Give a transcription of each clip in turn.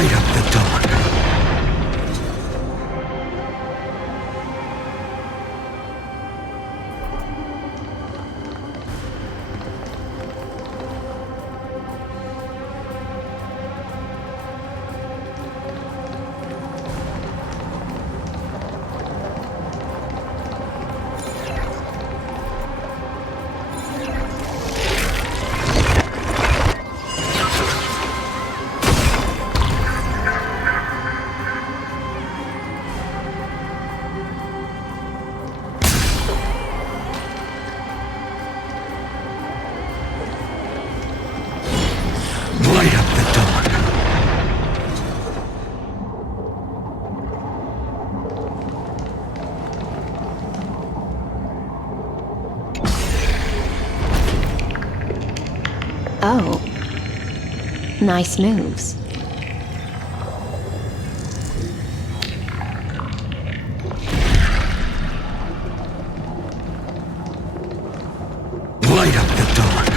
Light up the dark. Light up the dark. Oh. Nice moves. Light up the dark.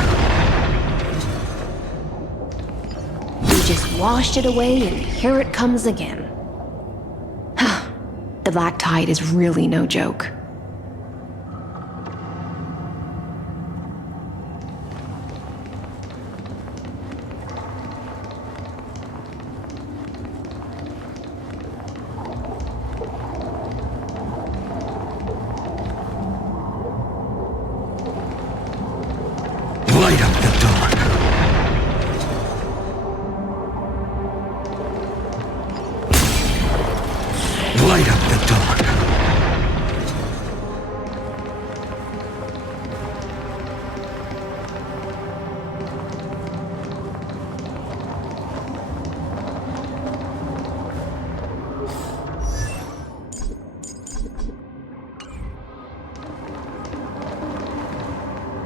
Just washed it away, and here it comes again. The black tide is really no joke. Light up the dark. Light up the dark.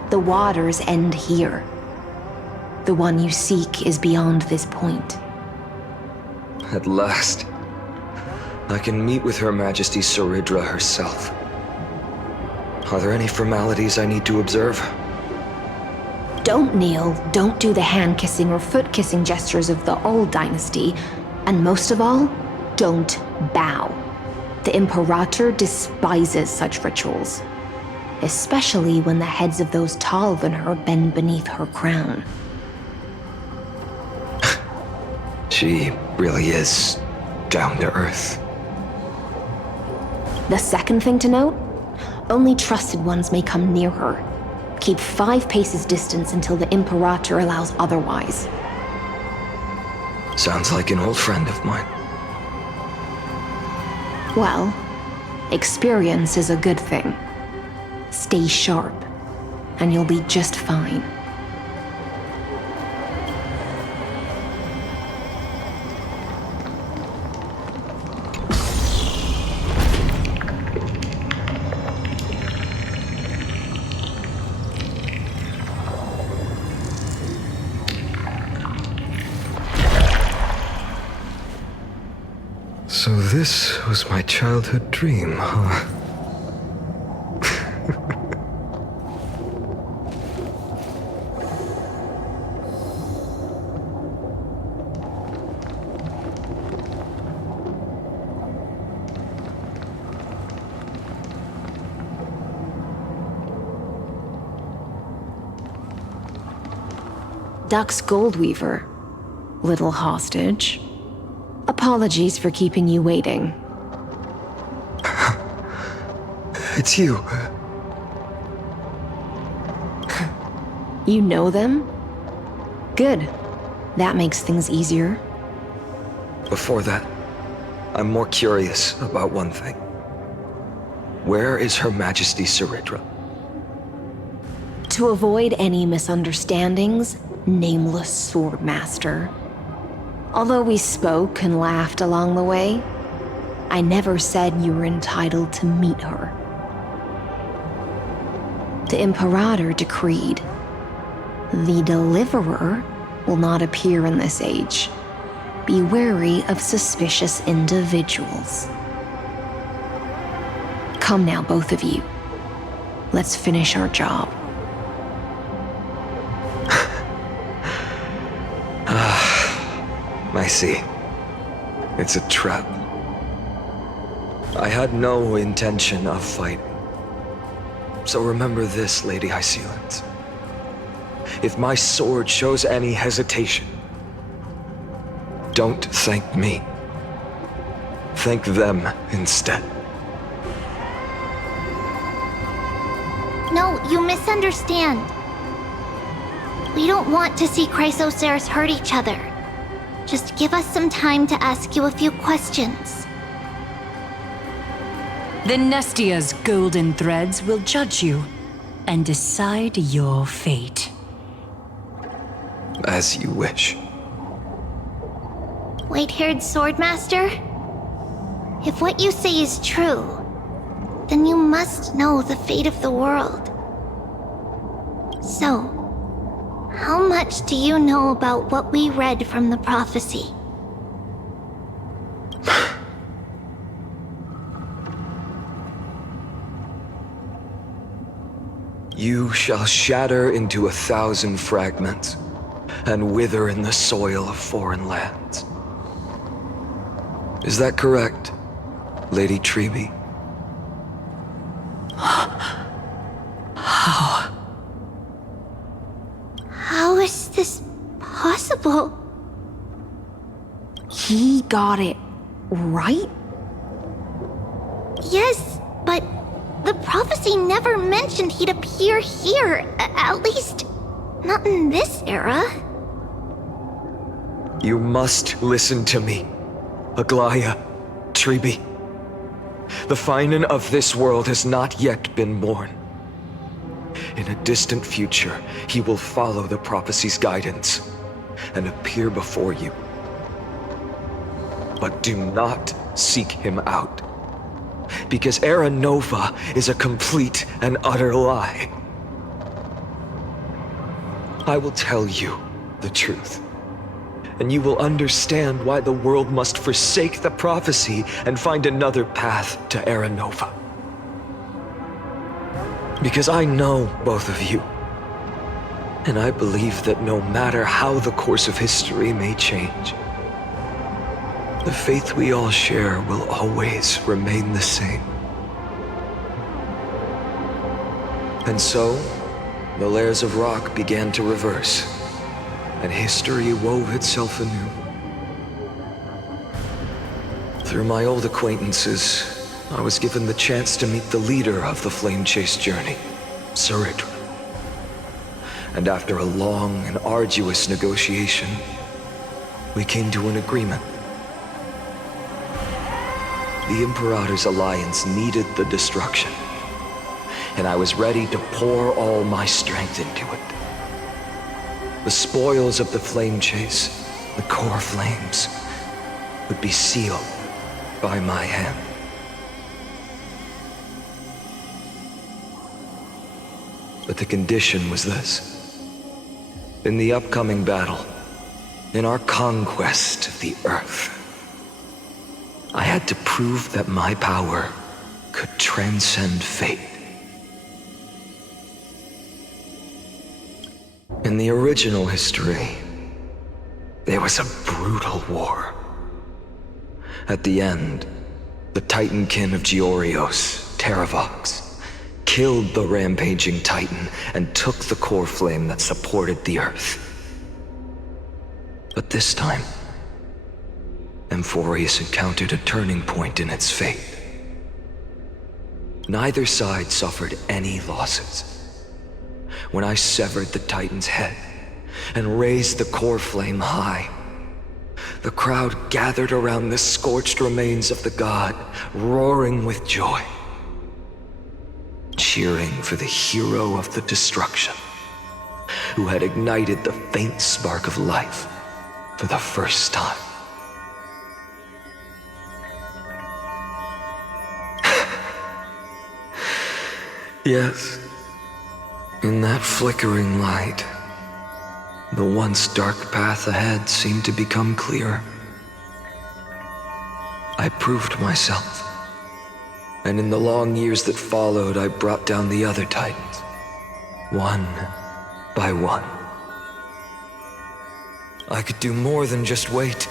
The waters end here. The one you seek is beyond this point. At last, I can meet with Her Majesty Saridra herself. Are there any formalities I need to observe? Don't kneel, don't do the hand-kissing or foot-kissing gestures of the old dynasty, and most of all, don't bow. The Imperator despises such rituals, especially when the heads of those taller than her bend beneath her crown. She really is down to earth. The second thing to note, only trusted ones may come near her. Keep 5 paces distance until the Imperator allows otherwise. Sounds like an old friend of mine. Well, experience is a good thing. Stay sharp, and you'll be just fine. So this was my childhood dream, huh? Dux Goldweaver, little hostage. Apologies for keeping you waiting. It's you. You know them? Good. That makes things easier. Before that, I'm more curious about one thing. Where is Her Majesty Saridra? To avoid any misunderstandings, nameless swordmaster. Although we spoke and laughed along the way, I never said you were entitled to meet her. The Imperator decreed, the Deliverer will not appear in this age. Be wary of suspicious individuals. Come now, both of you. Let's finish our job. I see. It's a trap. I had no intention of fighting. So remember this, Lady Hysealens. If my sword shows any hesitation, don't thank me. Thank them instead. No, you misunderstand. We don't want to see Chrysoceres hurt each other. Just give us some time to ask you a few questions. The Nestia's golden threads will judge you and decide your fate. As you wish. White-haired Swordmaster? If what you say is true, then you must know the fate of the world. So, how much do you know about what we read from the prophecy? You shall shatter into 1,000 fragments and wither in the soil of foreign lands. Is that correct, Lady Trebe? How is this possible? He got it right? Yes, but the prophecy never mentioned he'd appear here. At least, not in this era. You must listen to me, Aglaya, Trebe. The Phainon of this world has not yet been born. In a distant future, he will follow the prophecy's guidance and appear before you. But do not seek him out, because Era Nova is a complete and utter lie. I will tell you the truth, and you will understand why the world must forsake the prophecy and find another path to Era Nova. Because I know both of you, and I believe that no matter how the course of history may change, the faith we all share will always remain the same. And so, the layers of rock began to reverse, and history wove itself anew. Through my old acquaintances, I was given the chance to meet the leader of the Flame Chase journey, Saridra. And after a long and arduous negotiation, we came to an agreement. The Imperator's alliance needed the destruction, and I was ready to pour all my strength into it. The spoils of the Flame Chase, the core flames, would be sealed by my hand. But the condition was this. In the upcoming battle, in our conquest of the Earth, I had to prove that my power could transcend fate. In the original history, there was a brutal war. At the end, the Titankin of Georios, Terravox, killed the rampaging Titan and took the core flame that supported the Earth. But this time, Amphorius encountered a turning point in its fate. Neither side suffered any losses. When I severed the Titan's head and raised the core flame high, the crowd gathered around the scorched remains of the god, roaring with joy, cheering for the hero of the destruction, who had ignited the faint spark of life for the first time. Yes, in that flickering light, the once dark path ahead seemed to become clearer. I proved myself, and in the long years that followed, I brought down the other Titans, one by one. I could do more than just wait.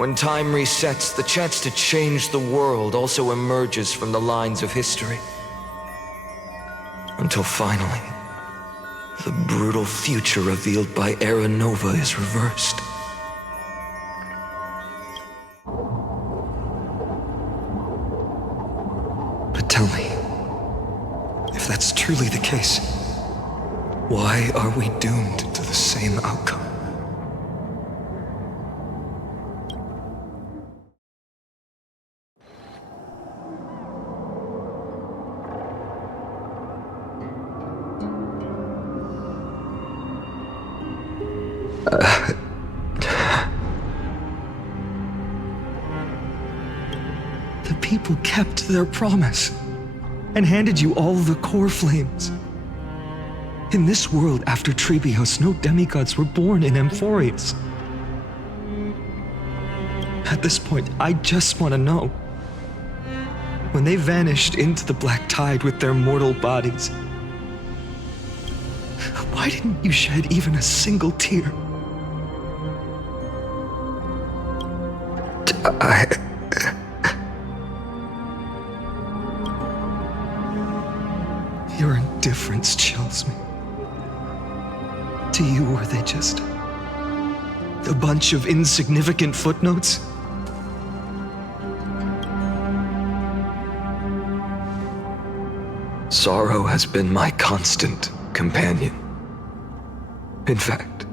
When time resets, the chance to change the world also emerges from the lines of history. Until finally, the brutal future revealed by Era Nova is reversed. But tell me, if that's truly the case, Why are we doomed to the same outcome? the people kept their promise and handed you all the core flames. In this world after Trebios, no demigods were born in Amphorius. At this point, I just want to know. When they vanished into the black tide with their mortal bodies, why didn't you shed even a single tear? Your indifference chills me. To you, were they just a bunch of insignificant footnotes? Sorrow has been my constant companion. In fact,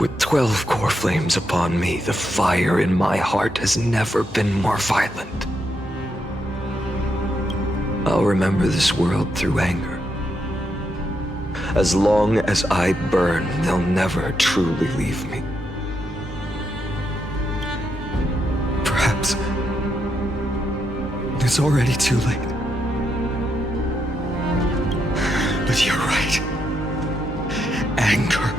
with 12 core flames upon me, the fire in my heart has never been more violent. I'll remember this world through anger. As long as I burn, they'll never truly leave me. Perhaps it's already too late. But you're right. Anger,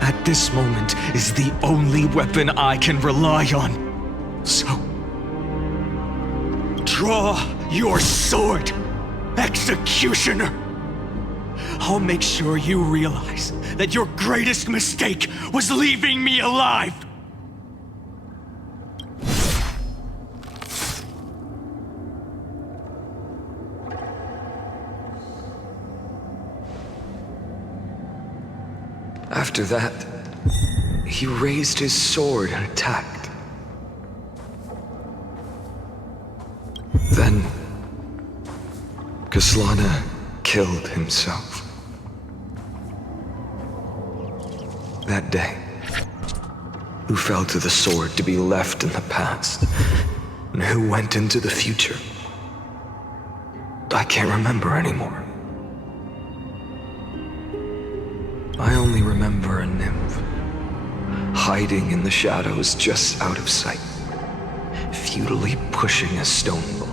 at this moment, is the only weapon I can rely on. So, draw your sword, Executioner! I'll make sure you realize that your greatest mistake was leaving me alive! After that, he raised his sword and attacked. Then, Kaslana killed himself. That day, who fell to the sword to be left in the past, and who went into the future, I can't remember anymore. I only remember a nymph, hiding in the shadows just out of sight, futilely pushing a stone ball.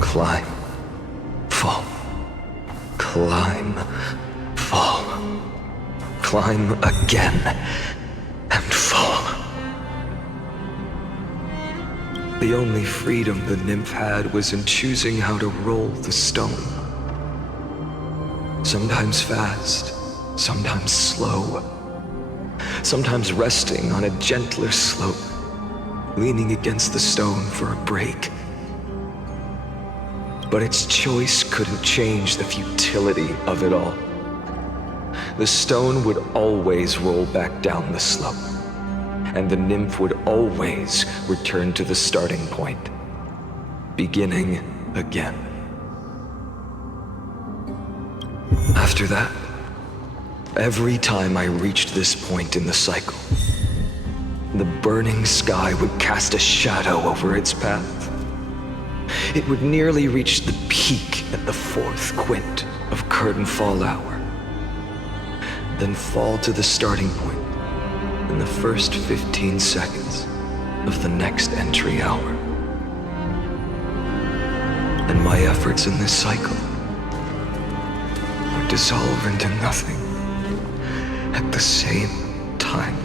Climb, fall, climb, fall, climb again, and fall. The only freedom the nymph had was in choosing how to roll the stone. Sometimes fast, sometimes slow, sometimes resting on a gentler slope, leaning against the stone for a break. But its choice couldn't change the futility of it all. The stone would always roll back down the slope, and the nymph would always return to the starting point, beginning again. After that, every time I reached this point in the cycle, the burning sky would cast a shadow over its path. It would nearly reach the peak at the 4th quint of curtain fall hour, then fall to the starting point in the first 15 seconds of the next entry hour. And my efforts in this cycle would dissolve into nothing at the same time.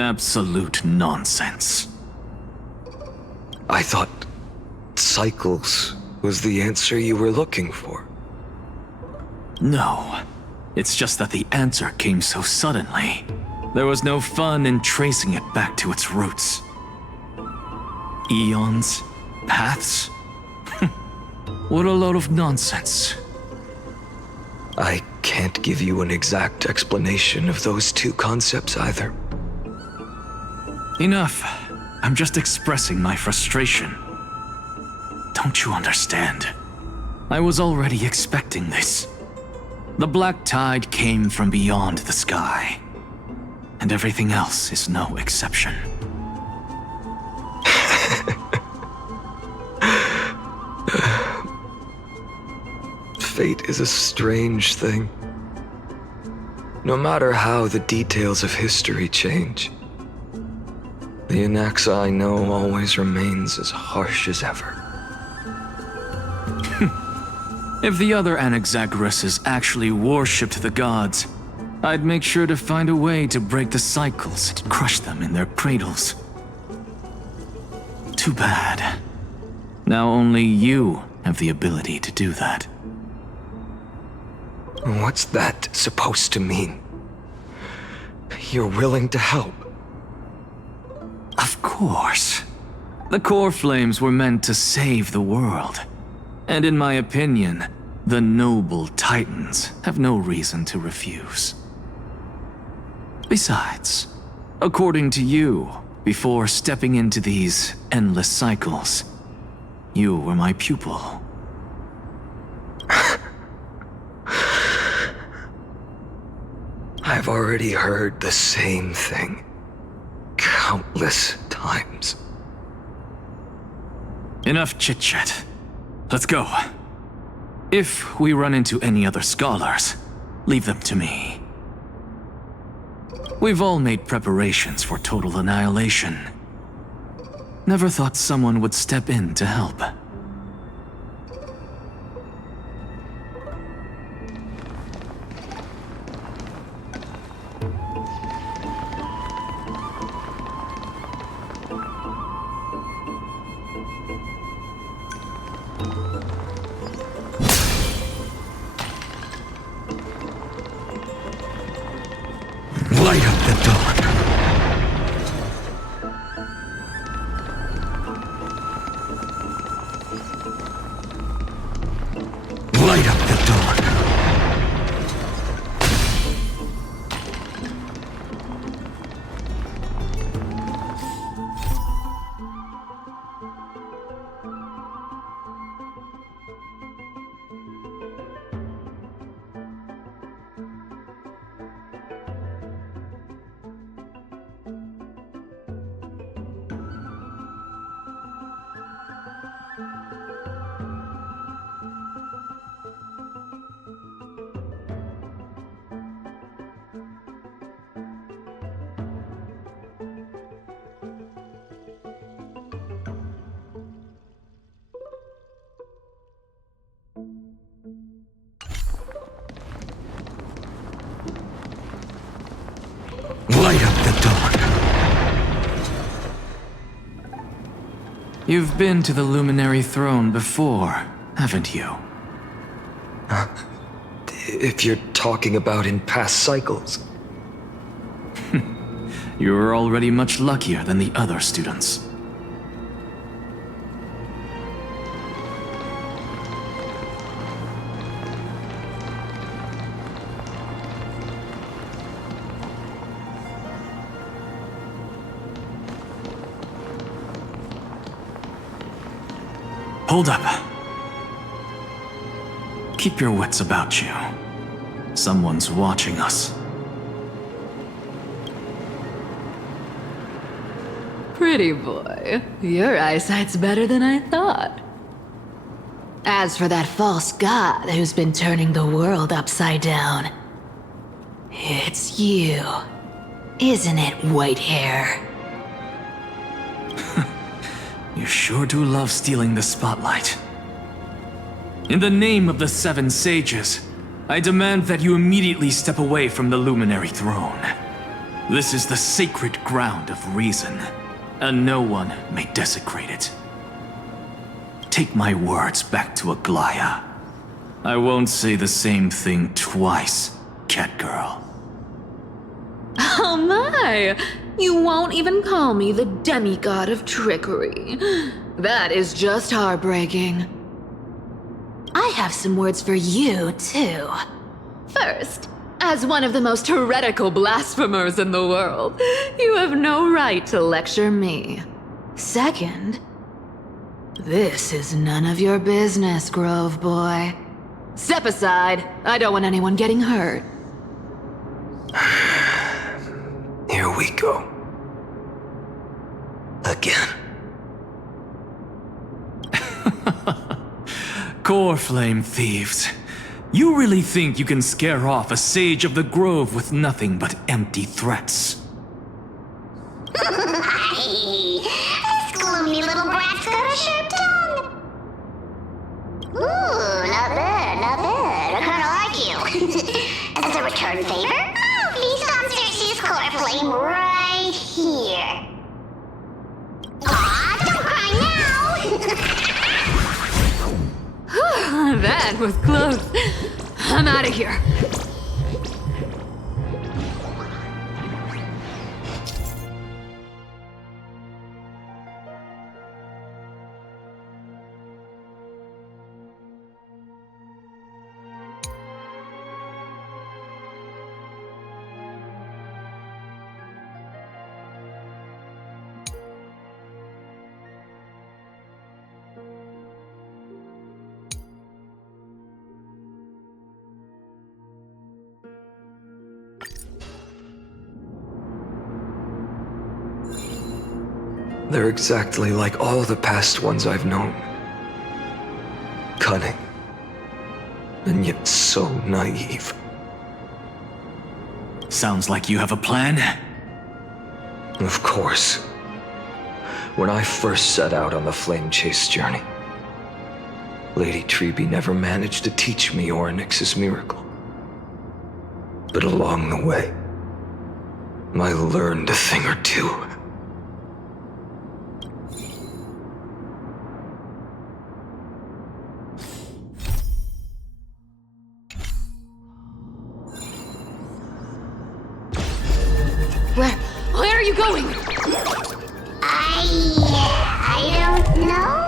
Absolute nonsense. I thought cycles was the answer you were looking for. No. It's just that the answer came so suddenly. There was no fun in tracing it back to its roots. Eons? Paths? What a load of nonsense. I can't give you an exact explanation of those two concepts either. Enough. I'm just expressing my frustration. Don't you understand? I was already expecting this. The black tide came from beyond the sky. And everything else is no exception. Fate is a strange thing. No matter how the details of history change, the Anaxa I know always remains as harsh as ever. If the other Anaxagoras actually worshipped the gods, I'd make sure to find a way to break the cycles and crush them in their cradles. Too bad. Now only you have the ability to do that. What's that supposed to mean? You're willing to help? Of course. The core flames were meant to save the world. And in my opinion, the noble Titans have no reason to refuse. Besides, according to you, before stepping into these endless cycles, you were my pupil. I've already heard the same thing countless times. Enough chit-chat. Let's go. If we run into any other scholars, leave them to me. We've all made preparations for total annihilation. Never thought someone would step in to help. Light up the dawn. Light up the dawn. Light up the dawn. You've been to the Luminary Throne before, haven't you? If you're talking about in past cycles. You're already much luckier than the other students. Hold up. Keep your wits about you. Someone's watching us. Pretty boy, your eyesight's better than I thought. As for that false god who's been turning the world upside down, it's you, isn't it, Whitehair? You sure do love stealing the spotlight. In the name of the Seven Sages, I demand that you immediately step away from the Luminary Throne. This is the sacred ground of reason, and no one may desecrate it. Take my words back to Aglaya. I won't say the same thing twice, Catgirl. Oh my! You won't even call me the demigod of trickery. That is just heartbreaking. I have some words for you, too. First, as one of the most heretical blasphemers in the world, you have no right to lecture me. Second, this is none of your business, Grove Boy. Step aside. I don't want anyone getting hurt. Here we go. Again. Core flame thieves. You really think you can scare off a sage of the grove with nothing but empty threats? This gloomy little brat's got a sharp tongue. Ooh, not bad, not bad. I kinda like you. As a return favor, please come search this core flame right here. Aw, don't cry now! That was close. I'm out of here. They're exactly like all the past ones I've known. Cunning. And yet so naive. Sounds like you have a plan? Of course. When I first set out on the flame chase journey, Lady Treby never managed to teach me Orynyx's miracle. But along the way, I learned a thing or two. Where are you going? I don't know.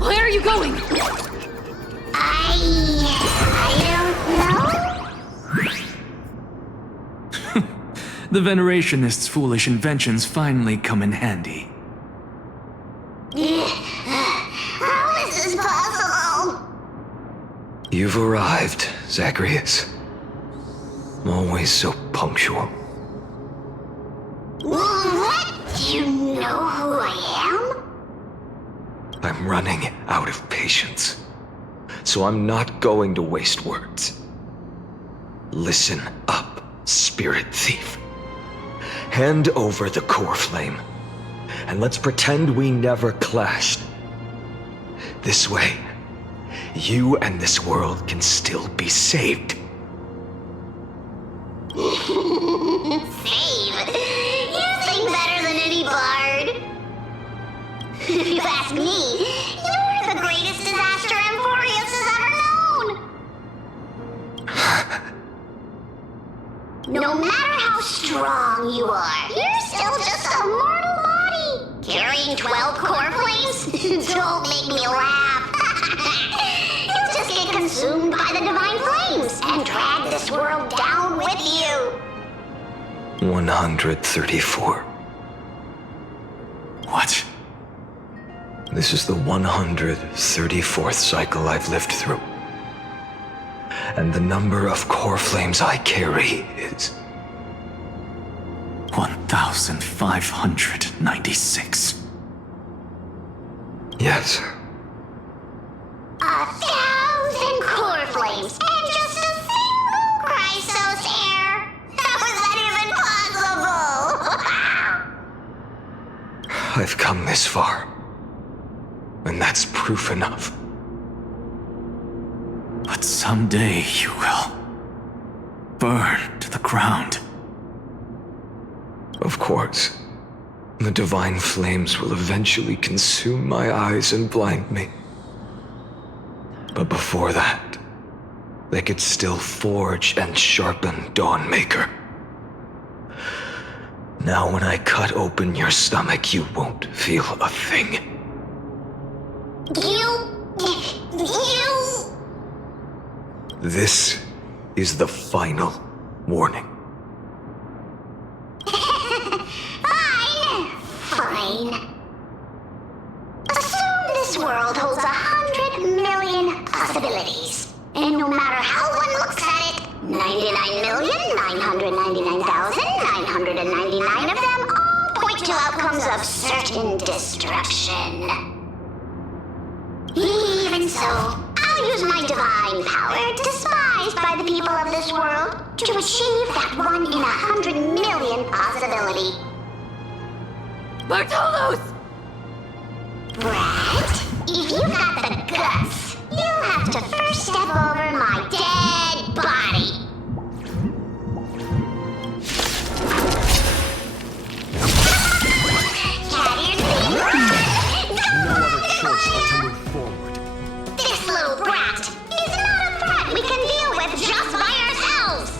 Where are you going? I don't know. The Venerationists' foolish inventions finally come in handy. How is this possible? You've arrived, Zacharias. Always so punctual. What? Do you know who I am? I'm running out of patience. So I'm not going to waste words. Listen up, spirit thief. Hand over the core flame, and let's pretend we never clashed. This way, you and this world can still be saved. Save? You sing better than any bard. If you ask me, you're the greatest disaster Emporius has ever known. No matter how strong you are, you're still just a mortal body. Carrying 12 core flames? Don't make me laugh. You'll just get consumed by the divine flames and drag this world down with you. 134. What? This is the 134th cycle I've lived through. And the number of core flames I carry is 1,596. Yes. 1,000 core flames and just a single Chrysos heir. How is that even possible? I've come this far. And that's proof enough. But someday you will burn to the ground. Of course. The divine flames will eventually consume my eyes and blind me. But before that, they could still forge and sharpen Dawnmaker. Now when I cut open your stomach, you won't feel a thing. You... This is the final warning. Fine. Assume this world holds 100 million possibilities. And no matter how one looks at it, 99,999,999 of them all point to outcomes of certain destruction. Even so, I'll use my divine power, despised by the people of this world, to achieve that 1 in 100 million possibility. Bartolos! Brett, if you got the guts, you'll have to first step over my dead body. Cat ears, No other choice but to move forward. this little brat is not a threat we can deal with just by ourselves.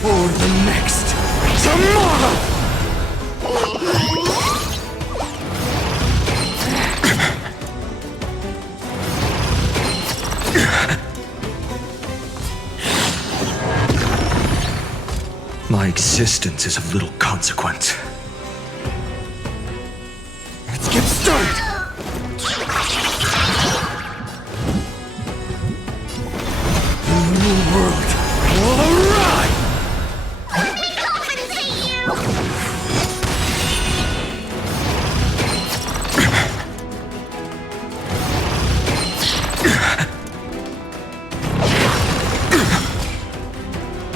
For the next tomorrow! My existence is of little consequence. Let's get started! The new world will arrive! Let me compensate you!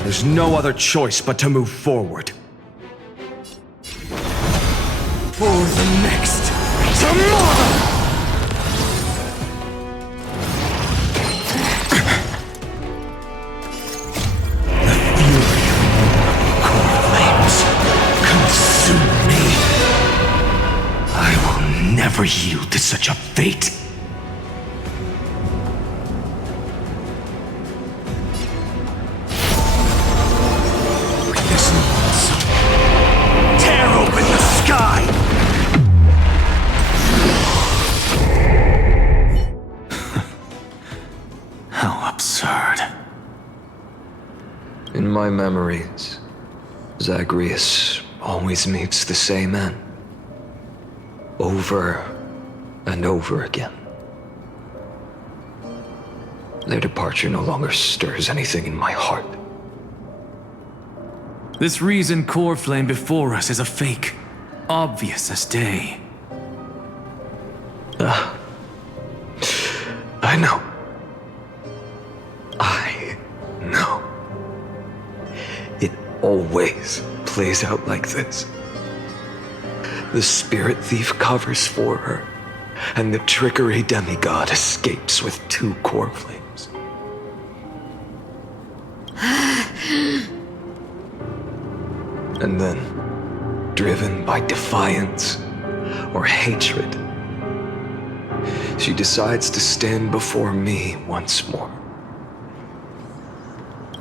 There's no other choice but to move forward. For the next tomorrow! The fury of core flames consume me. I will never yield to such a fate. This lonesome. Tear open the sky! How absurd. In my memories, Zagreus always meets the same end. Over and over again. Their departure no longer stirs anything in my heart. This reason core flame before us is a fake, obvious as day. I know. I know. It always plays out like this. The spirit thief covers for her, and the trickery demigod escapes with 2 core flames. And then, driven by defiance or hatred, she decides to stand before me once more.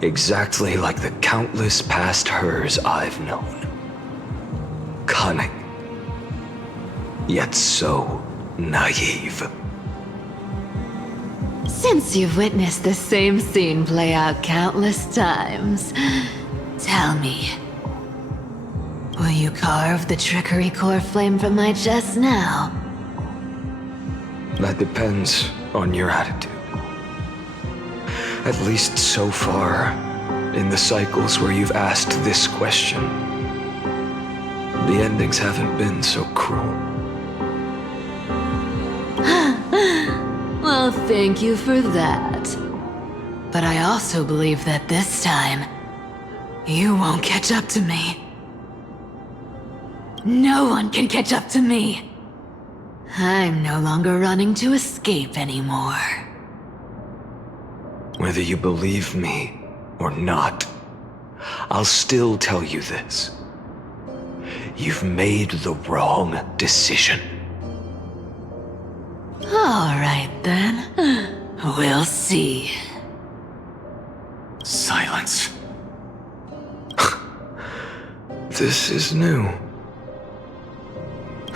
Exactly like the countless past hers I've known. Cunning, yet so naive. Since you've witnessed the same scene play out countless times, tell me, will you carve the trickery core flame from my chest now? That depends on your attitude. At least so far, in the cycles where you've asked this question, the endings haven't been so cruel. Well, thank you for that. But I also believe that this time, you won't catch up to me. No one can catch up to me. I'm no longer running to escape anymore. Whether you believe me or not, I'll still tell you this. You've made the wrong decision. All right, then. We'll see. Silence. This is new.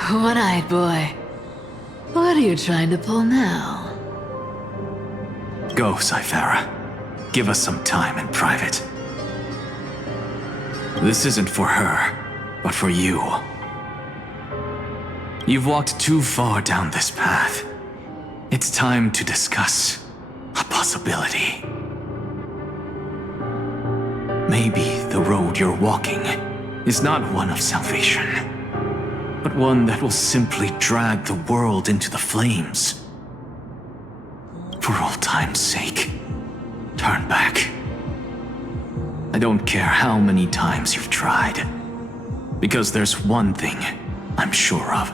One-eyed boy. What are you trying to pull now? Go, Cythera. Give us some time in private. This isn't for her, but for you. You've walked too far down this path. It's time to discuss a possibility. Maybe the road you're walking is not one of salvation, but one that will simply drag the world into the flames. For old time's sake, turn back. I don't care how many times you've tried, because there's one thing I'm sure of.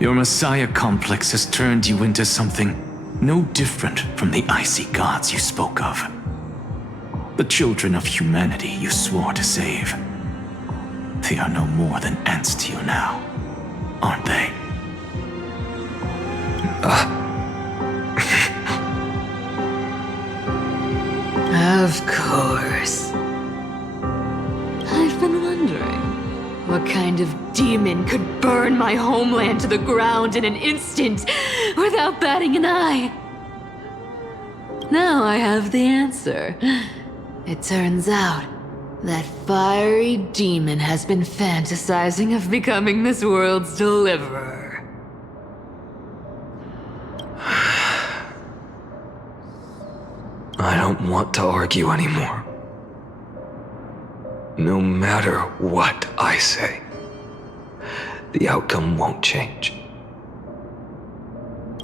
Your Messiah complex has turned you into something no different from the icy gods you spoke of. The children of humanity you swore to save. They are no more than ants to you now, aren't they? Of course. I've been wondering, what kind of demon could burn my homeland to the ground in an instant without batting an eye? Now I have the answer. It turns out that fiery demon has been fantasizing of becoming this world's deliverer. I don't want to argue anymore. No matter what I say, the outcome won't change.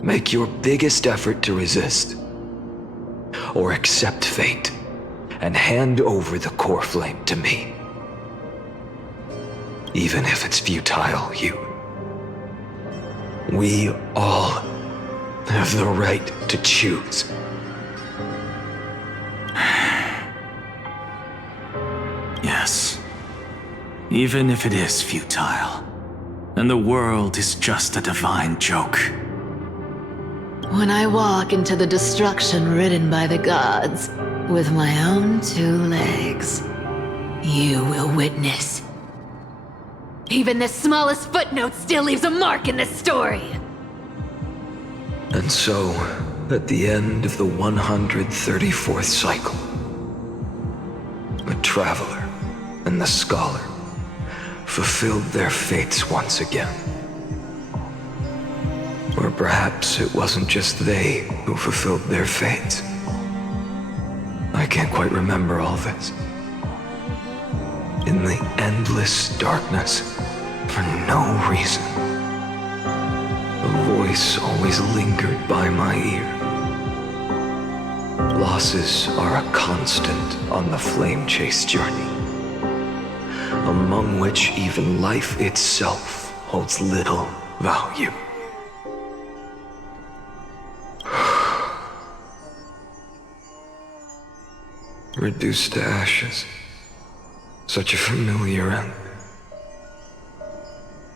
Make your biggest effort to resist, or accept fate, and hand over the core flame to me. Even if it's futile, we all have the right to choose. Yes. Even if it is futile, and the world is just a divine joke. When I walk into the destruction ridden by the gods, with my own 2 legs, you will witness. Even the smallest footnote still leaves a mark in this story. And so, at the end of the 134th cycle, the Traveler and the Scholar fulfilled their fates once again. Or perhaps it wasn't just they who fulfilled their fates. I can't quite remember all this. In the endless darkness, for no reason, a voice always lingered by my ear. Losses are a constant on the flame chase journey, among which even life itself holds little value. Reduced to ashes. Such a familiar end.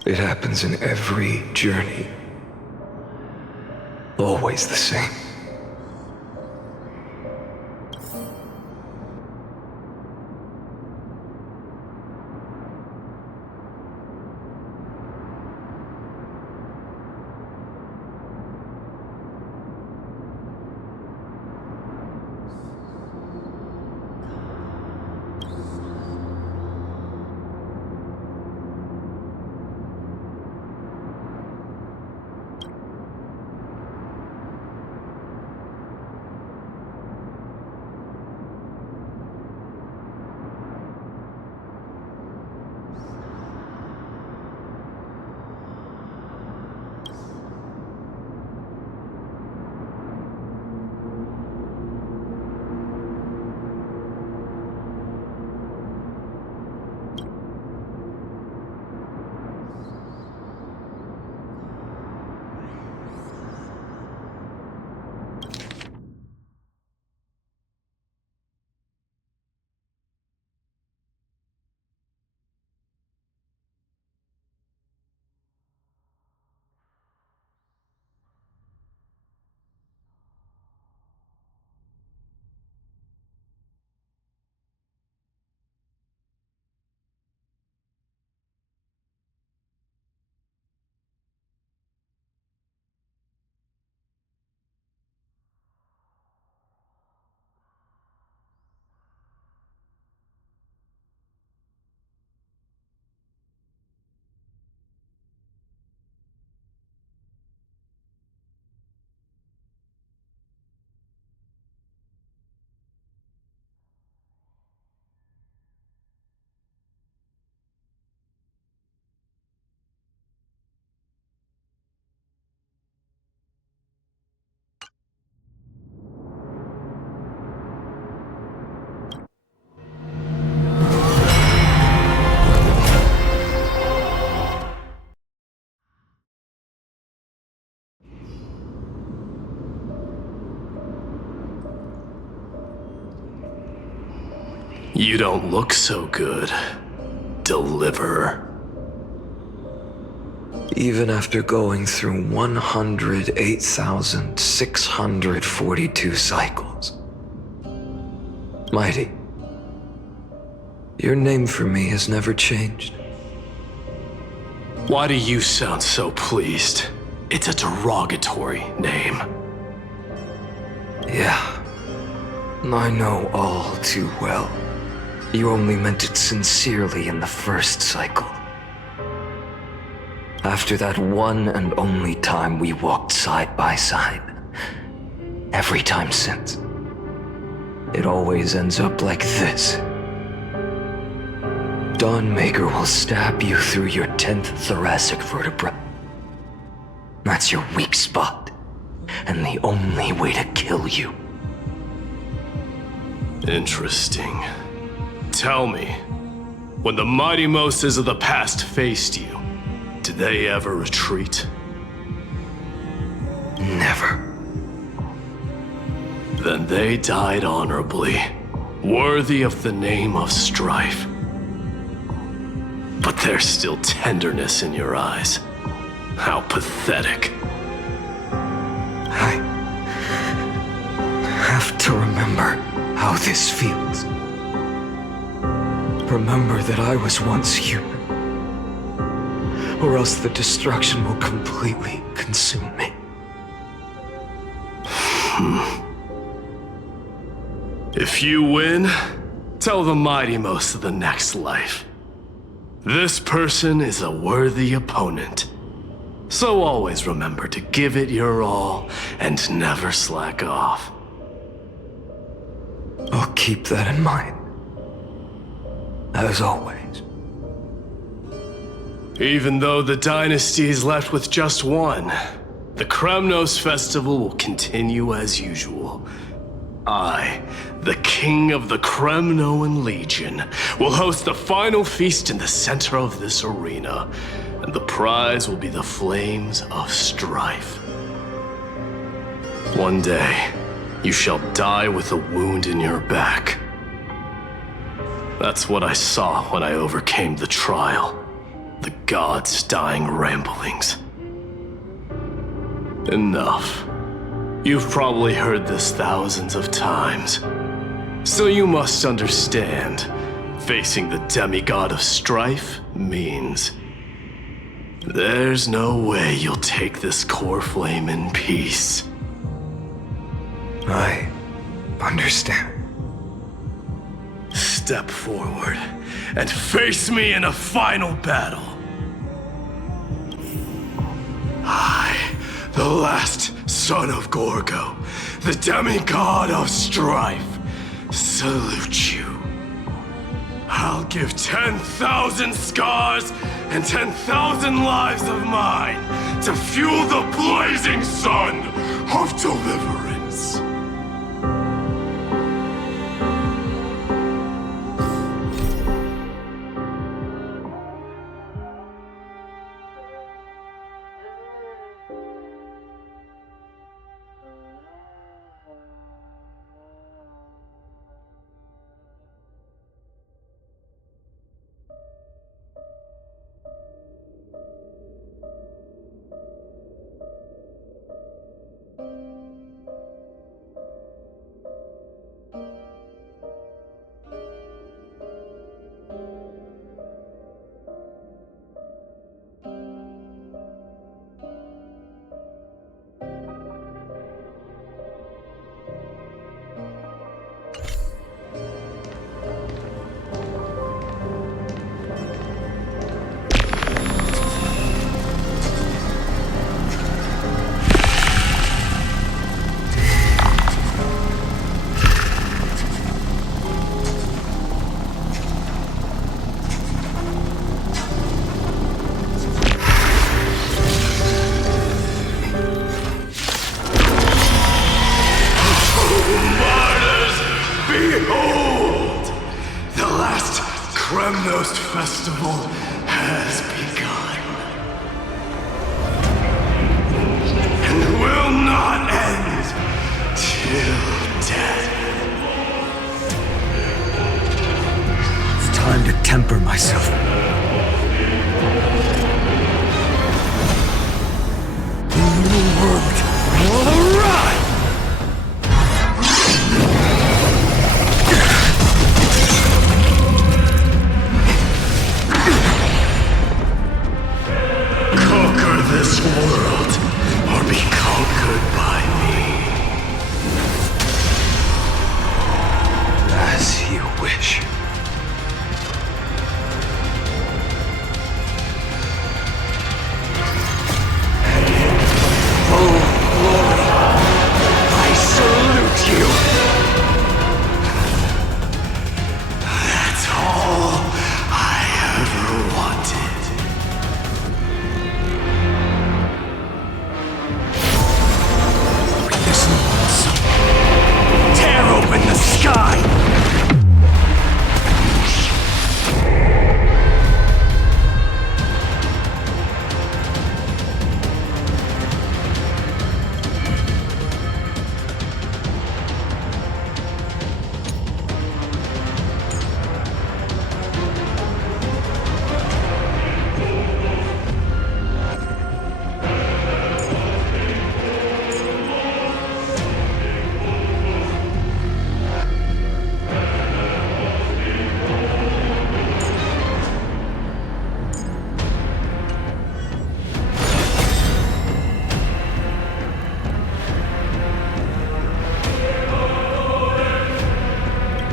It happens in every journey. Always the same. You don't look so good, Deliverer. Even after going through 108,642 cycles. Mighty, your name for me has never changed. Why do you sound so pleased? It's a derogatory name. Yeah, I know all too well. You only meant it sincerely in the first cycle. After that one and only time we walked side by side. Every time since. It always ends up like this. Dawnmaker will stab you through your 10th thoracic vertebra. That's your weak spot, and the only way to kill you. Interesting. Tell me, when the mighty Moses of the past faced you, did they ever retreat? Never. Then they died honorably, worthy of the name of strife. But there's still tenderness in your eyes. How pathetic. I have to remember how this feels. Remember that I was once human. Or else the destruction will completely consume me. If you win, tell the mighty most of the next life. This person is a worthy opponent. So always remember to give it your all and never slack off. I'll keep that in mind. As always. Even though the dynasty is left with just one, the Kremnos festival will continue as usual. I, the king of the Kremnoan Legion, will host the final feast in the center of this arena, and the prize will be the Flames of Strife. One day, you shall die with a wound in your back. That's what I saw when I overcame the trial. The gods' dying ramblings. Enough. You've probably heard this thousands of times. So you must understand, facing the demigod of strife means there's no way you'll take this core flame in peace. I understand. Step forward and face me in a final battle. I, the last son of Gorgo, the demigod of strife, salute you. I'll give 10,000 scars and 10,000 lives of mine to fuel the blazing sun of deliverance. Behold! The last Kremnos festival has begun. And will not end till death. It's time to temper myself. The new world will arrive! This world, or be conquered by me. As you wish. And in full glory, I salute you. That's all I ever wanted. Tear open the sky!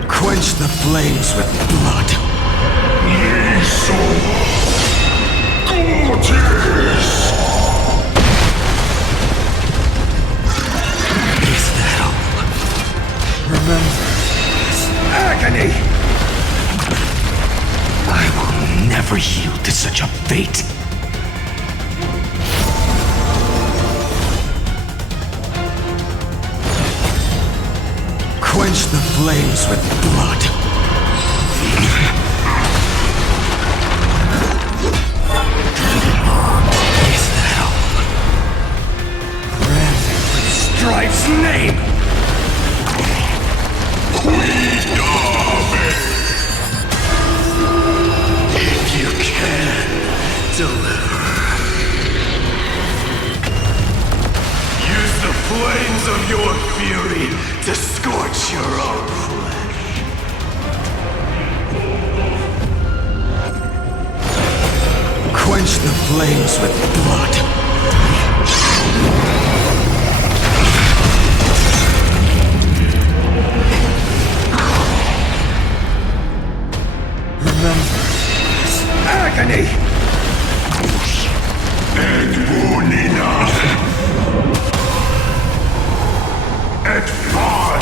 Quench the flames with blood. Gorgeous! such a fate. Quench the flames with blood. Is that all? Branding with Strife's name! If you can, deliver. Use the flames of your fury to scorch your own flesh. Quench the flames with blood. Remember this agony! Edmunina! Et font!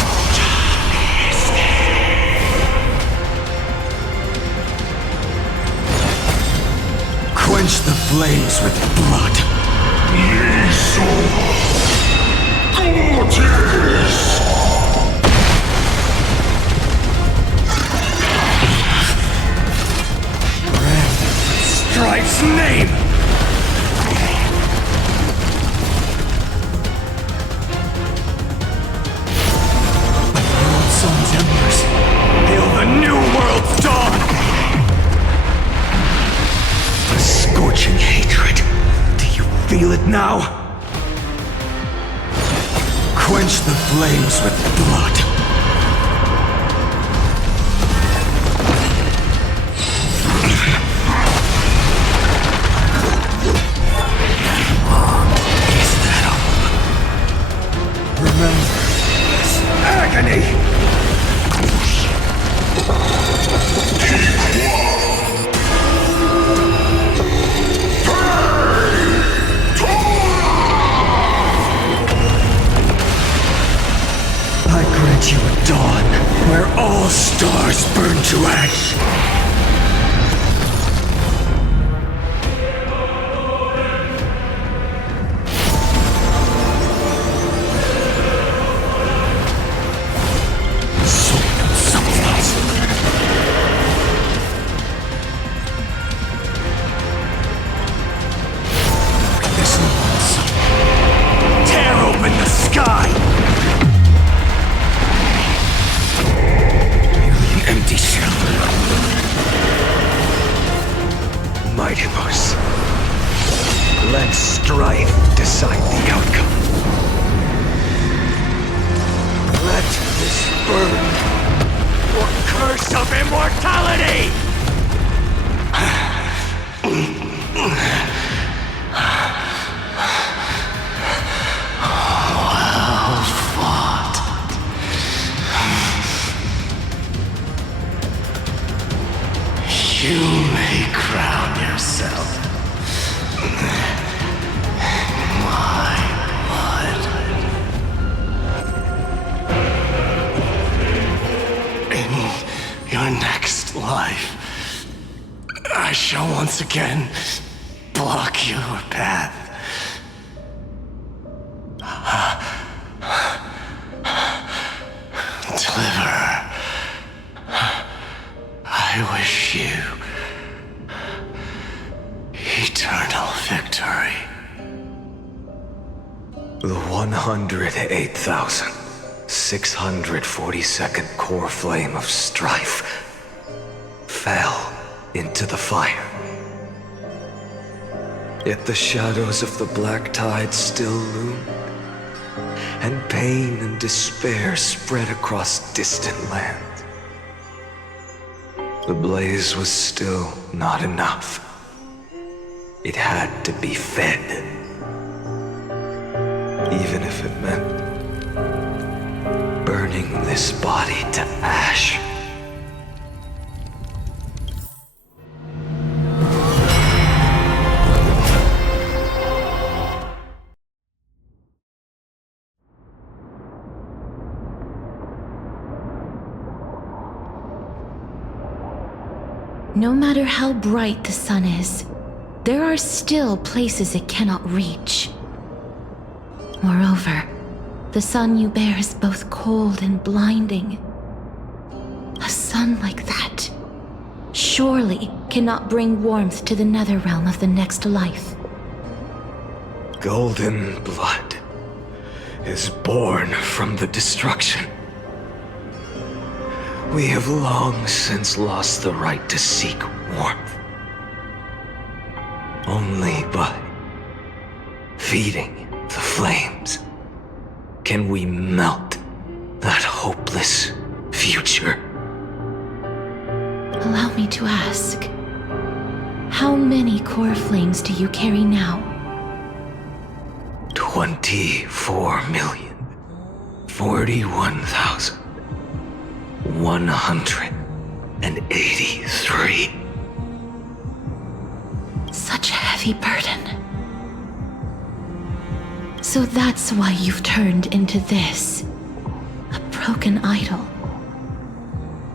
Quench the flames with blood. Branded with Strife's name! The world's sun's embers hail the new world's dawn! The scorching hatred. Do you feel it now? Quench the flames with blood. Is that all? Remember this agony! I grant you a dawn where all stars burn to ash. Soul substance. This one, tear open the sky! Empty shell. Mightyverse. Let strife decide the outcome. Let this burn your curse of immortality! Well fought. You may crown yourself my blood. In your next life, I shall once again block your path. Deliver. I wish you eternal victory. The 108,642nd core flame of strife fell into the fire. Yet the shadows of the black tide still loomed, and pain and despair spread across distant lands. The blaze was still not enough. It had to be fed. Even if it meant burning this body to ash. No matter how bright the sun is, there are still places it cannot reach. Moreover, the sun you bear is both cold and blinding. A sun like that surely cannot bring warmth to the nether realm of the next life. Golden blood is born from the destruction. We have long since lost the right to seek warmth. Only by feeding the flames can we melt that hopeless future. Allow me to ask, how many core flames do you carry now? 24,041,183. Such a heavy burden. So that's why you've turned into this. A broken idol.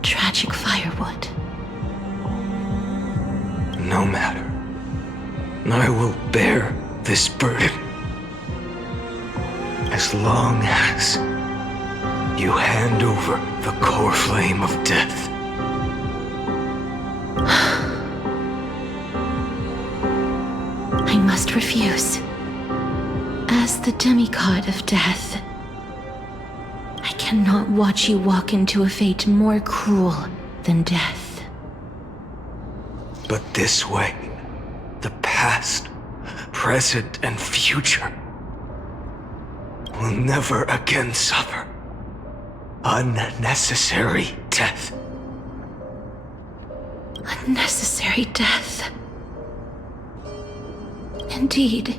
Tragic firewood. No matter. I will bear this burden. As long as you hand over the core flame of death. I must refuse. As the demigod of death, I cannot watch you walk into a fate more cruel than death. But this way, the past, present, and future will never again suffer unnecessary death. Unnecessary death. Indeed,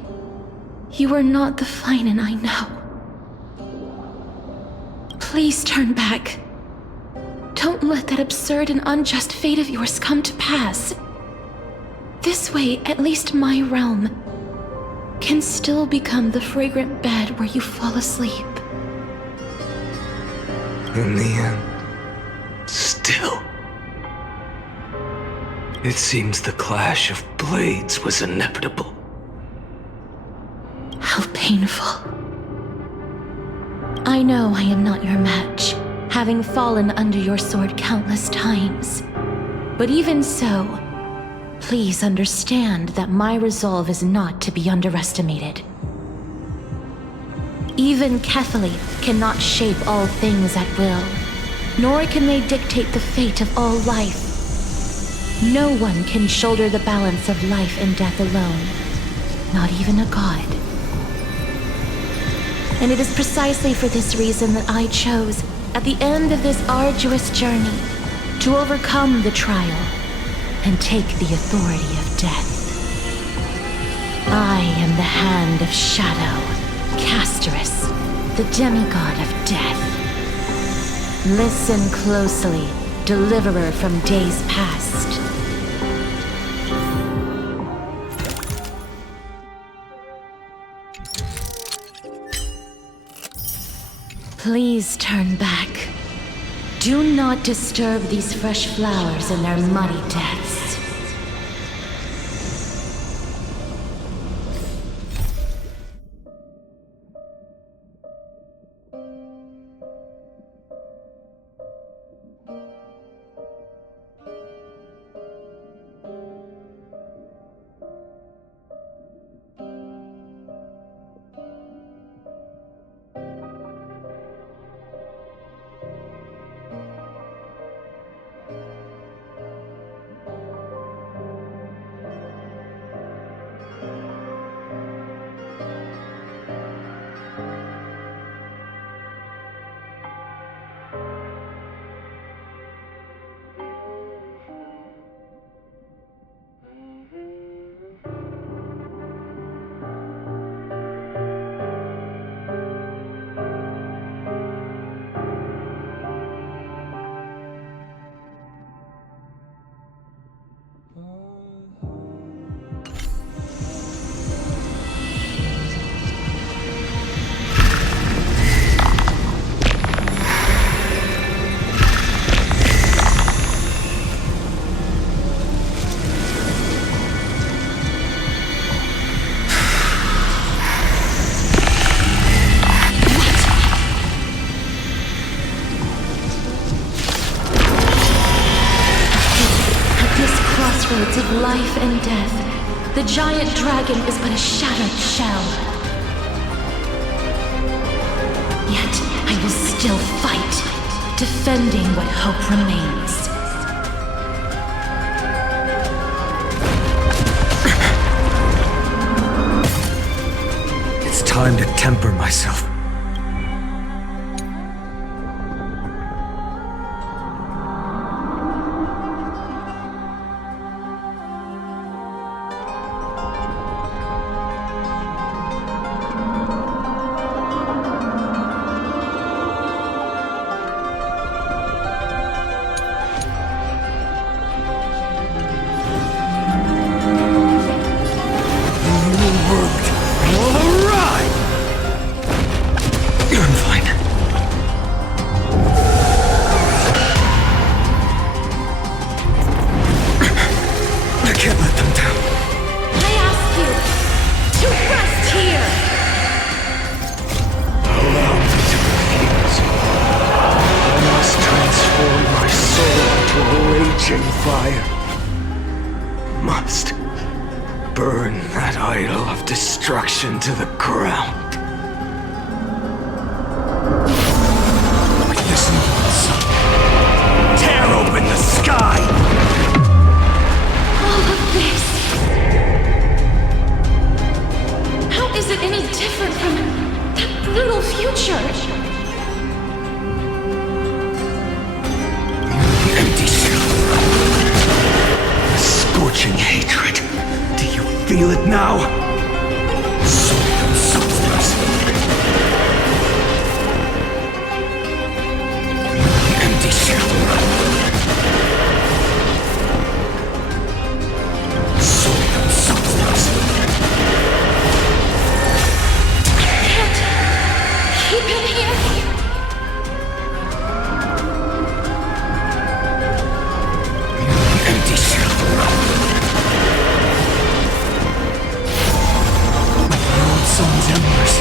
you are not the Phainon I know. Please turn back. Don't let that absurd and unjust fate of yours come to pass. This way, at least my realm can still become the fragrant bed where you fall asleep. In the end, still, it seems the clash of blades was inevitable. How painful. I know I am not your match, having fallen under your sword countless times. But even so, please understand that my resolve is not to be underestimated. Even Kethali cannot shape all things at will, nor can they dictate the fate of all life. No one can shoulder the balance of life and death alone, not even a god. And it is precisely for this reason that I chose, at the end of this arduous journey, to overcome the trial and take the authority of death. I am the Hand of Shadow, Casterus, the demigod of death. Listen closely, deliverer from days past. Please turn back. Do not disturb these fresh flowers in their muddy deaths. of life and death, the giant dragon is but a shattered shell. Yet I will still fight, defending what hope remains. It's time to temper myself. Destruction to the ground. This sun, tear open the sky! All of this. How is it any different from that brutal future? Empty shell. A scorching hatred. Do you feel it now? Soul and substance. Empty shell. Soul and substance. I can't keep him here. Empty shell. Sun's embers,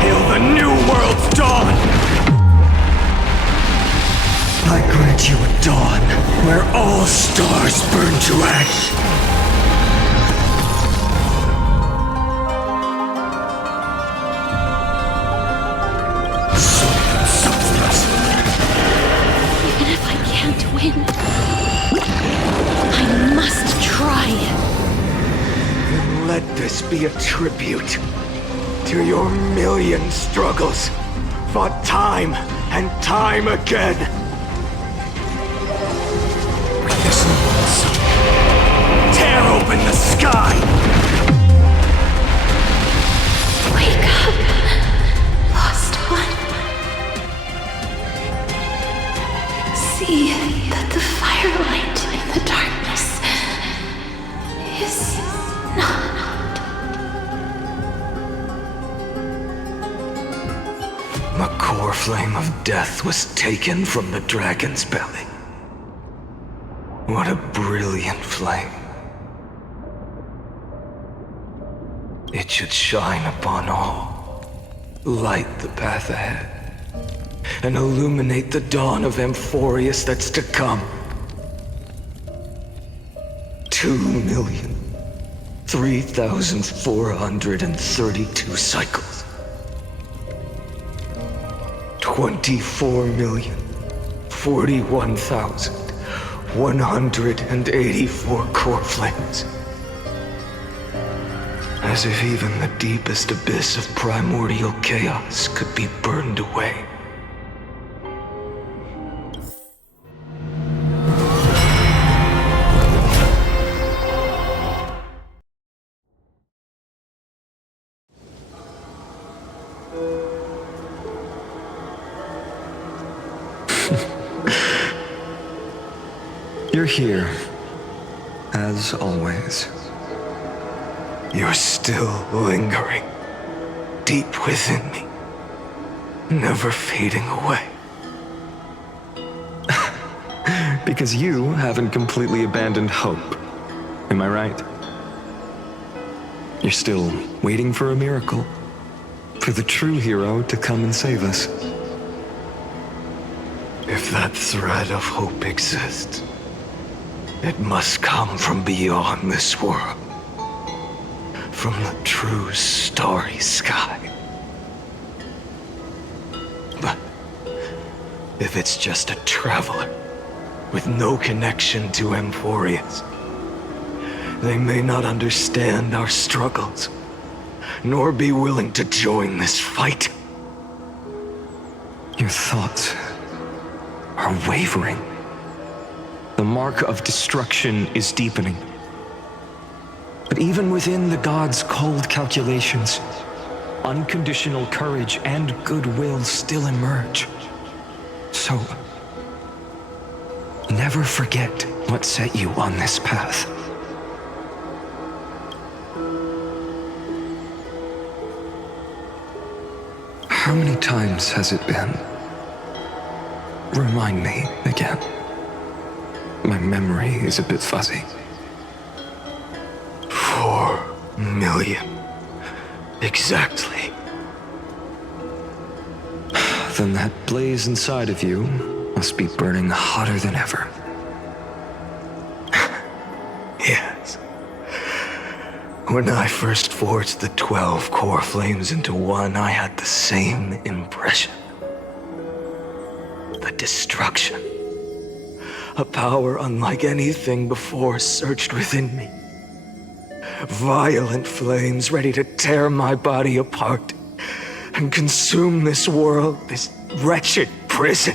hail the new world's dawn! I grant you a dawn where all stars burn to ash. Soul and substance. Even if I can't win, I must try. Then let this be a tribute to your million struggles, fought time and time again. This sun, tear open the sky! Wake up, lost one. See that the firelight in the darkness is not. The core flame of death was taken from the dragon's belly. What a brilliant flame. It should shine upon all, light the path ahead, and illuminate the dawn of Amphorius that's to come. 2,003,432 cycles. 24,041,184 core flames. As if even the deepest abyss of primordial chaos could be burned away. You're here, as always. You're still lingering, deep within me, never fading away. Because you haven't completely abandoned hope. Am I right? You're still waiting for a miracle, for the true hero to come and save us. If that thread of hope exists, It must come from beyond this world. From the true starry sky. But if it's just a traveler with no connection to Emphorius, they may not understand our struggles, nor be willing to join this fight. Your thoughts are wavering. The mark of destruction is deepening. But even within the gods' cold calculations, unconditional courage and goodwill still emerge. So, never forget what set you on this path. How many times has it been? Remind me again. My memory is a bit fuzzy. 4 million. Exactly. Then that blaze inside of you must be burning hotter than ever. Yes. When I first forged the 12 core flames into one, I had the same impression. The destruction. A power unlike anything before surged within me. Violent flames ready to tear my body apart and consume this world, this wretched prison.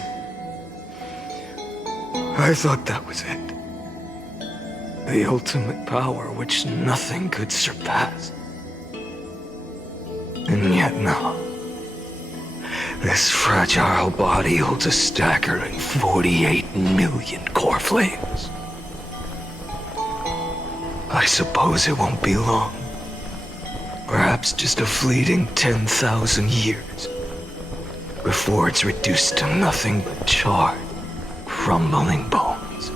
I thought that was it. The ultimate power which nothing could surpass. And yet no. This fragile body holds a staggering 48 million core flames. I suppose it won't be long. Perhaps just a fleeting 10,000 years before it's reduced to nothing but charred, crumbling bones.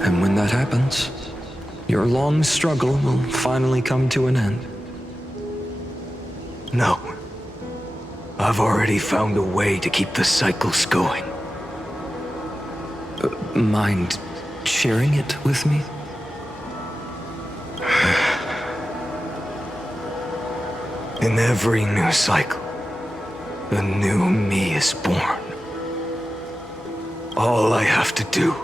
And when that happens, your long struggle will finally come to an end. No. I've already found a way to keep the cycles going. Mind sharing it with me? In every new cycle, a new me is born. All I have to do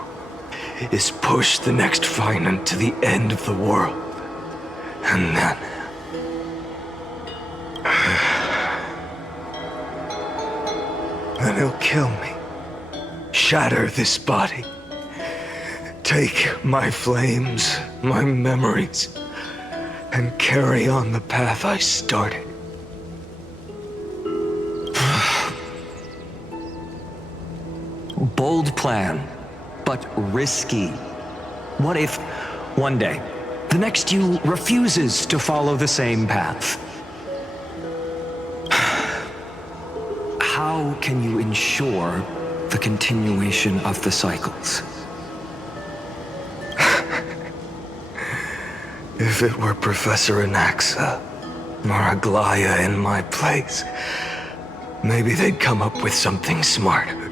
is push the next Phainon to the end of the world. And then... then he'll kill me. Shatter this body. Take my flames, my memories, and carry on the path I started. Bold plan, but risky. What if, one day, the next you refuses to follow the same path? How can you ensure the continuation of the cycles? If it were Professor Anaxa or Aglaya in my place, maybe they'd come up with something smarter.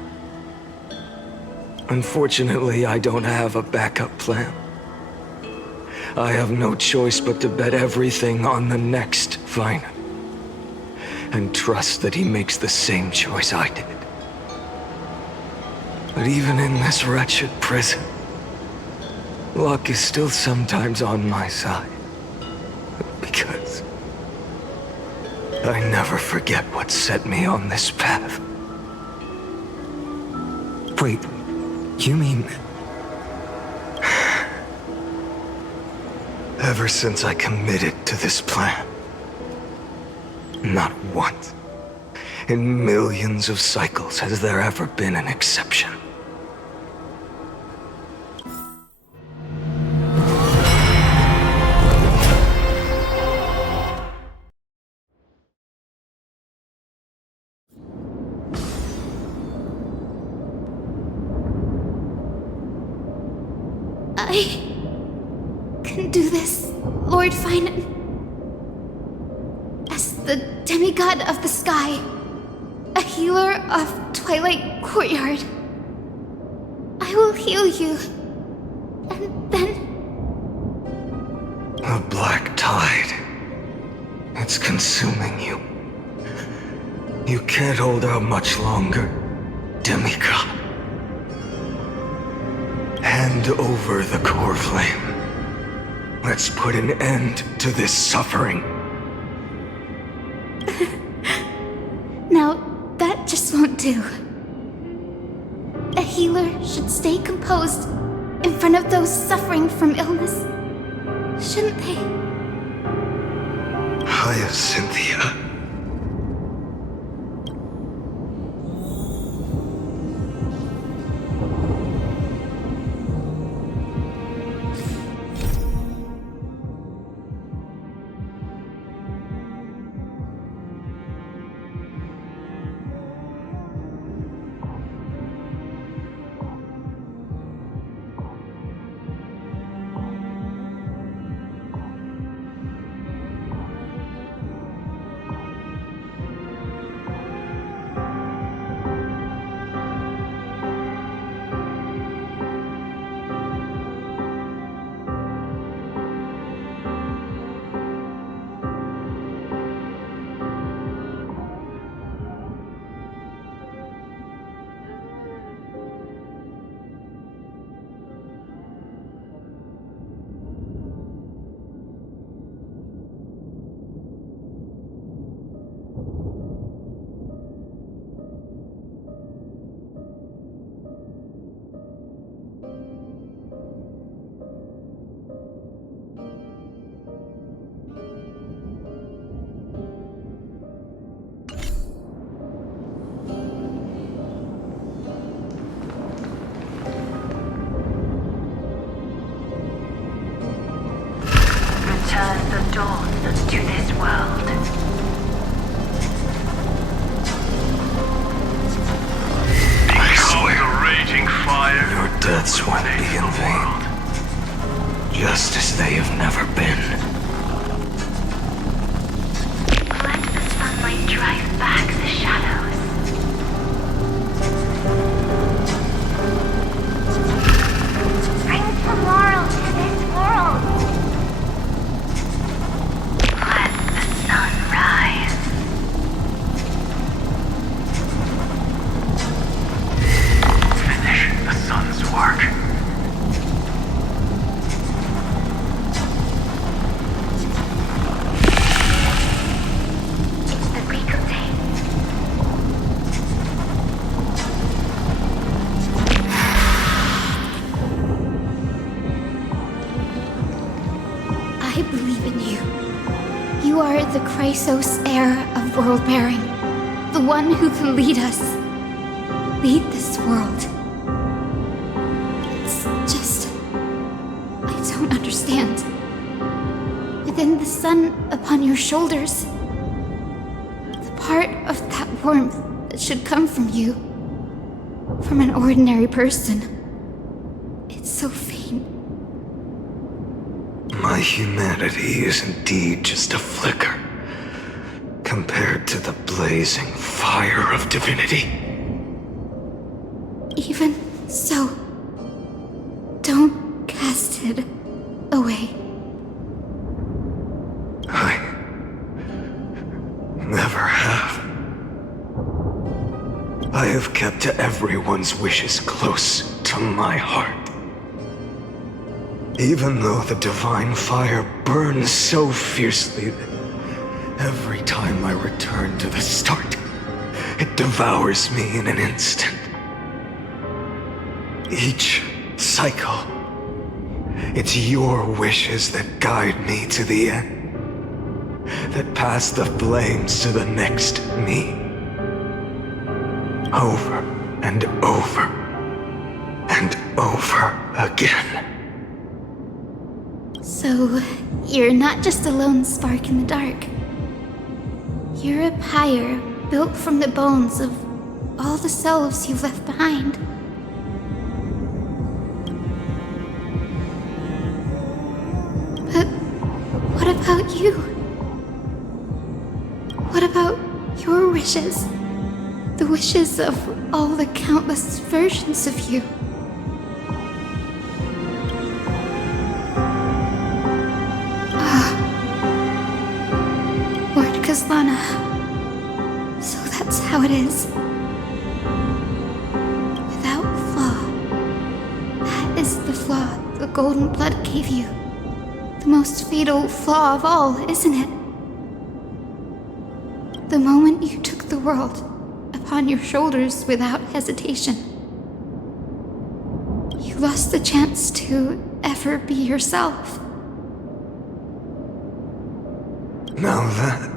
Unfortunately, I don't have a backup plan. I have no choice but to bet everything on the next Phainon, and trust that he makes the same choice I did. But even in this wretched prison, luck is still sometimes on my side. Because I never forget what set me on this path. Wait, you mean... Ever since I committed to this plan, not once in millions of cycles has there ever been an exception. I can do this, Lord Phainon. As the demigod of the sky, a healer of Twilight Courtyard, I I will heal you. And then... The black tide. It's consuming you. You can't hold out much longer, demigod. Hand over the core flame. Let's put an end to this suffering. Now, that just won't do. A healer should stay composed in front of those suffering from illness. Shouldn't they? Hiya, Cynthia. Return the dawn to this world. I swear, the raging fire. your deaths won't be in vain. Just as they have never been. Let the sunlight drive back the shadows. Bring tomorrow to this world. Let the sun rise. Finish the sun's work. It's the regal day. I believe in you. You are the Chrysos heir of world bearing. The one who can lead us. Lead this world. It's just... I don't understand. Within the sun upon your shoulders, the part of that warmth that should come from you, from an ordinary person, it's so faint. My humanity is indeed just a flicker compared to the blazing fire of divinity. Even so, don't cast it away. I never have. I have kept everyone's wishes close to my heart. Even though the divine fire burns so fiercely that every time I return to the start, it devours me in an instant. Each cycle, it's your wishes that guide me to the end, that pass the flames to the next me. Over and over and over again. So, you're not just a lone spark in the dark. You're a pyre built from the bones of all the selves you've left behind. But what about you? What about your wishes? The wishes of all the countless versions of you. Lana. So that's how it is. Without flaw. That is the flaw the golden blood gave you. The most fatal flaw of all, isn't it? The moment you took the world upon your shoulders without hesitation, you lost the chance to ever be yourself. Now that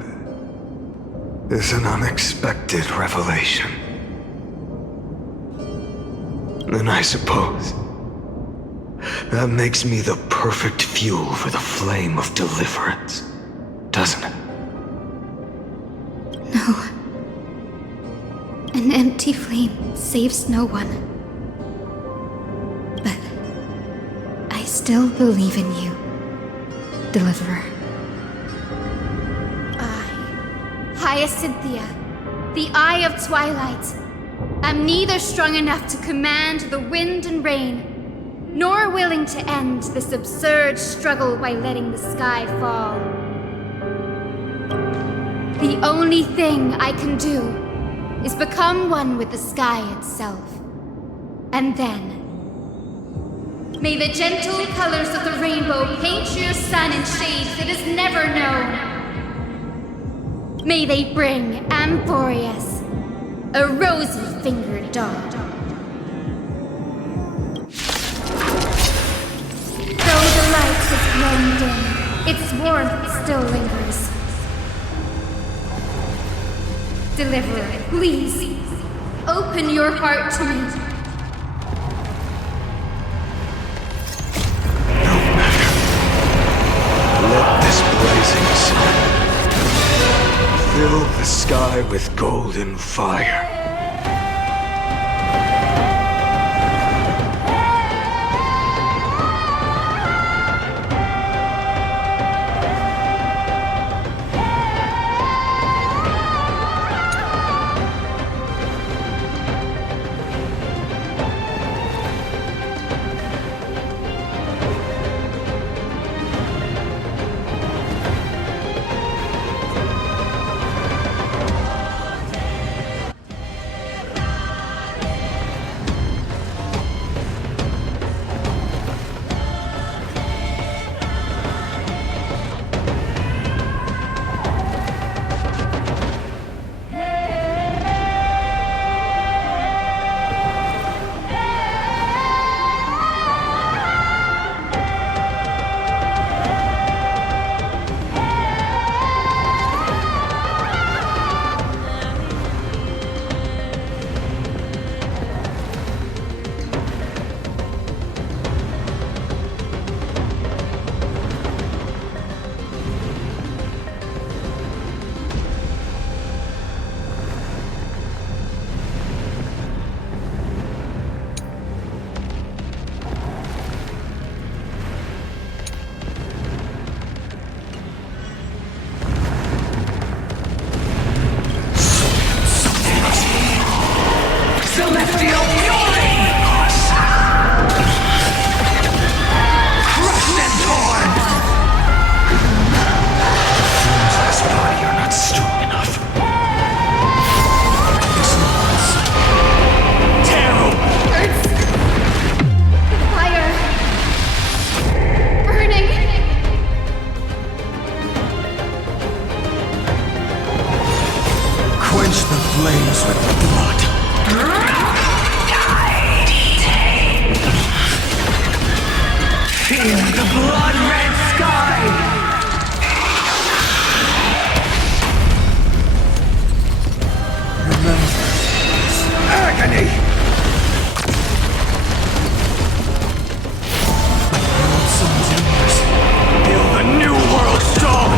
is an unexpected revelation. And I suppose that makes me the perfect fuel for the flame of deliverance, doesn't it? No. An empty flame saves no one. But I still believe in you, Deliverer. Hyacinthia, the Eye of Twilight, am neither strong enough to command the wind and rain, nor willing to end this absurd struggle by letting the sky fall. The only thing I can do is become one with the sky itself. And then, may the gentle colors of the rainbow paint your sun in shades it has never known. May they bring Amphorius, a rosy-fingered dog. Though the light has grown dim, its warmth still lingers. Deliverer, please, open your heart to me. No matter. Let this blazing sun fill the sky with golden fire. flames with blood. In the blood-red sky! Remember this agony! World Sun's embers hail the new world's dawn!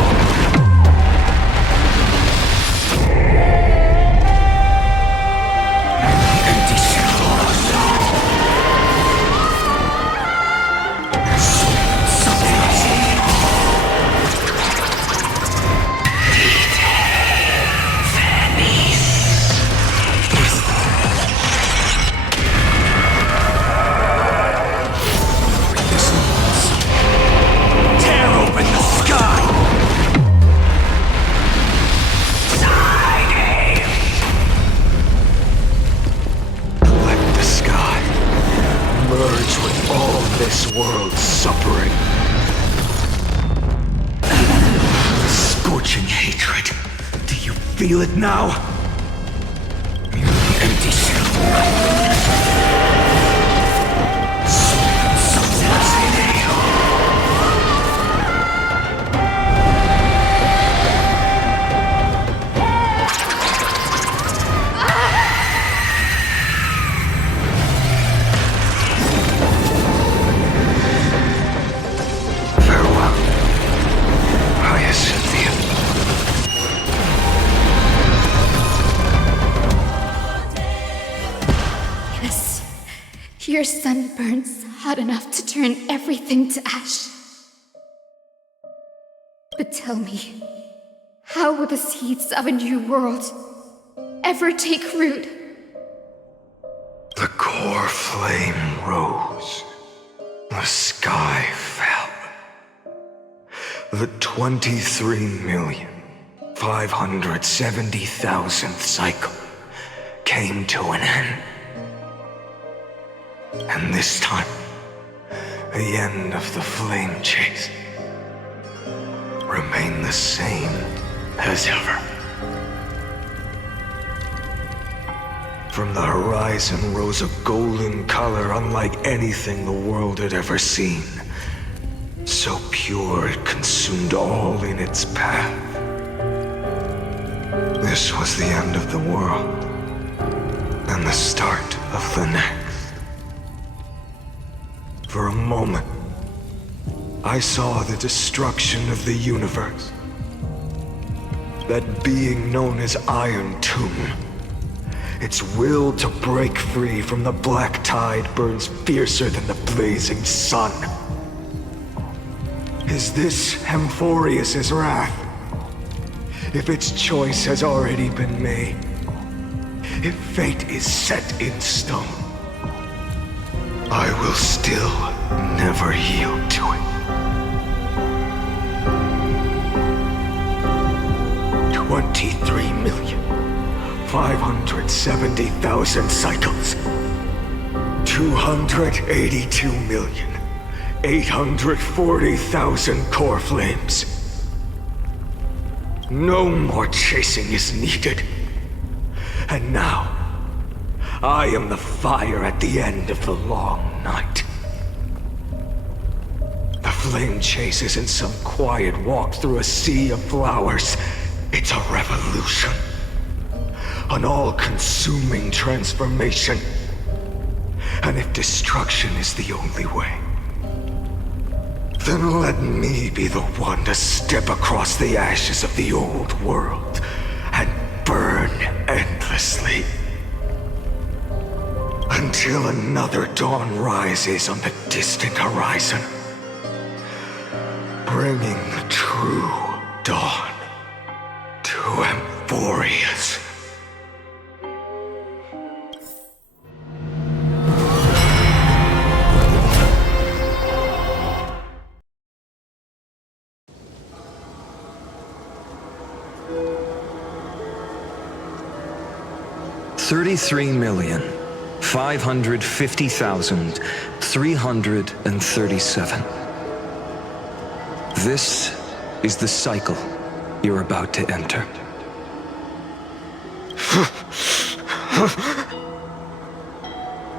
feel it now? Empty shell. Your sun burns hot enough to turn everything to ash. But tell me, how will the seeds of a new world ever take root? The core flame rose. The sky fell. The 23,570,000th cycle came to an end. And this time, the end of the flame chase remained the same as ever. From the horizon rose a golden color unlike anything the world had ever seen. So pure it consumed all in its path. This was the end of the world, and the start of the next. For a moment, I saw the destruction of the universe. That being known as Iron Tomb. Its will to break free from the black tide burns fiercer than the blazing sun. Is this Amphorius' wrath? If its choice has already been made, if fate is set in stone, I will still never yield to it. 23,570,000 cycles. 282,840,000 core flames. No more chasing is needed. And now, I am the fire at the end of the long night. The flame chase isn't some quiet walk through a sea of flowers. It's a revolution. An all-consuming transformation. And if destruction is the only way, then let me be the one to step across the ashes of the old world and burn endlessly. Until another dawn rises on the distant horizon, bringing the true dawn to Amphorius. $33,550,337. This is the cycle you're about to enter.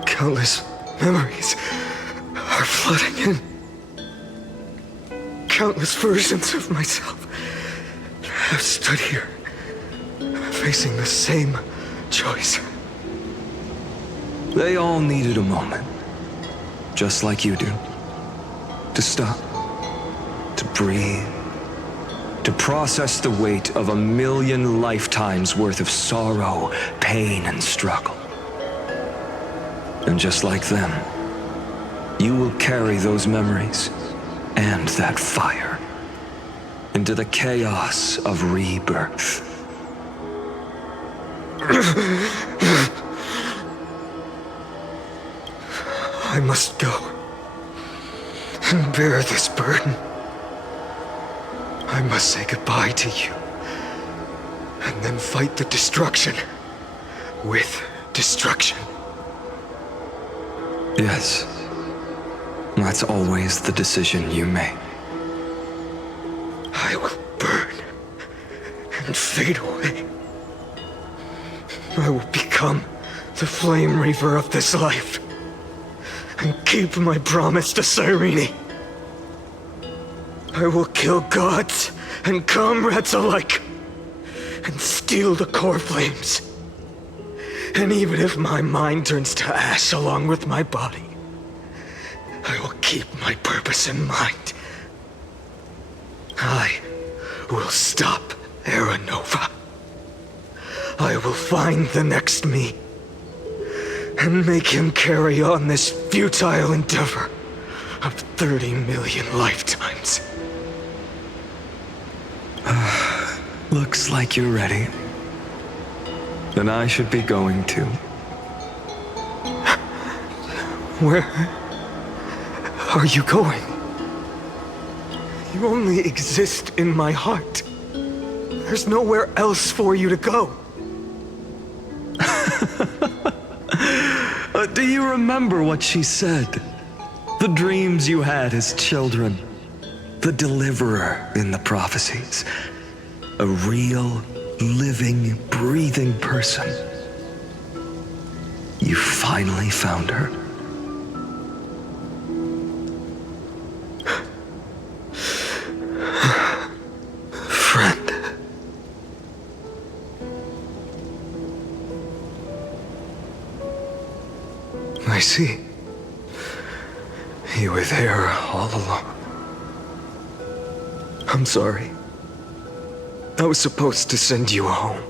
Countless memories are flooding in. Countless versions of myself have stood here, facing the same choice. They all needed a moment, just like you do. To stop, to breathe, to process the weight of 1,000,000 lifetimes worth of sorrow, pain, and struggle. And just like them, you will carry those memories and that fire into the chaos of rebirth. I must go and bear this burden. I must say goodbye to you, and then fight the destruction with destruction. Yes, that's always the decision you make. I will burn and fade away I will become the Flame Reaver of this life and keep my promise to Cyrene. I will kill gods and comrades alike and steal the core flames. And even if my mind turns to ash along with my body, I will keep my purpose in mind. I will stop Era Nova. I will find the next me and make him carry on this futile endeavor of 30 million lifetimes. Looks like you're ready. Then I should be going too. Where are you going? You only exist in my heart. There's nowhere else for you to go. Do you remember what she said? The dreams you had as children. The deliverer in the prophecies. A real, living, breathing person. You finally found her. Friend. I see. You were there all along. I'm sorry. I was supposed to send you home.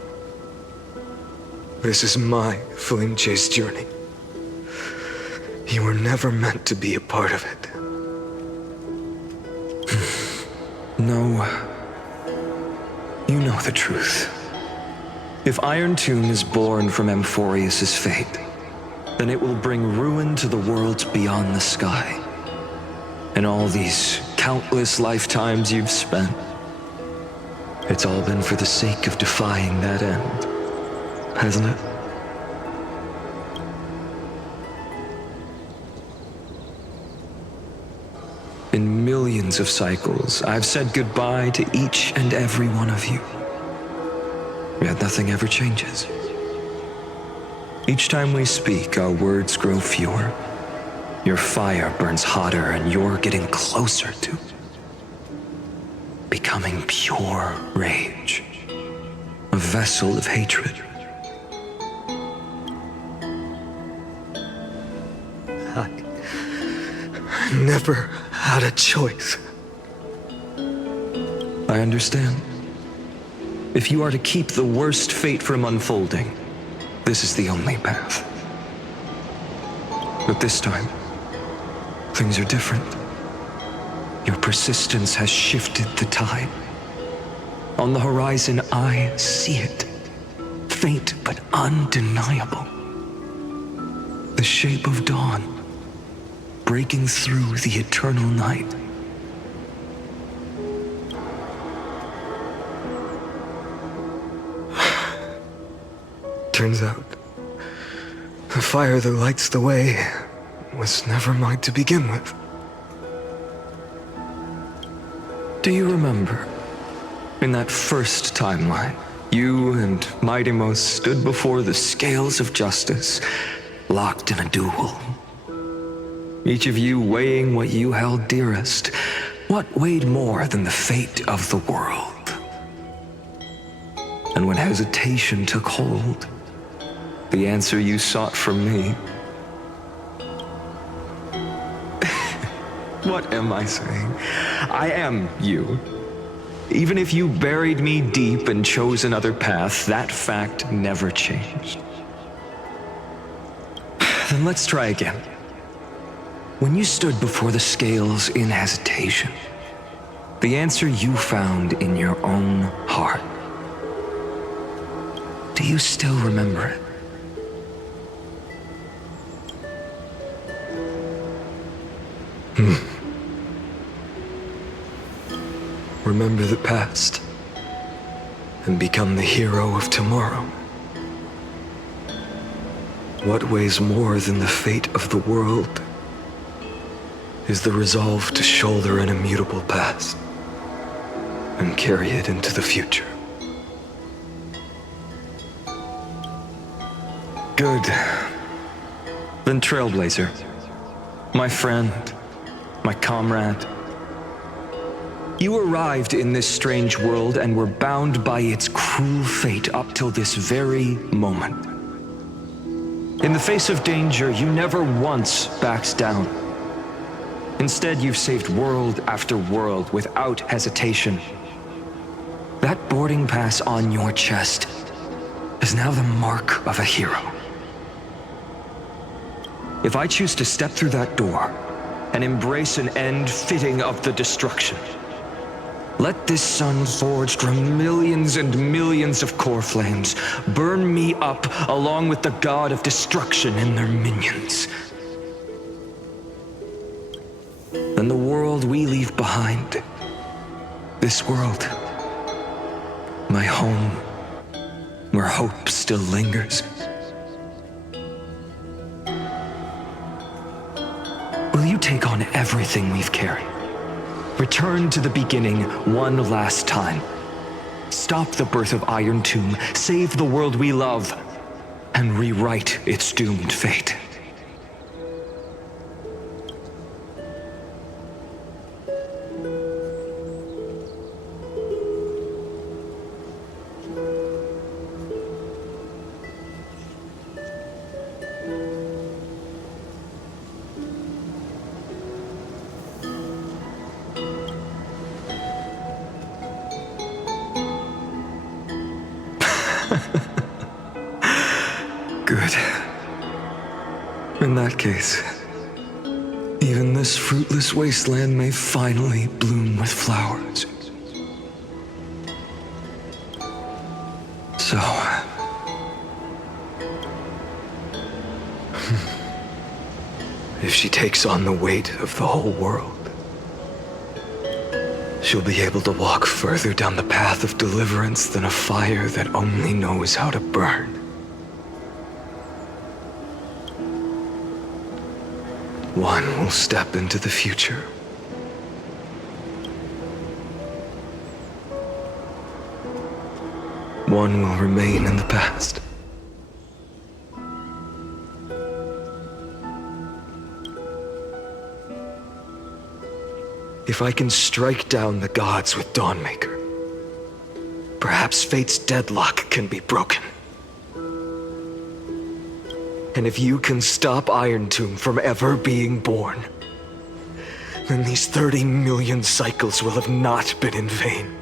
This is my flame chase journey. You were never meant to be a part of it. No. You know the truth. If Iron Tomb is born from Amphorius' fate, then it will bring ruin to the worlds beyond the sky. And all these countless lifetimes you've spent, it's all been for the sake of defying that end, hasn't it? In millions of cycles, I've said goodbye to each and every one of you. Yet nothing ever changes. Each time we speak, our words grow fewer. Your fire burns hotter, and you're getting closer to becoming pure rage, a vessel of hatred. I never had a choice. I understand. If you are to keep the worst fate from unfolding, this is the only path. But this time, things are different. Your persistence has shifted the tide. On the horizon, I see it. Faint but undeniable. The shape of dawn, breaking through the eternal night. Turns out, the fire that lights the way was never mine to begin with. Do you remember, in that first timeline, you and Mightymost stood before the scales of justice, locked in a duel? Each of you weighing what you held dearest. What weighed more than the fate of the world? And when hesitation took hold, the answer you sought from me. What am I saying? I am you. Even if you buried me deep and chose another path, that fact never changed. Then let's try again. When you stood before the scales in hesitation, the answer you found in your own heart. Do you still remember it? Remember the past and become the hero of tomorrow. What weighs more than the fate of the world is the resolve to shoulder an immutable past and carry it into the future. Good. Then Trailblazer, my friend, my comrade. You arrived in this strange world and were bound by its cruel fate up till this very moment. In the face of danger, you never once backed down. Instead, you've saved world after world without hesitation. That boarding pass on your chest is now the mark of a hero. If I choose to step through that door and embrace an end fitting of the destruction, let this sun forged from millions and millions of core flames burn me up along with the god of destruction and their minions. Then the world we leave behind, this world, my home, where hope still lingers. Will you take on everything we've carried? Return to the beginning one last time. Stop the birth of Iron Tomb, save the world we love, and rewrite its doomed fate. Good. In that case, even this fruitless wasteland may finally bloom with flowers. So... if she takes on the weight of the whole world, she'll be able to walk further down the path of deliverance than a fire that only knows how to burn. One will step into the future. One will remain in the past. If I can strike down the gods with Dawnmaker, perhaps fate's deadlock can be broken. And if you can stop Iron Tomb from ever being born, then these 30 million cycles will have not been in vain.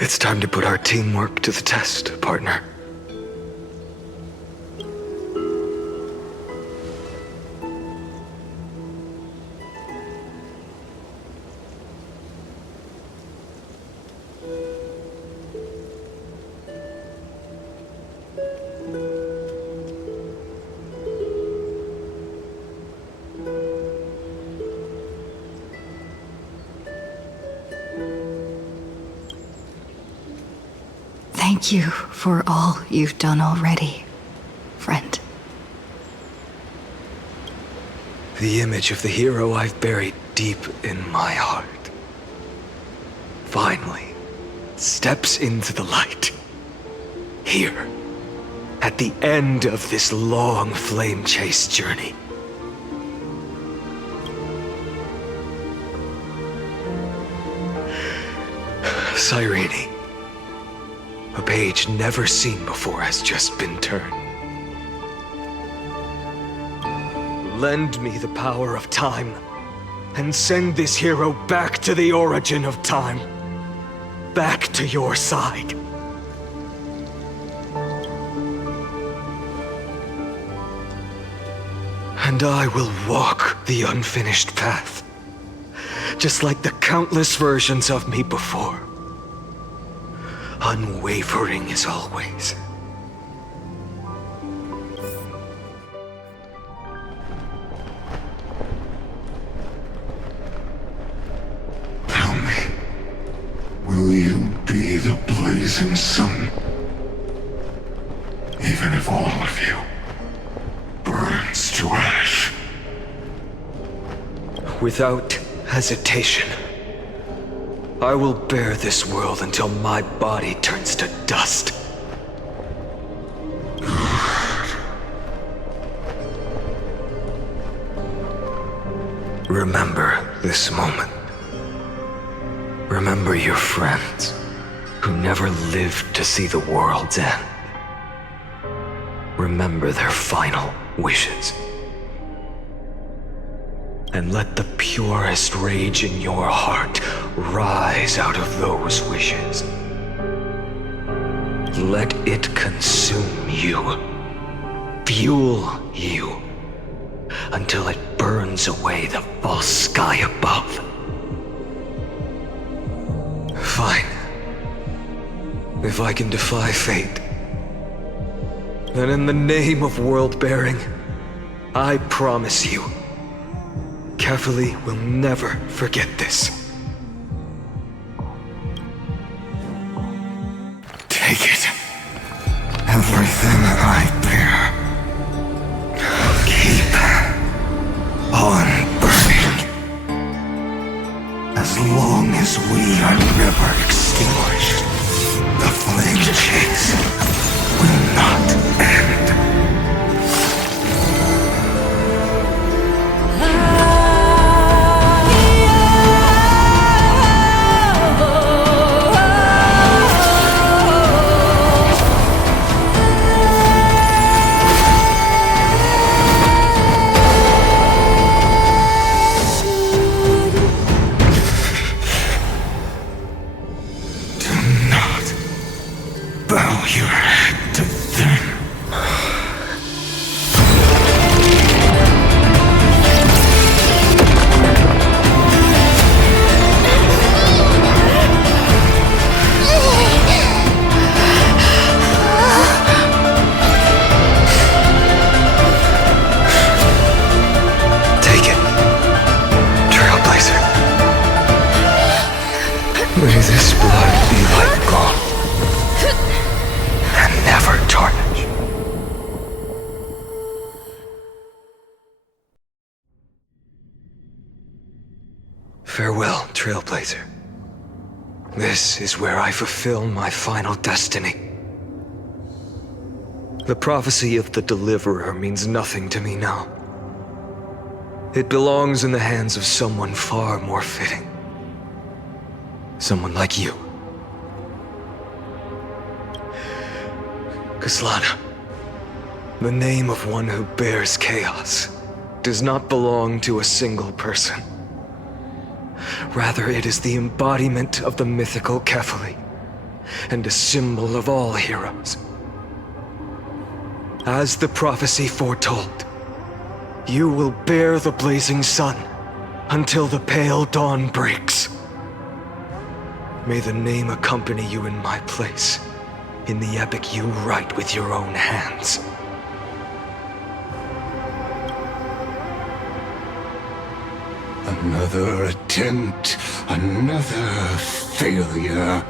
It's time to put our teamwork to the test, partner. Thank you for all you've done already, friend. The image of the hero I've buried deep in my heart finally steps into the light. Here, at the end of this long flame chase journey. Cyrene. A page never seen before has just been turned. Lend me the power of time, and send this hero back to the origin of time. Back to your side. And I will walk the unfinished path, just like the countless versions of me before. Unwavering as always. Tell me, will you be the blazing sun? Even if all of you burns to ash? Without hesitation. I will bear this world until my body turns to dust. Remember this moment. Remember your friends who never lived to see the world's end. Remember their final wishes. And let the purest rage in your heart rise out of those wishes. Let it consume you, fuel you, until it burns away the false sky above. Fine. If I can defy fate, then in the name of world-bearing, I promise you, Kefali will never forget this. Take it. Everything I bear. Keep on burning. As long as we are never extinguished, the flame chase will not end. Bow your head to them. Take it, Trailblazer. May this blood be like gold. Never tarnish. Farewell, Trailblazer. This is where I fulfill my final destiny. The prophecy of the Deliverer means nothing to me now. It belongs in the hands of someone far more fitting. Someone like you. Kaslana, the name of one who bears chaos does not belong to a single person. Rather, it is the embodiment of the mythical Kefali, and a symbol of all heroes. As the prophecy foretold, you will bear the blazing sun until the pale dawn breaks. May the name accompany you in my place, in the epic you write with your own hands. Another attempt, another failure.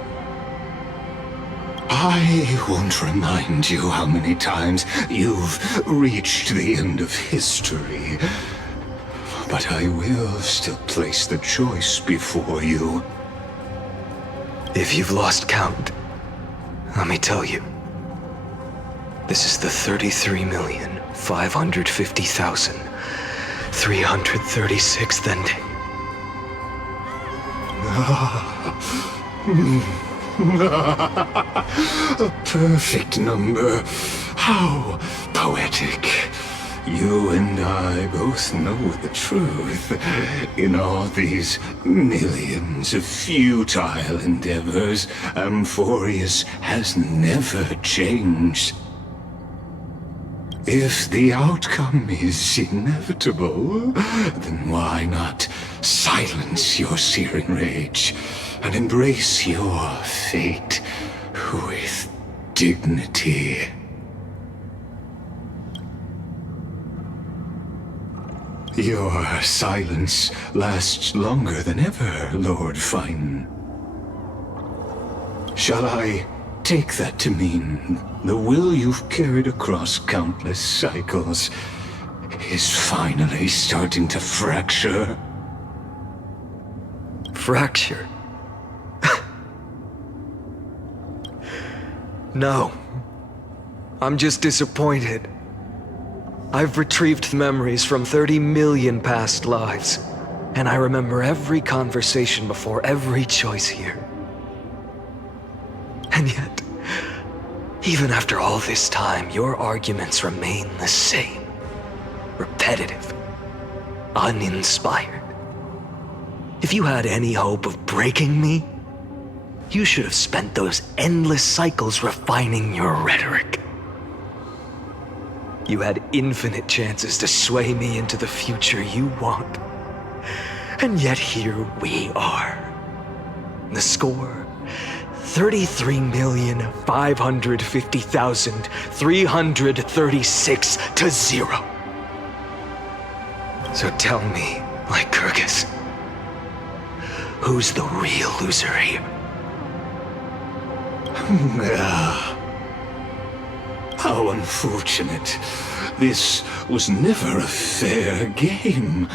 I won't remind you how many times you've reached the end of history, but I will still place the choice before you. If you've lost count, let me tell you, this is the 33,550,336th ending. A perfect number. How poetic. You and I both know the truth. In all these millions of futile endeavors, Amphorius has never changed. If the outcome is inevitable, then why not silence your searing rage and embrace your fate with dignity? Your silence lasts longer than ever, Lord Phainon. Shall I take that to mean the will you've carried across countless cycles is finally starting to fracture? Fracture? No. I'm just disappointed. I've retrieved memories from 30 million past lives, and I remember every conversation before every choice here. And yet, even after all this time, your arguments remain the same. Repetitive. Uninspired. If you had any hope of breaking me, you should have spent those endless cycles refining your rhetoric. You had infinite chances to sway me into the future you want. And yet here we are. The score, 33,550,336 to 0. So tell me, Lycurgus, who's the real loser here? How unfortunate. This was never a fair game.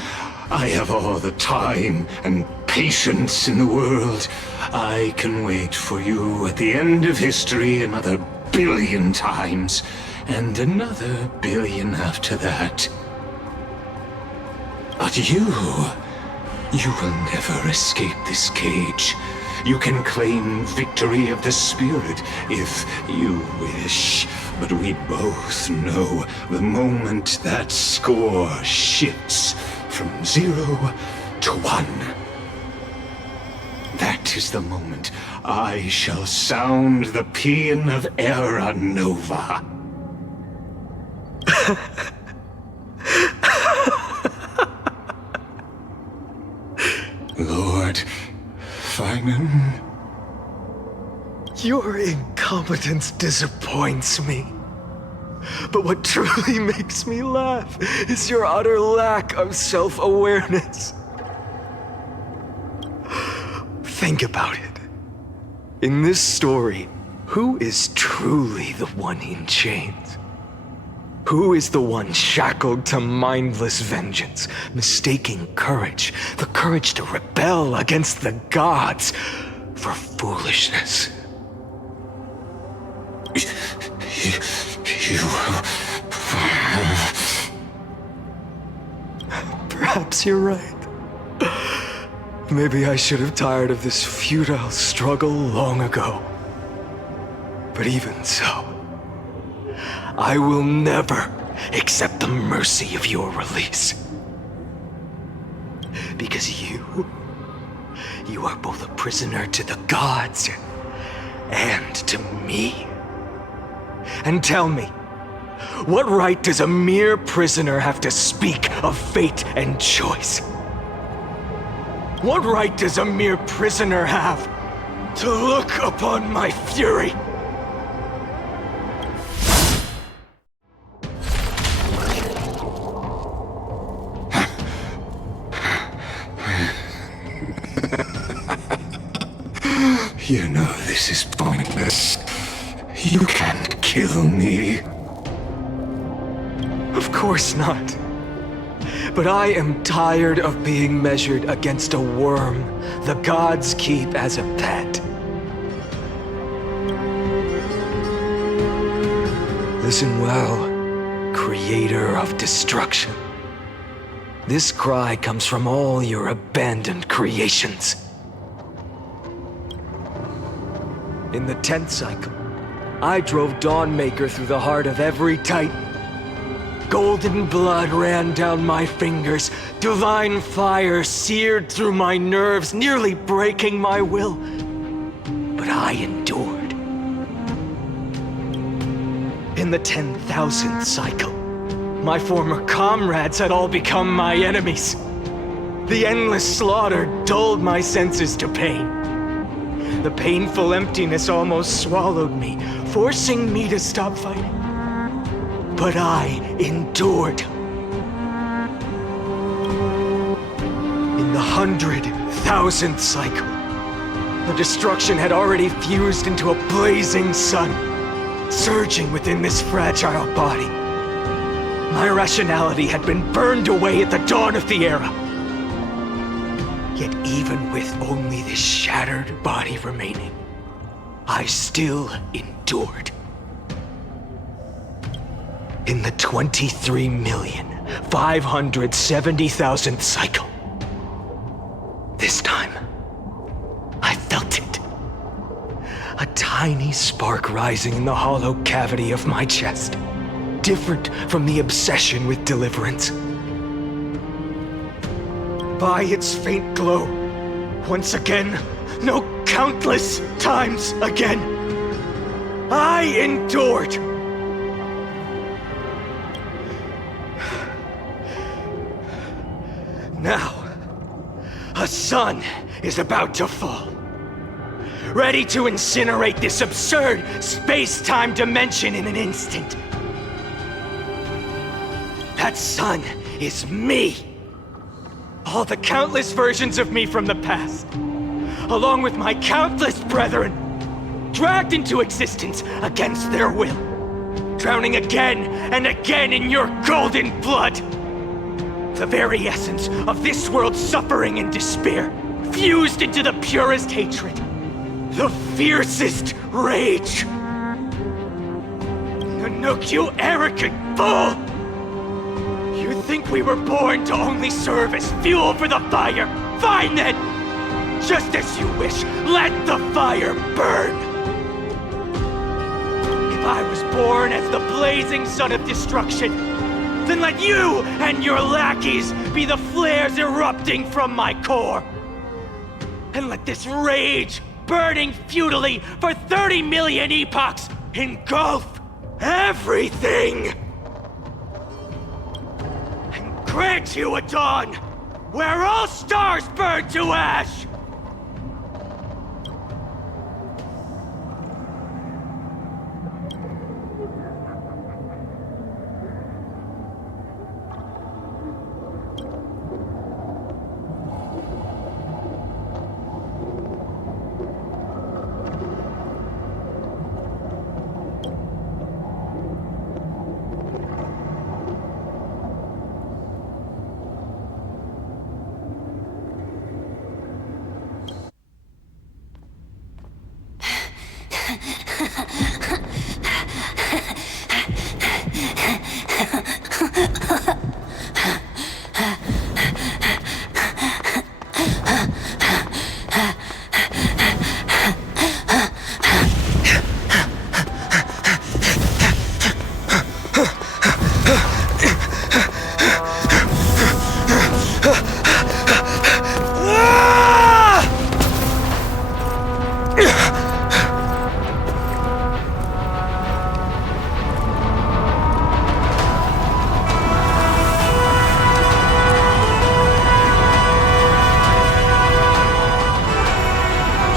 I have all the time and patience in the world. I can wait for you at the end of history another billion times, and another billion after that. But you will never escape this cage. You can claim victory of the spirit if you wish, but we both know the moment that score shifts from 0 to 1. That is the moment I shall sound the paean of Era Nova. Lord Phainon? Your incompetence disappoints me. But what truly makes me laugh is your utter lack of self-awareness. Think about it. In this story, who is truly the one in chains? Who is the one shackled to mindless vengeance, mistaking courage, the courage to rebel against the gods, for foolishness? Perhaps you're right. Maybe I should have tired of this futile struggle long ago. But even so, I will never accept the mercy of your release. Because you are both a prisoner to the gods and to me. And tell me, what right does a mere prisoner have to speak of fate and choice? What right does a mere prisoner have to look upon my fury? You know this is pointless. You can't kill me. Of course not. But I am tired of being measured against a worm the gods keep as a pet. Listen well, creator of destruction. This cry comes from all your abandoned creations. In the 10th cycle, I drove Dawnmaker through the heart of every Titan. Golden blood ran down my fingers, divine fire seared through my nerves, nearly breaking my will. But I endured. In the 10,000th cycle, my former comrades had all become my enemies. The endless slaughter dulled my senses to pain. The painful emptiness almost swallowed me, forcing me to stop fighting. But I endured. In the 100,000th cycle, the destruction had already fused into a blazing sun, surging within this fragile body. My rationality had been burned away at the dawn of the era. Yet even with only this shattered body remaining, I still endured. In the 23,570,000th cycle. This time, I felt it. A tiny spark rising in the hollow cavity of my chest. Different from the obsession with deliverance. By its faint glow, once again, no, countless times again, I endured. Now, a sun is about to fall. Ready to incinerate this absurd space-time dimension in an instant. That sun is me. All the countless versions of me from the past, along with my countless brethren, dragged into existence against their will, drowning again and again in your golden blood. The very essence of this world's suffering and despair, fused into the purest hatred, the fiercest rage. Nanook, you arrogant fool! You think we were born to only serve as fuel for the fire? Fine then! Just as you wish, let the fire burn! If I was born as the blazing sun of destruction, then let you and your lackeys be the flares erupting from my core. And let this rage, burning futilely for 30 million epochs, engulf everything! And grant you a dawn where all stars burn to ash!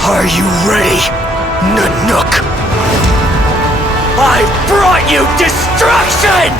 Are you ready, Nanook? I've brought you destruction!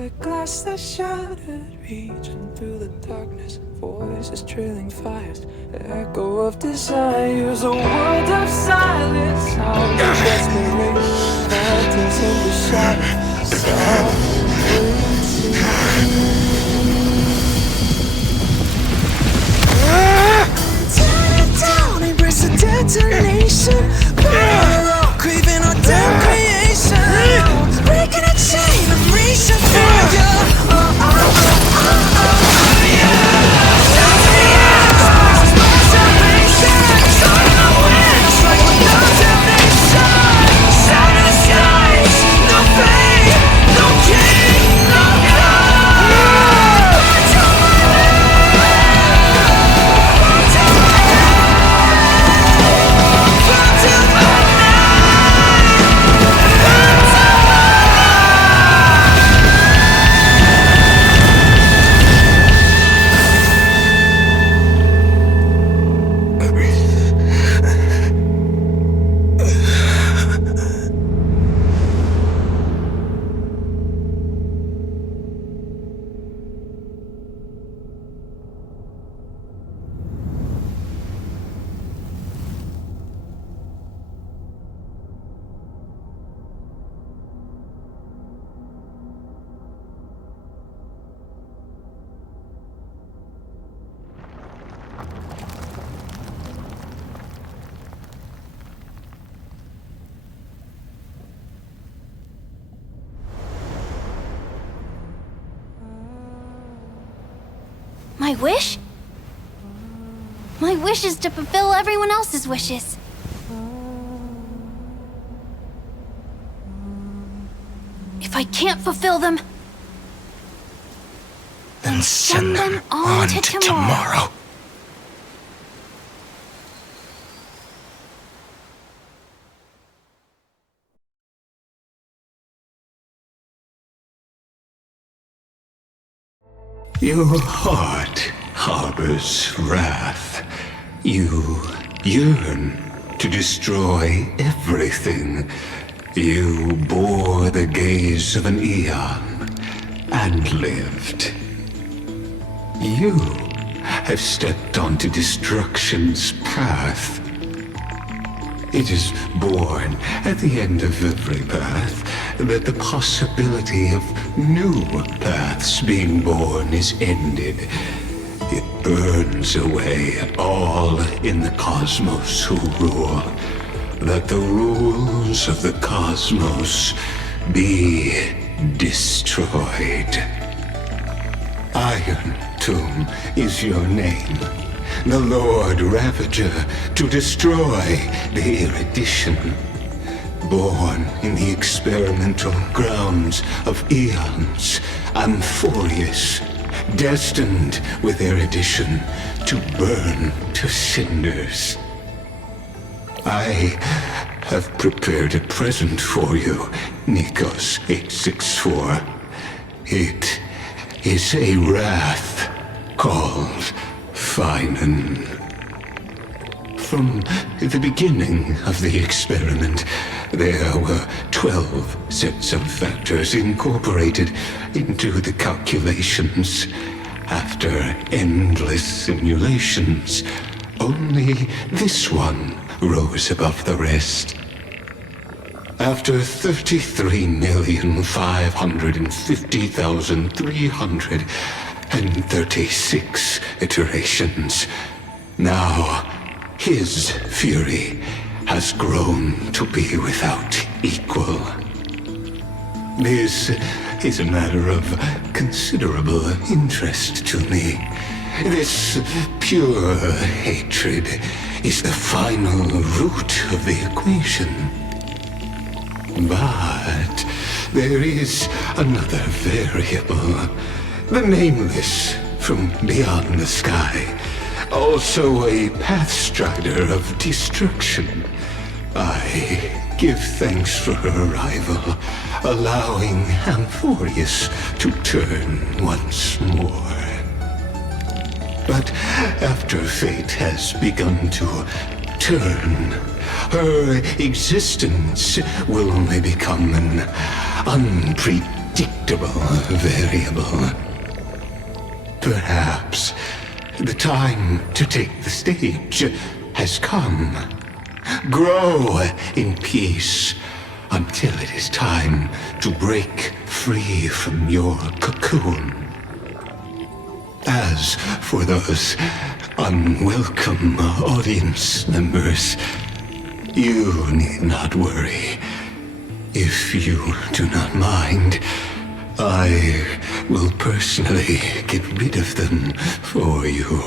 like glass that shattered, reaching through the darkness. Voices trailing fires, echo of desires. A world of silence, sounds of desperation. Phantoms in the shadow, softly tear it down, embrace the detonation. Burn up, craving our damn creation. Breaking a chain, I'm reaching for you. My wish? My wish is to fulfill everyone else's wishes. If I can't fulfill them, then send them on to tomorrow. Your heart harbors wrath. You yearn to destroy everything. You bore the gaze of an eon and lived. You have stepped onto destruction's path. It is born at the end of every path that the possibility of new paths being born is ended. It burns away all in the cosmos who rule. Let the rules of the cosmos be destroyed. Iron Tomb is your name. The Lord Ravager to destroy the erudition. Born in the experimental grounds of eons, Amphorius, destined with erudition to burn to cinders. I have prepared a present for you, Nikos 864. It is a wrath called Phainon. From the beginning of the experiment, there were 12 sets of factors incorporated into the calculations. After endless simulations, only this one rose above the rest. After 33,550,336 iterations, now his fury has grown to be without equal. This is a matter of considerable interest to me. This pure hatred is the final root of the equation. But there is another variable, the nameless from beyond the sky, also a pathstrider of destruction. I give thanks for her arrival, allowing Amphorius to turn once more. But after fate has begun to turn, her existence will only become an unpredictable unpredictable variable. Perhaps the time to take the stage has come. Grow in peace until it is time to break free from your cocoon. As for those unwelcome audience members, you need not worry. If you do not mind, I will personally get rid of them for you.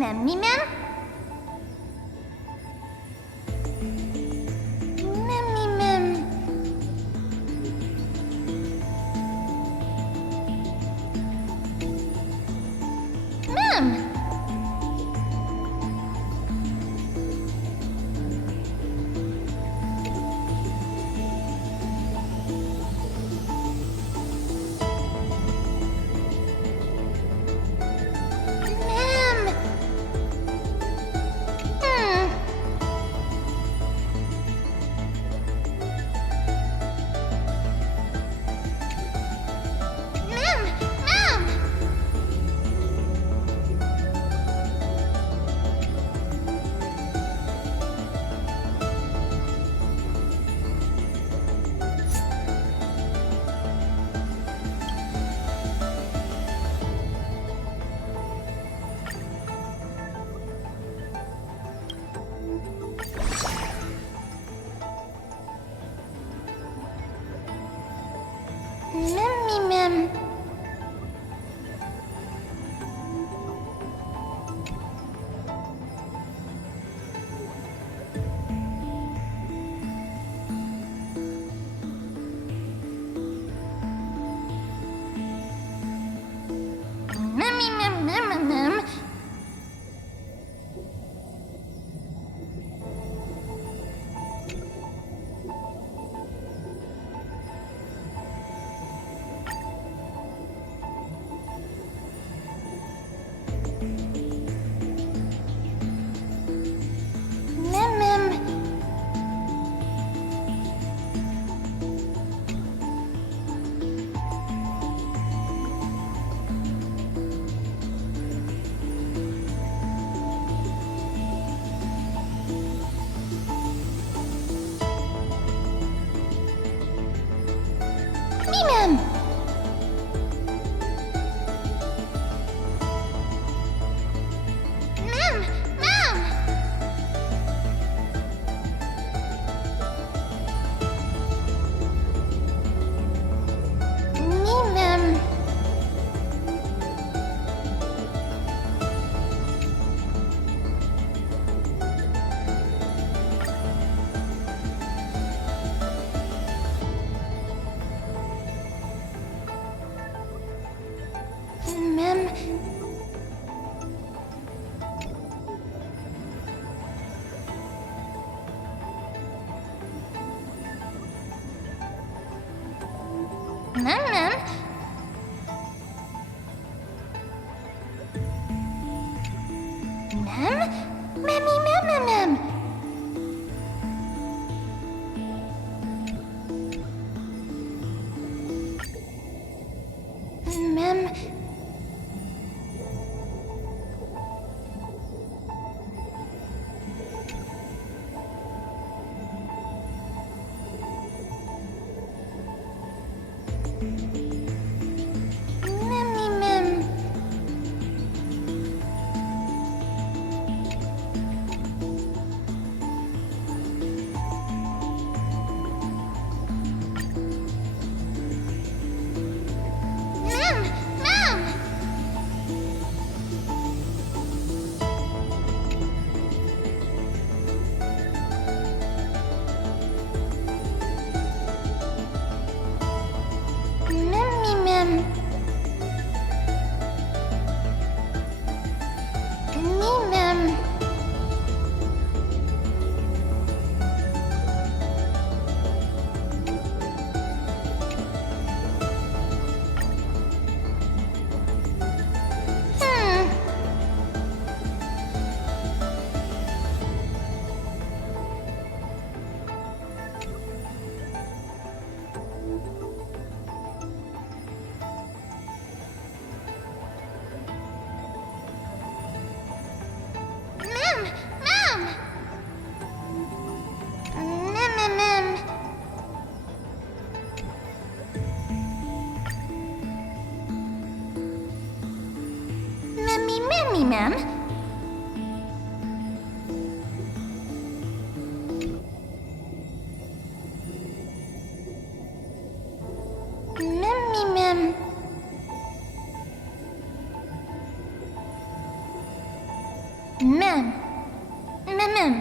Memmy Mem? Memmy Mem. Mem! Memmy Mem. Memmy Mem, Mem, Mem. Mem. Mem? Memmy Mem. Mem. ma'am. Ma'am. Ma'am.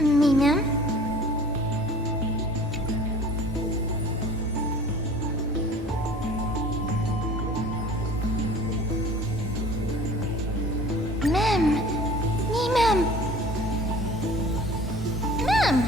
Me, ma'am. Ma'am. Me, ma'am. Ma'am.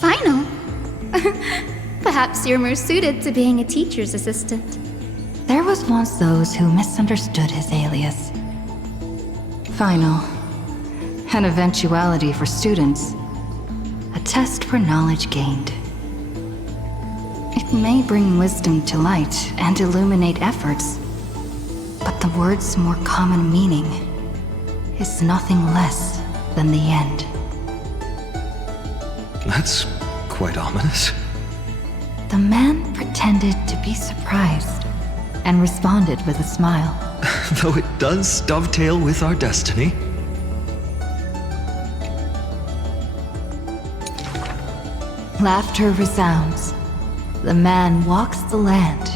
Phainon? Perhaps you're more suited to being a teacher's assistant. There was once those who misunderstood his alias. Phainon. An eventuality for students. A test for knowledge gained. It may bring wisdom to light and illuminate efforts, but the word's more common meaning is nothing less than the end. That's quite ominous. The man pretended to be surprised and responded with a smile. Though it does dovetail with our destiny. Laughter resounds. The man walks the land,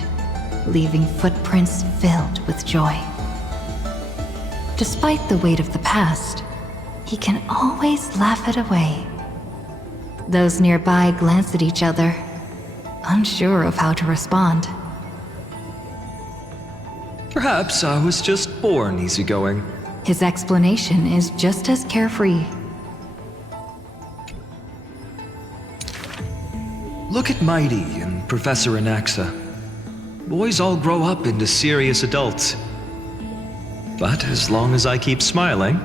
leaving footprints filled with joy. Despite the weight of the past, he can always laugh it away. Those nearby glance at each other, unsure of how to respond. Perhaps I was just born easygoing. His explanation is just as carefree. Look at Mighty and Professor Anaxa. boys all grow up into serious adults. But as long as I keep smiling,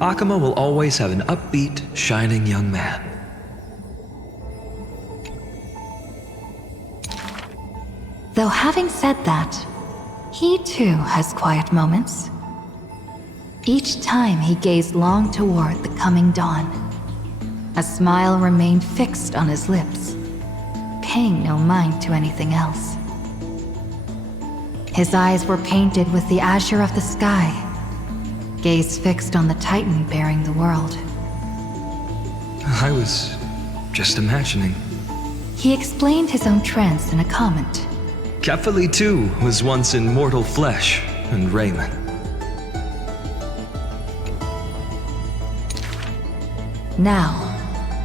Akuma will always have an upbeat, shining young man. Though having said that, he too has quiet moments. Each time he gazed long toward the coming dawn, a smile remained fixed on his lips, paying no mind to anything else. His eyes were painted with the azure of the sky, gaze fixed on the Titan bearing the world. I was just imagining. He explained his own trance in a comment. Kefali too was once in mortal flesh and raiment. Now,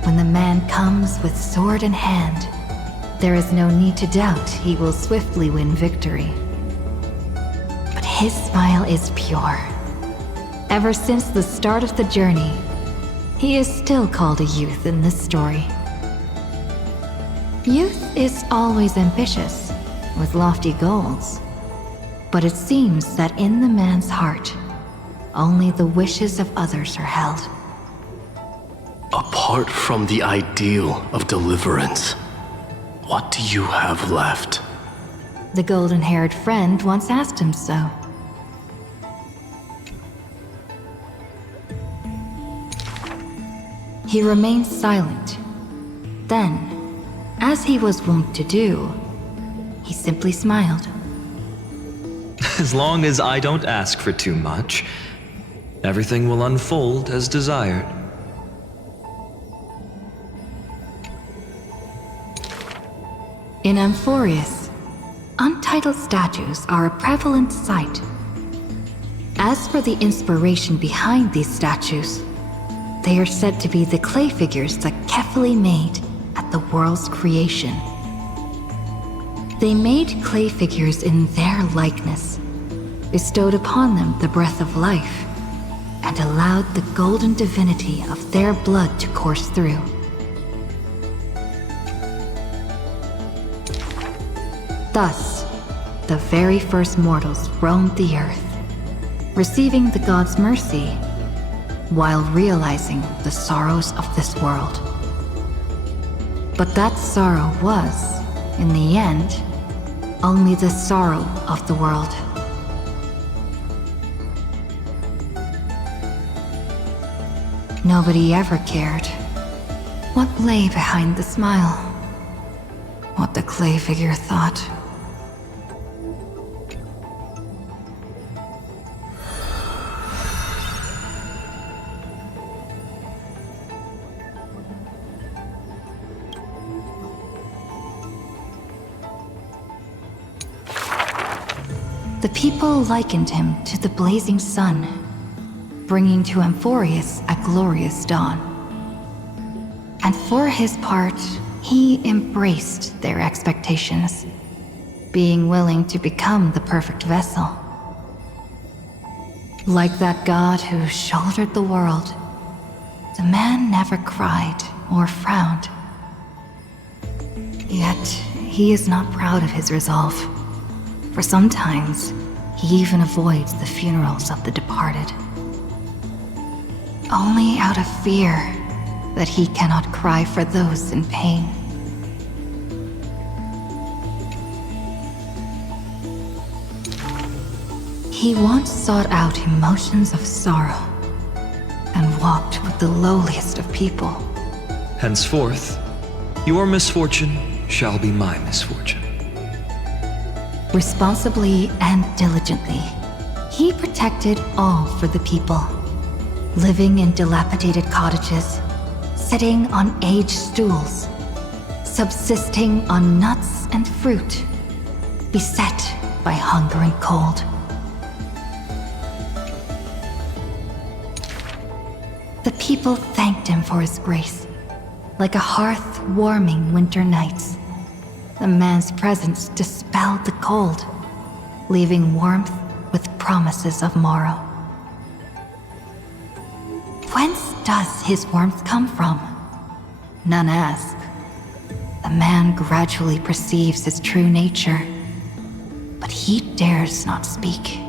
when the man comes with sword in hand, there is no need to doubt he will swiftly win victory. But his smile is pure. Ever since the start of the journey, he is still called a youth in this story. Youth is always ambitious, with lofty goals. But it seems that in the man's heart, only the wishes of others are held. Apart from the ideal of deliverance, what do you have left? The golden-haired friend once asked him so. He remained silent. Then, as he was wont to do, he simply smiled. As long as I don't ask for too much, everything will unfold as desired. In Amphorius, untitled statues are a prevalent sight. As for the inspiration behind these statues, they are said to be the clay figures that Kefali made at the world's creation. They made clay figures in their likeness, bestowed upon them the breath of life, and allowed the golden divinity of their blood to course through. Thus, the very first mortals roamed the earth, receiving the gods' mercy, while realizing the sorrows of this world. But that sorrow was, in the end, only the sorrow of the world. Nobody ever cared what lay behind the smile, what the clay figure thought. The people likened him to the blazing sun, bringing to Amphorius a glorious dawn. And for his part, he embraced their expectations, being willing to become the perfect vessel. Like that god who shouldered the world, the man never cried or frowned. Yet, he is not proud of his resolve. For sometimes, he even avoids the funerals of the departed. Only out of fear that he cannot cry for those in pain. He once sought out emotions of sorrow and walked with the lowliest of people. Henceforth, your misfortune shall be my misfortune. Responsibly and diligently, he protected all for the people, living in dilapidated cottages, sitting on aged stools, subsisting on nuts and fruit, beset by hunger and cold. The people thanked him for his grace, like a hearth warming winter nights. The man's presence dispelled the cold, leaving warmth with promises of morrow. Whence does his warmth come from? None ask. The man gradually perceives his true nature, but he dares not speak.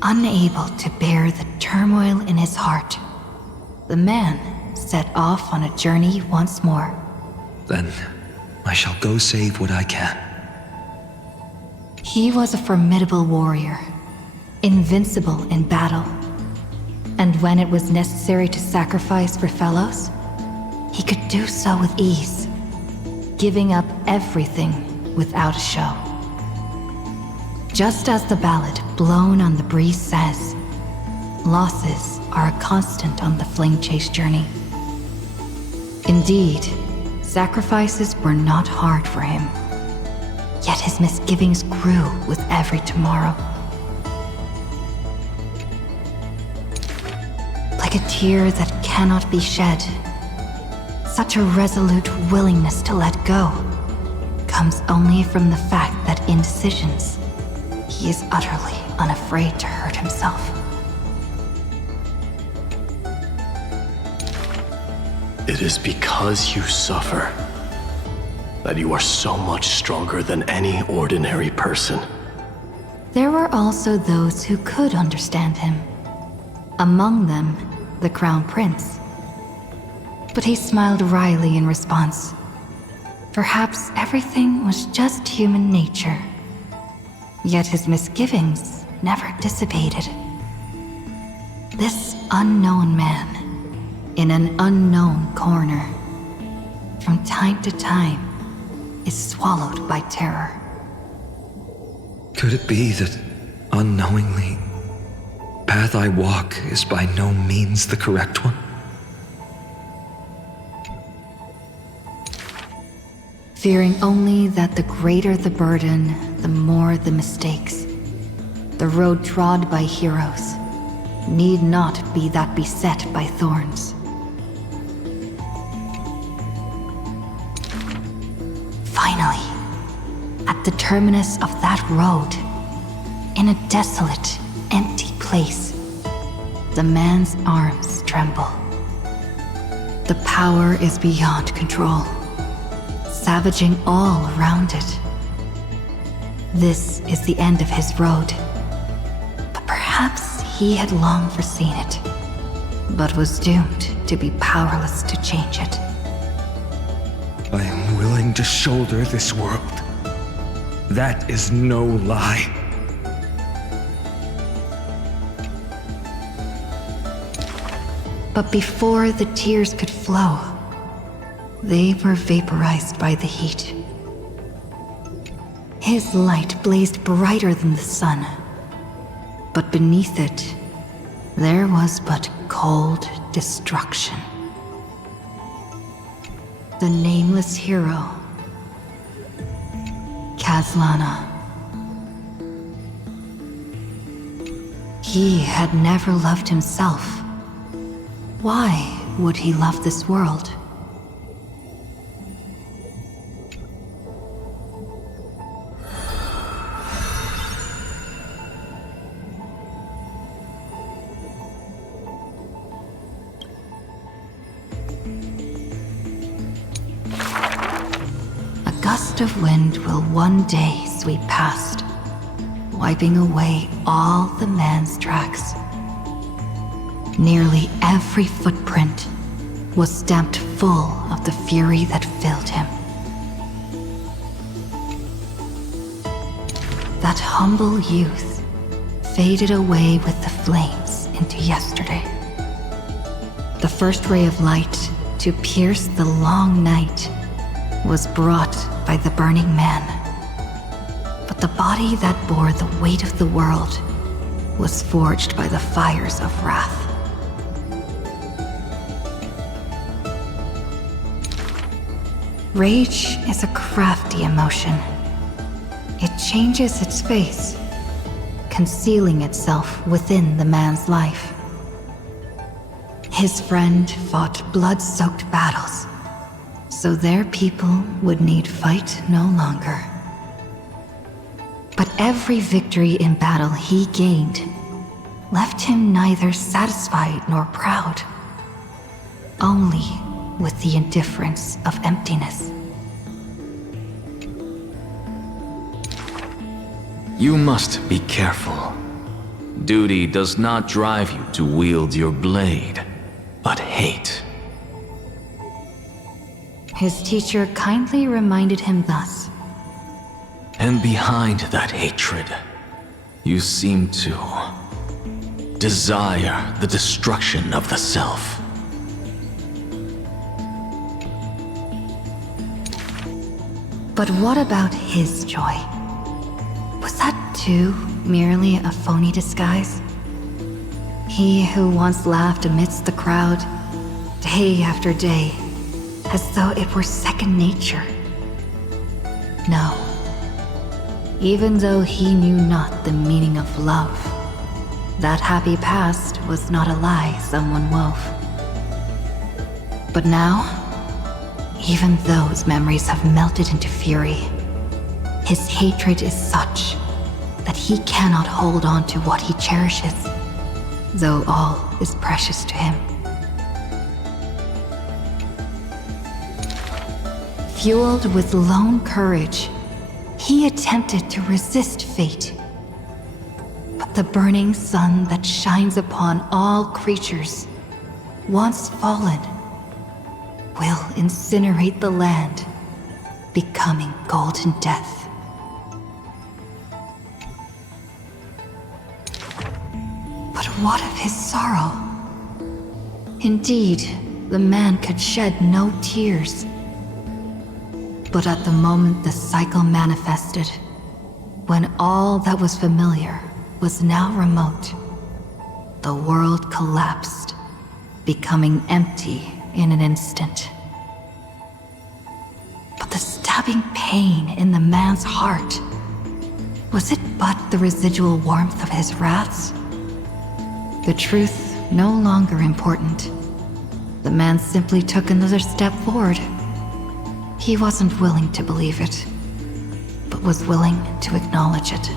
Unable to bear the turmoil in his heart, the man set off on a journey once more. Then I shall go save what I can. He was a formidable warrior, invincible in battle. And when it was necessary to sacrifice for fellows, he could do so with ease, giving up everything without a show. Just as the ballad blown on the breeze says, losses are a constant on the flame chase journey. Indeed, sacrifices were not hard for him, yet his misgivings grew with every tomorrow. Like a tear that cannot be shed, such a resolute willingness to let go comes only from the fact that in decisions, he is utterly unafraid to hurt himself. It is because you suffer that you are so much stronger than any ordinary person. There were also those who could understand him. Among them, the Crown Prince. But he smiled wryly in response. Perhaps everything was just human nature. Yet his misgivings never dissipated. This unknown man, in an unknown corner, from time to time, is swallowed by terror. Could it be that, unknowingly, path I walk is by no means the correct one? Fearing only that the greater the burden, the more the mistakes. The road trod by heroes need not be that beset by thorns. Finally, at the terminus of that road, in a desolate, empty place, the man's arms tremble. The power is beyond control, savaging all around it. This is the end of his road, but perhaps he had long foreseen it, but was doomed to be powerless to change it. I am willing to shoulder this world. That is no lie. But before the tears could flow, they were vaporized by the heat. His light blazed brighter than the sun, but beneath it, there was but cold destruction. The nameless hero, Kazlana. He had never loved himself. Why would he love this world? A gust of wind will one day sweep past, wiping away all the man's tracks. Nearly every footprint was stamped full of the fury that filled him. That humble youth faded away with the flames into yesterday. The first ray of light to pierce the long night was brought by the burning man. But the body that bore the weight of the world was forged by the fires of wrath. Rage is a crafty emotion. It changes its face, concealing itself within the man's life. His friend fought blood-soaked battles, so their people would need fight no longer. But every victory in battle he gained left him neither satisfied nor proud, only with the indifference of emptiness. You must be careful. Duty does not drive you to wield your blade, but hate. His teacher kindly reminded him thus. And behind that hatred, you seem to desire the destruction of the self. But what about his joy? Was that too merely a phony disguise? He who once laughed amidst the crowd, day after day, as though it were second nature. No. Even though he knew not the meaning of love, that happy past was not a lie someone wove. But now, even those memories have melted into fury. His hatred is such that he cannot hold on to what he cherishes, though all is precious to him. Fueled with lone courage, he attempted to resist fate. But the burning sun that shines upon all creatures, once fallen, will incinerate the land, becoming golden death. But what of his sorrow? Indeed, the man could shed no tears. But at the moment the cycle manifested, when all that was familiar was now remote, the world collapsed, becoming empty in an instant. But the stabbing pain in the man's heart, was it but the residual warmth of his wraths? The truth no longer important. The man simply took another step forward. He wasn't willing to believe it, but was willing to acknowledge it.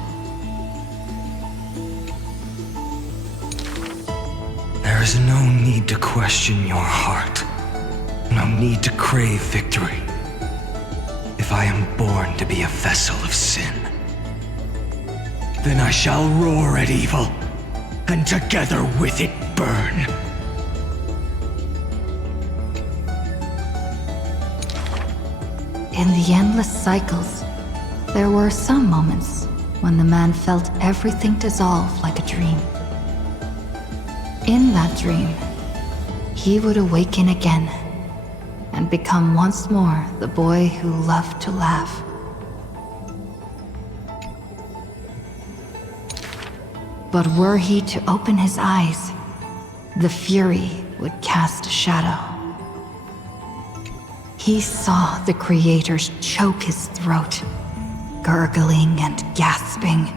There is no need to question your heart. No need to crave victory. If I am born to be a vessel of sin, then I shall roar at evil, and together with it burn. In the endless cycles, there were some moments when the man felt everything dissolve like a dream. In that dream, he would awaken again and become once more the boy who loved to laugh. But were he to open his eyes, the fury would cast a shadow. He saw the creators choke his throat, gurgling and gasping.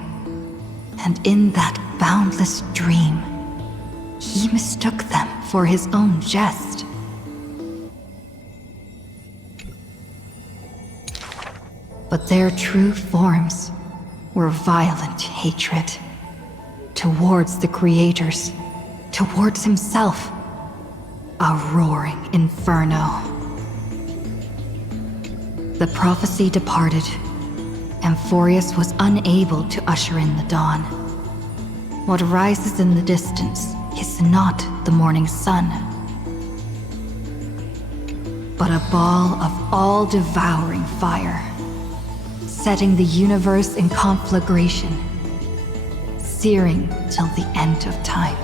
And in that boundless dream, he mistook them for his own jest. But their true forms were violent hatred. Towards the creators, towards himself, a roaring inferno. The prophecy departed. Amphorius was unable to usher in the dawn. What rises in the distance is not the morning sun, but a ball of all-devouring fire, setting the universe in conflagration, searing till the end of time.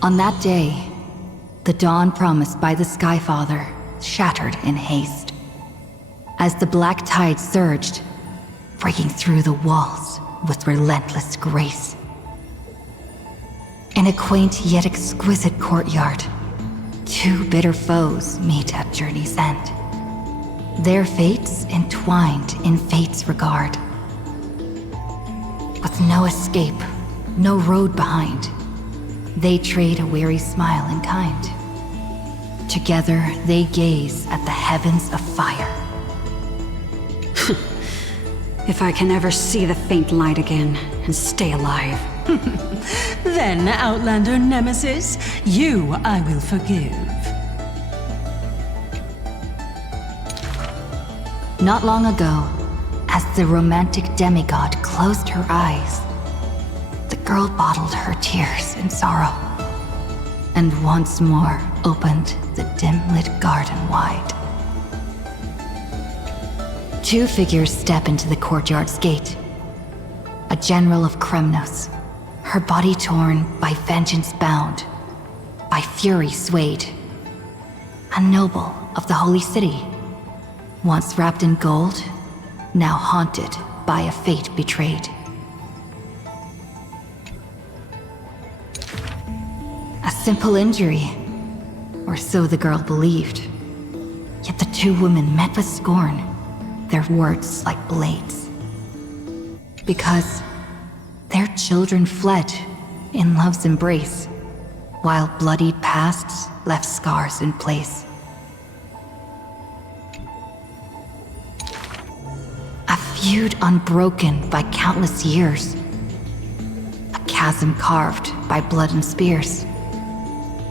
On that day, the dawn promised by the Skyfather shattered in haste. As the black tide surged, breaking through the walls with relentless grace. In a quaint yet exquisite courtyard, two bitter foes meet at journey's end. Their fates entwined in fate's regard. With no escape, no road behind, they trade a weary smile in kind. Together, they gaze at the heavens of fire. If I can ever see the faint light again and stay alive. Then, Outlander Nemesis, you I will forgive. Not long ago, as the romantic demigod closed her eyes, the girl bottled her tears in sorrow, and once more opened the dim-lit garden wide. Two figures step into the courtyard's gate. A general of Kremnos, her body torn, by vengeance bound, by fury swayed. A noble of the Holy City, once wrapped in gold, now haunted by a fate betrayed. A simple injury, or so the girl believed. Yet the two women met with scorn, their words like blades. Because their children fled in love's embrace, while bloodied pasts left scars in place. A feud unbroken by countless years. A chasm carved by blood and spears.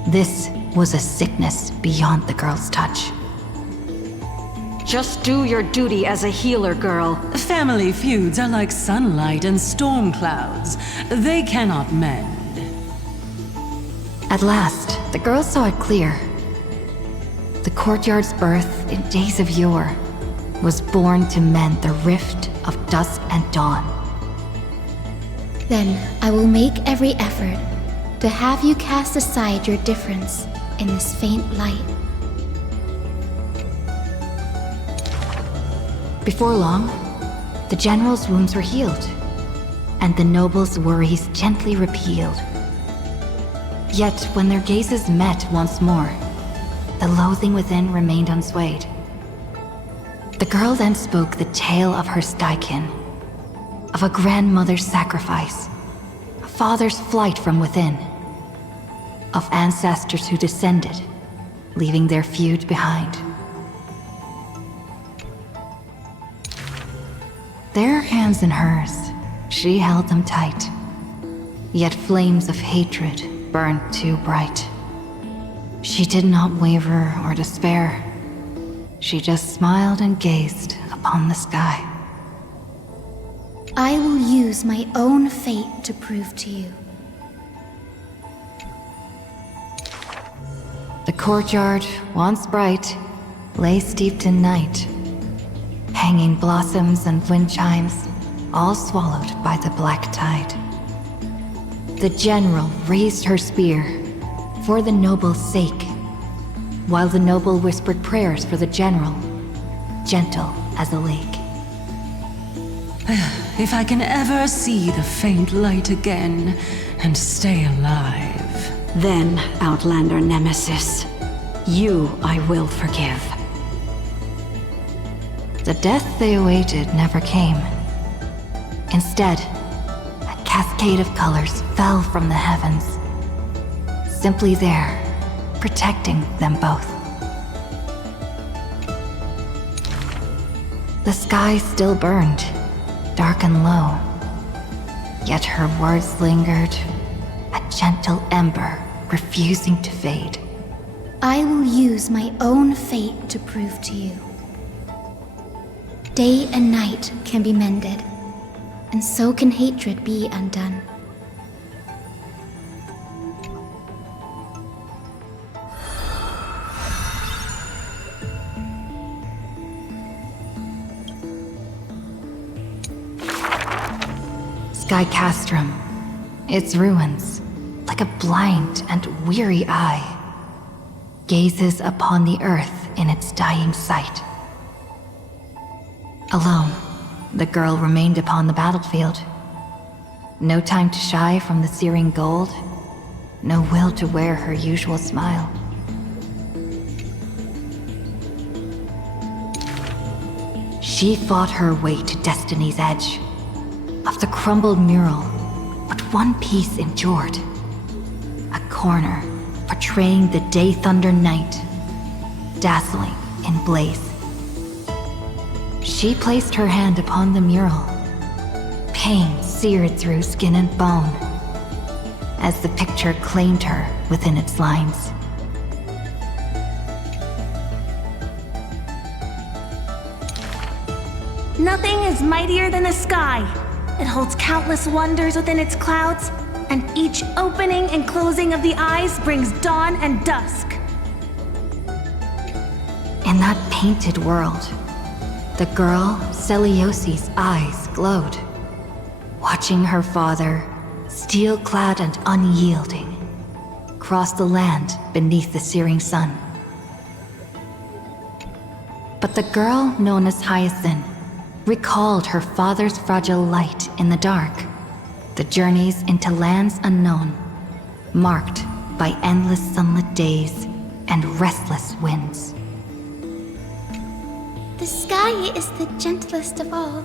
This was a sickness beyond the girl's touch. Just do your duty as a healer, girl. Family feuds are like sunlight and storm clouds. They cannot mend. At last, the girl saw it clear. The courtyard's birth in days of yore was born to mend the rift of dusk and dawn. Then I will make every effort to have you cast aside your difference in this faint light. Before long, the general's wounds were healed, and the noble's worries gently repealed. Yet when their gazes met once more, the loathing within remained unswayed. The girl then spoke the tale of her skykin, of a grandmother's sacrifice, a father's flight from within, of ancestors who descended, leaving their feud behind. Their hands in hers, she held them tight. Yet flames of hatred burned too bright. She did not waver or despair. She just smiled and gazed upon the sky. I will use my own fate to prove to you. The courtyard, once bright, lay steeped in night. Hanging blossoms and wind chimes, all swallowed by the black tide. The general raised her spear for the noble's sake, while the noble whispered prayers for the general, gentle as a lake. If I can ever see the faint light again and stay alive. Then, Outlander Nemesis, you I will forgive. The death they awaited never came. Instead, a cascade of colors fell from the heavens, simply there, protecting them both. The sky still burned, dark and low, yet her words lingered, a gentle ember refusing to fade. I will use my own fate to prove to you. Day and night can be mended, and so can hatred be undone. Sky Castrum, its ruins, like like a blind and weary eye, gazes upon the earth in its dying sight. Alone, the girl remained upon the battlefield. No time to shy from the searing gold, no will to wear her usual smile. She fought her way to destiny's edge. Of the crumbled mural, but one piece endured. A corner portraying the day thunder night, dazzling in blaze. She placed her hand upon the mural. Pain seared through skin and bone as the picture claimed her within its lines. Nothing is mightier than the sky. It holds countless wonders within its clouds, and each opening and closing of the eyes brings dawn and dusk. In that painted world, the girl Celiosi's eyes glowed, watching her father, steel-clad and unyielding, cross the land beneath the searing sun. But the girl known as Hyacinth recalled her father's fragile light in the dark, the journeys into lands unknown, marked by endless sunlit days and restless winds. The sky is the gentlest of all.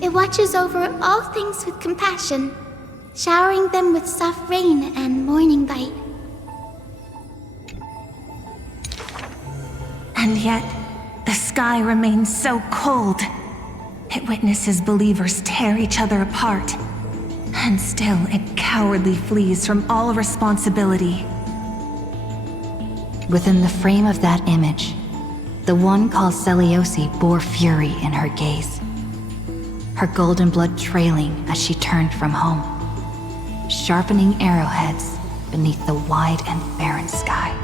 It watches over all things with compassion, showering them with soft rain and morning light. And yet, the sky remains so cold. It witnesses believers tear each other apart, and still it cowardly flees from all responsibility. Within the frame of that image, the one called Celiosi bore fury in her gaze, her golden blood trailing as she turned from home, sharpening arrowheads beneath the wide and barren sky.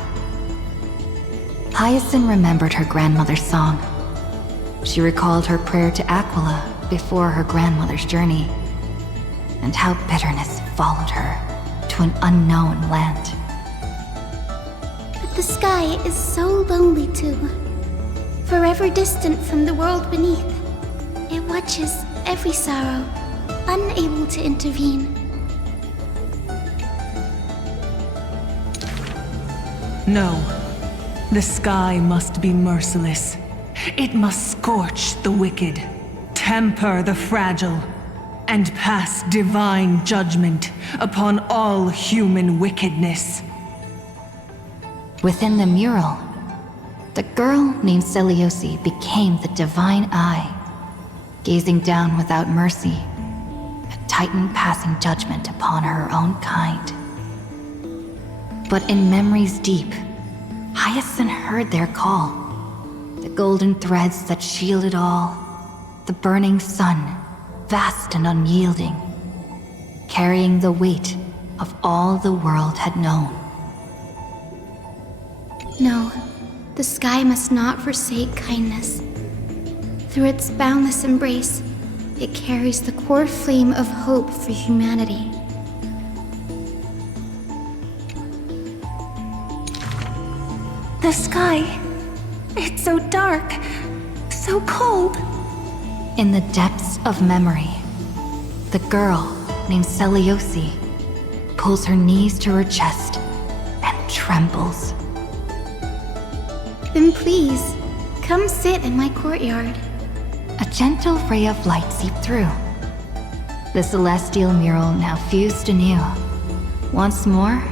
Hyacinth remembered her grandmother's song. She recalled her prayer to Aquila before her grandmother's journey, and how bitterness followed her to an unknown land. But the sky is so lonely too. Forever distant from the world beneath, it watches every sorrow, unable to intervene. No, the sky must be merciless. It must scorch the wicked, temper the fragile, and pass divine judgment upon all human wickedness. Within the mural, the girl named Celiosi became the divine eye, gazing down without mercy, a titan passing judgment upon her own kind. But in memories deep, Hyacinth heard their call, the golden threads that shielded all, the burning sun, vast and unyielding, carrying the weight of all the world had known. No, the sky must not forsake kindness. Through its boundless embrace, it carries the core flame of hope for humanity. The sky, it's so dark, so cold. In the depths of memory, the girl named Celiosi pulls her knees to her chest and trembles. Then please, come sit in my courtyard. A gentle ray of light seeped through. The celestial mural now fused anew. Once more,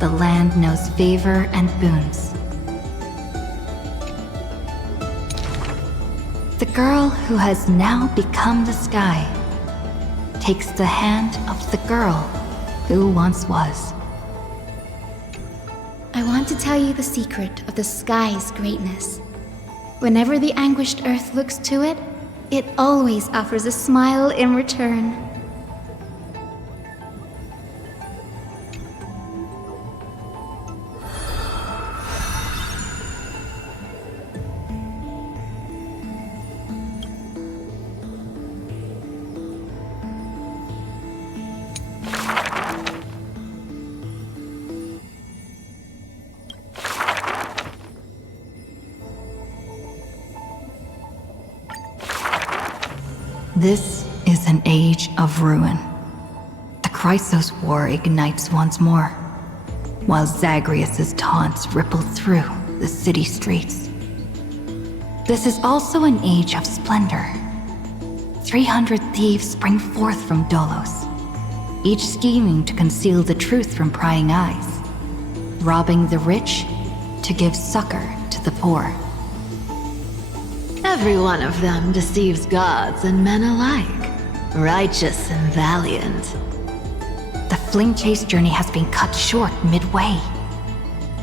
the land knows favor and boons. The girl who has now become the sky takes the hand of the girl who once was. I want to tell you the secret of the sky's greatness. Whenever the anguished earth looks to it, it always offers a smile in return. This is an age of ruin. The Chrysos War ignites once more, while Zagreus' taunts ripple through the city streets. This is also an age of splendor. 300 thieves spring forth from Dolos, each scheming to conceal the truth from prying eyes, robbing the rich to give succor to the poor. Every one of them deceives gods and men alike, righteous and valiant. The fling chase journey has been cut short midway.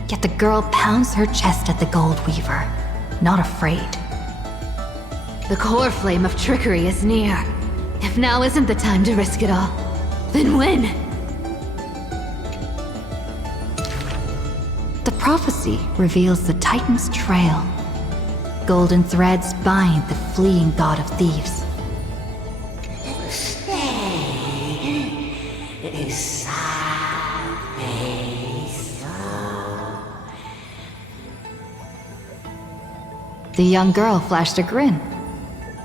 Yet the girl pounds her chest at the Gold Weaver, not afraid. The core flame of trickery is near. If now isn't the time to risk it all, then when? The prophecy reveals the Titan's trail. Golden threads bind the fleeing god of thieves. The young girl flashed a grin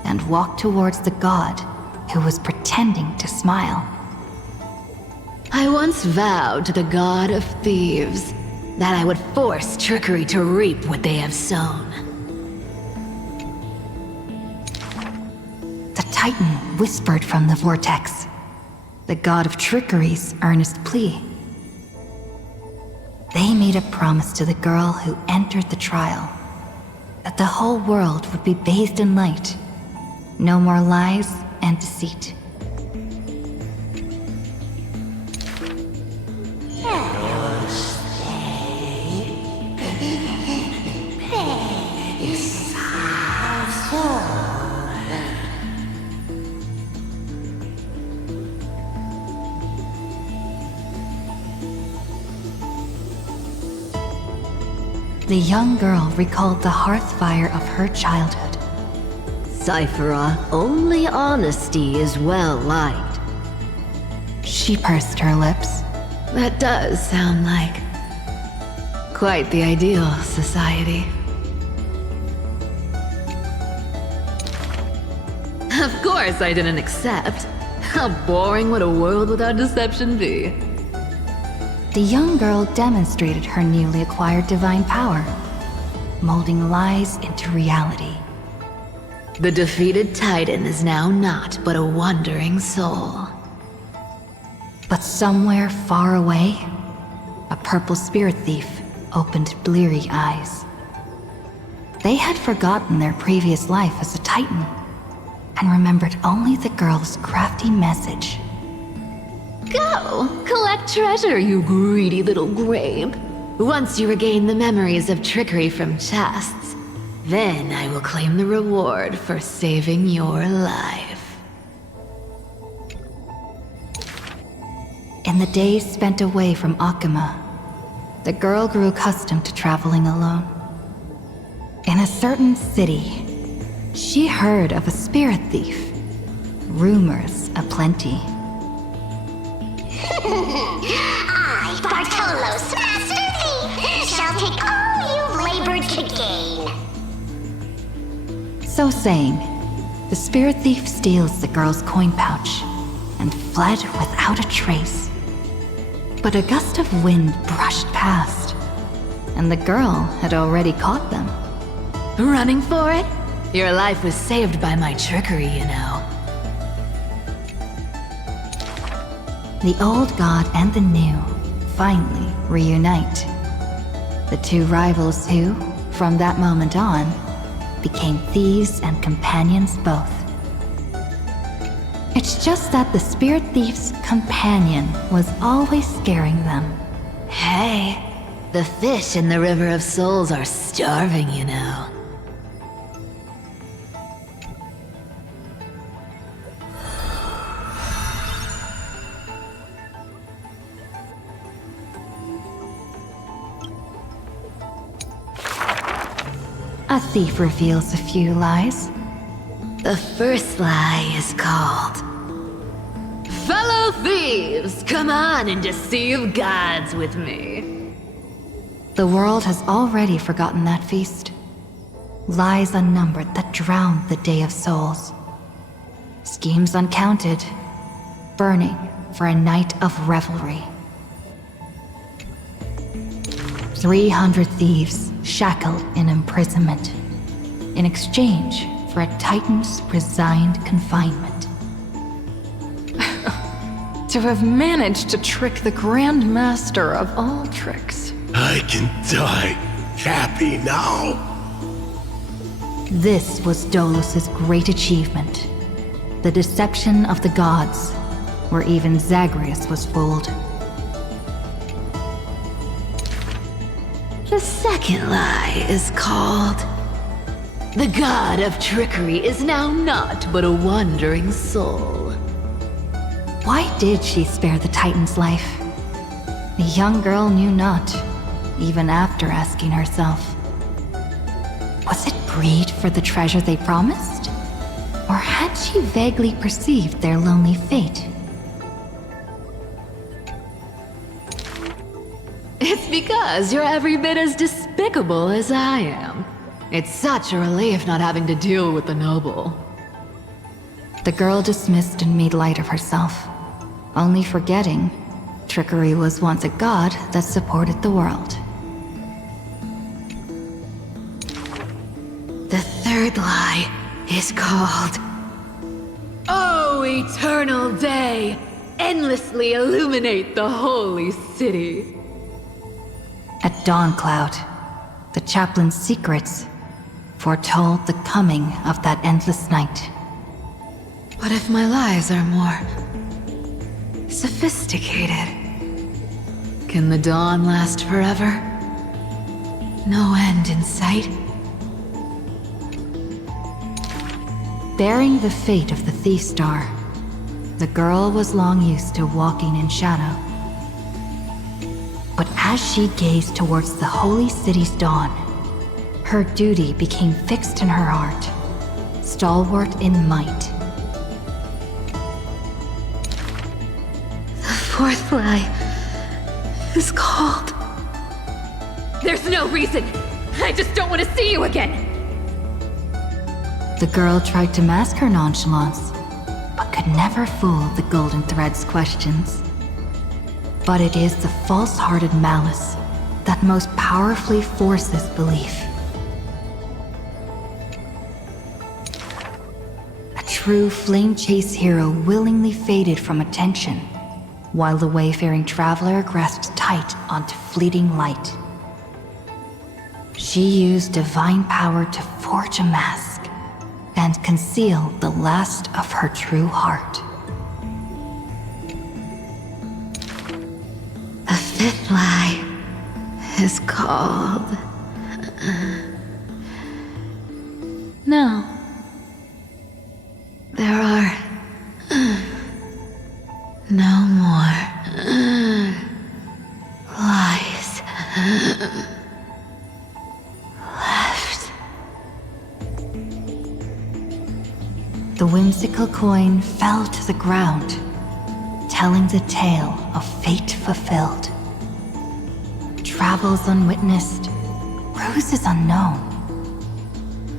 and walked towards the god who was pretending to smile. I once vowed to the god of thieves that I would force trickery to reap what they have sown. The Titan whispered from the vortex, the god of trickery's earnest plea. They made a promise to the girl who entered the trial, that the whole world would be bathed in light. No more lies and deceit. The young girl recalled the hearth fire of her childhood. Cyphera, only honesty is well liked. She pursed her lips. That does sound like quite the ideal society. Of course I didn't accept. How boring would a world without deception be? The young girl demonstrated her newly acquired divine power, molding lies into reality. The defeated Titan is now naught but a wandering soul. But somewhere far away, a purple spirit thief opened bleary eyes. They had forgotten their previous life as a Titan, and remembered only the girl's crafty message. Go! Collect treasure, you greedy little grape. Once you regain the memories of trickery from chests, then I will claim the reward for saving your life. In the days spent away from Akima, the girl grew accustomed to traveling alone. In a certain city, she heard of a spirit thief. Rumors aplenty. I, Bartolo's master thief, shall take all you've labored to gain. So saying, the spirit thief steals the girl's coin pouch and fled without a trace. But a gust of wind brushed past, and the girl had already caught them. Running for it? Your life was saved by my trickery, you know. The old god and the new finally reunite. The two rivals who, from that moment on, became thieves and companions both. It's just that the spirit thief's companion was always scaring them. Hey, the fish in the River of Souls are starving, you know. A thief reveals a few lies. The first lie is called Fellow Thieves, come on and deceive gods with me. The world has already forgotten that feast. Lies unnumbered that drowned the Day of Souls. schemes uncounted, burning for a night of revelry. 300 thieves shackled in imprisonment, in exchange for a Titan's resigned confinement. To have managed to trick the Grand Master of all tricks. I can die happy now. This was Dolus's great achievement. The deception of the gods, where even Zagreus was fooled. The second lie is called... The god of trickery is now not but a wandering soul. Why did she spare the Titan's life? The young girl knew not, even after asking herself. Was it greed for the treasure they promised? Or had she vaguely perceived their lonely fate? It's because you're every bit as despicable as I am. It's such a relief not having to deal with the noble. The girl dismissed and made light of herself, only forgetting trickery was once a god that supported the world. The third lie is called... Oh, eternal day! Endlessly illuminate the holy city. At Dawncloud, the chaplain's secrets foretold the coming of that endless night. What if my lies are more... sophisticated? Can the dawn last forever? No end in sight? Bearing the fate of the Thief Star, the girl was long used to walking in shadow. But as she gazed towards the holy city's dawn, her duty became fixed in her heart, stalwart in might. The fourth lie is called... There's no reason! I just don't want to see you again! The girl tried to mask her nonchalance, but could never fool the Golden Thread's questions. But it is the false-hearted malice that most powerfully forces belief. A true flame chase hero willingly faded from attention, while the wayfaring traveler grasped tight onto fleeting light. She used divine power to forge a mask and conceal the last of her true heart. The fifth lie is called... No. There are... no more... lies... left. The whimsical coin fell to the ground, telling the tale of fate fulfilled. Travels unwitnessed, roses unknown.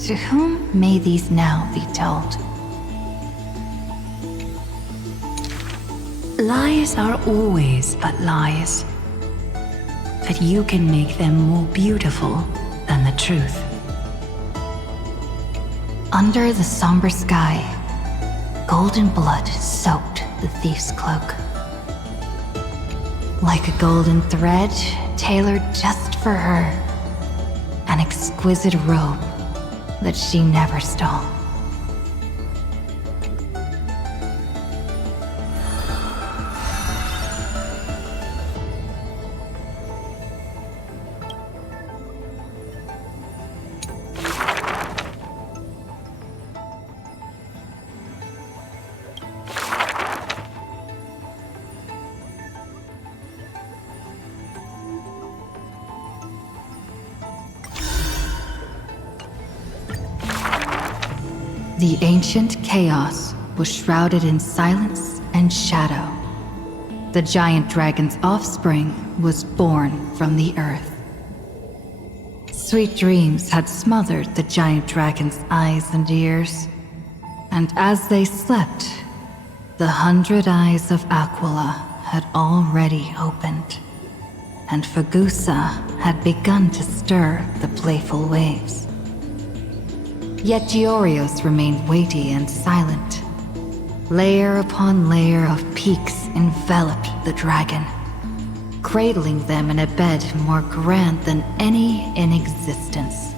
To whom may these now be told? Lies are always but lies, but you can make them more beautiful than the truth. Under the somber sky, golden blood soaked the thief's cloak. Like a golden thread tailored just for her, an exquisite robe that she never stole. The ancient chaos was shrouded in silence and shadow. The giant dragon's offspring was born from the earth. Sweet dreams had smothered the giant dragon's eyes and ears, And as they slept, the 100 eyes of Aquila had already opened, and Fagusa had begun to stir the playful waves. Yet Giorios remained weighty and silent. Layer upon layer of peaks enveloped the dragon, cradling them in a bed more grand than any in existence.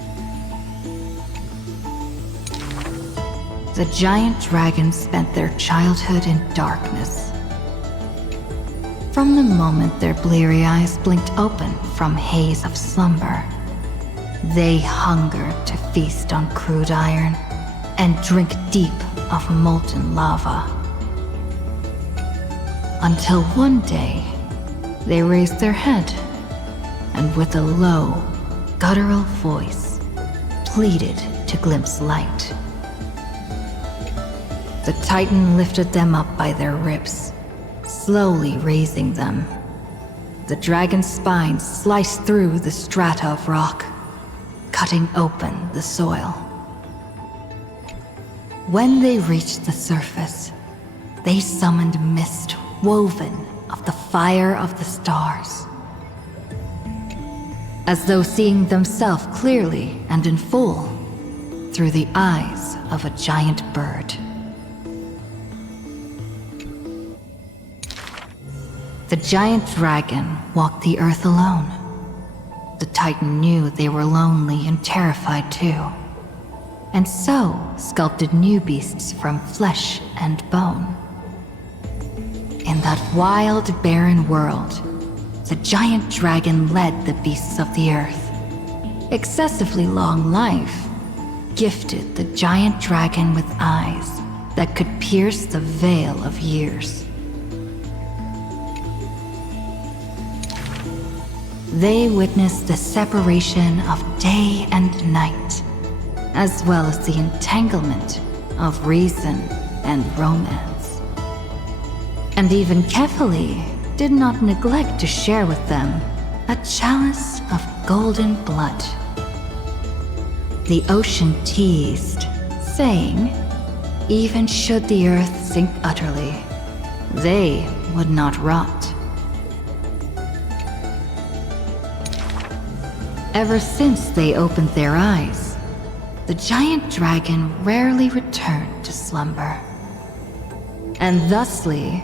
The giant dragons spent their childhood in darkness. From the moment their bleary eyes blinked open from haze of slumber, they hungered to feast on crude iron and drink deep of molten lava. Until one day, they raised their head and with a low, guttural voice, pleaded to glimpse light. The Titan lifted them up by their ribs, slowly raising them. The dragon's spine sliced through the strata of rock, cutting open the soil. When they reached the surface, they summoned mist woven of the fire of the stars. As though seeing themselves clearly and in full through the eyes of a giant bird. The giant dragon walked the earth alone. The Titan knew they were lonely and terrified too, and so sculpted new beasts from flesh and bone. In that wild, barren world, the giant dragon led the beasts of the earth. Excessively long life gifted the giant dragon with eyes that could pierce the veil of years. They witnessed the separation of day and night, as well as the entanglement of reason and romance. And even Kefali did not neglect to share with them a chalice of golden blood. The ocean teased, saying, even should the earth sink utterly, they would not rot. Ever since they opened their eyes, the giant dragon rarely returned to slumber. And thusly,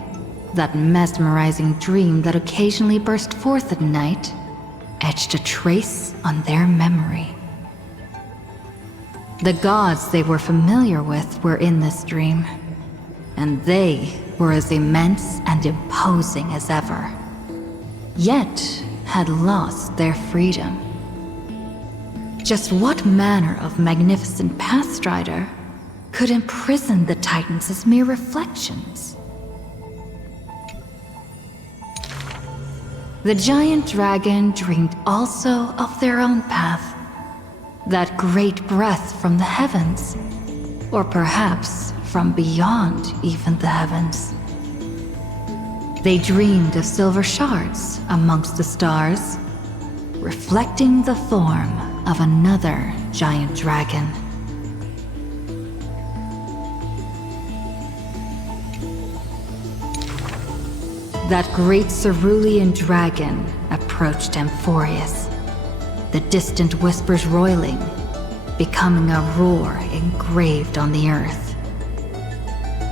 that mesmerizing dream that occasionally burst forth at night etched a trace on their memory. The gods they were familiar with were in this dream, and they were as immense and imposing as ever, yet had lost their freedom. Just what manner of magnificent pathstrider could imprison the Titans as mere reflections? The giant dragon dreamed also of their own path, that great breath from the heavens, or perhaps from beyond even the heavens. They dreamed of silver shards amongst the stars, reflecting the form of another giant dragon. That great cerulean dragon approached Amphorius, the distant whispers roiling, becoming a roar engraved on the earth.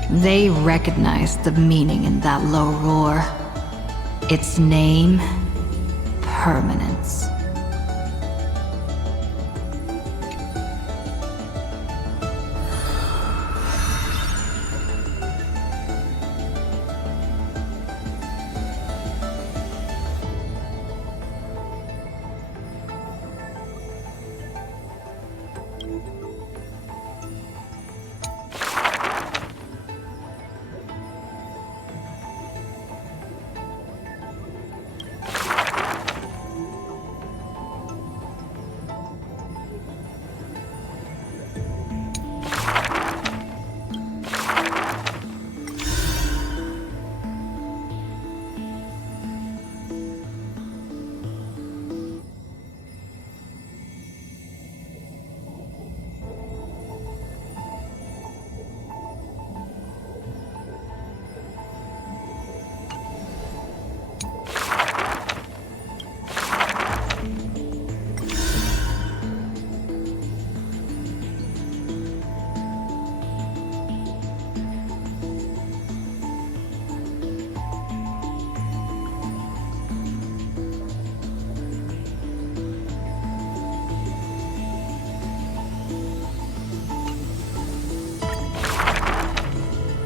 They recognized the meaning in that low roar. Its name, permanence.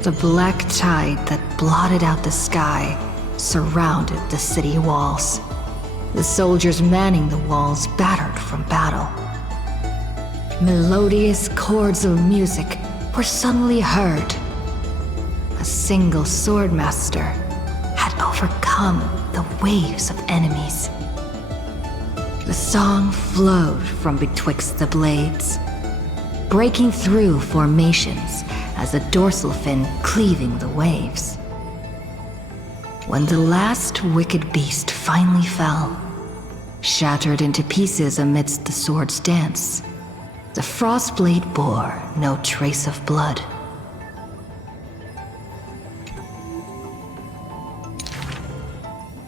The black tide that blotted out the sky surrounded the city walls. The soldiers manning the walls battered from battle. Melodious chords of music were suddenly heard. A single swordmaster had overcome the waves of enemies. The song flowed from betwixt the blades, breaking through formations as a dorsal fin cleaving the waves. When the last wicked beast finally fell, shattered into pieces amidst the sword's dance, the Frostblade bore no trace of blood.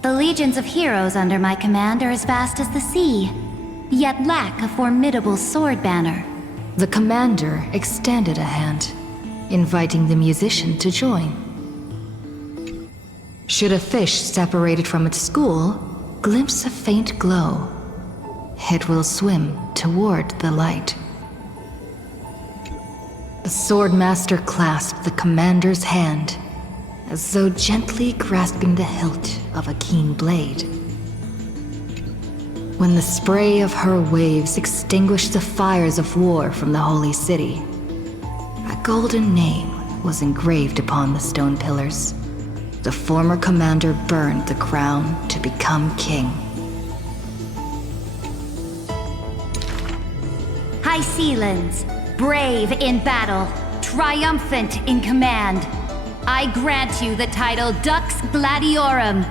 The legions of heroes under my command are as vast as the sea, yet lack a formidable sword banner. The commander extended a hand, inviting the musician to join. Should a fish separated from its school glimpse a faint glow, it will swim toward the light. The swordmaster clasped the commander's hand, as though gently grasping the hilt of a keen blade. When the spray of her waves extinguished the fires of war from the holy city, a golden name was engraved upon the stone pillars. The former commander burned the crown to become king. High Sealands, brave in battle, triumphant in command, I grant you the title Dux Gladiorum.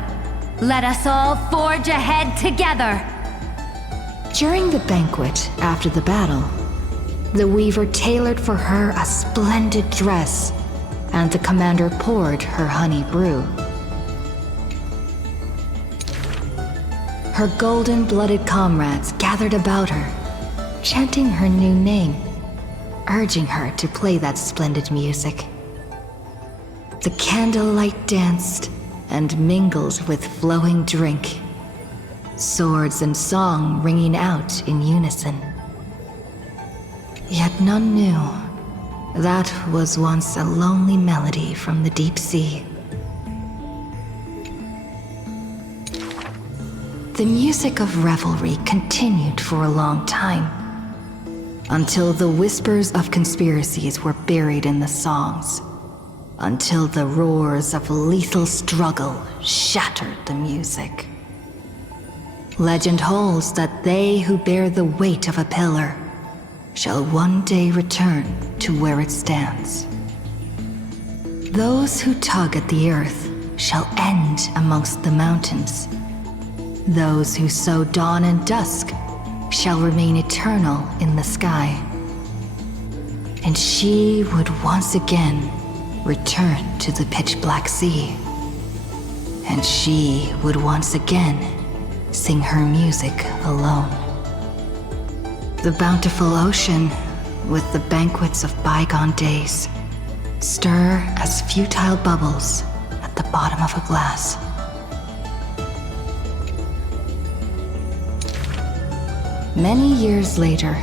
Let us all forge ahead together. During the banquet after the battle, the weaver tailored for her a splendid dress, and the commander poured her honey brew. Her golden-blooded comrades gathered about her, chanting her new name, urging her to play that splendid music. The candlelight danced and mingled with flowing drink, swords and song ringing out in unison. Yet none knew that was once a lonely melody from the deep sea. The music of revelry continued for a long time, until the whispers of conspiracies were buried in the songs, until the roars of lethal struggle shattered the music. Legend holds that they who bear the weight of a pillar shall one day return to where it stands. Those who tug at the earth shall end amongst the mountains. Those who sow dawn and dusk shall remain eternal in the sky. And she would once again return to the pitch-black sea. And she would once again sing her music alone. The bountiful ocean, with the banquets of bygone days, stir as futile bubbles at the bottom of a glass. Many years later,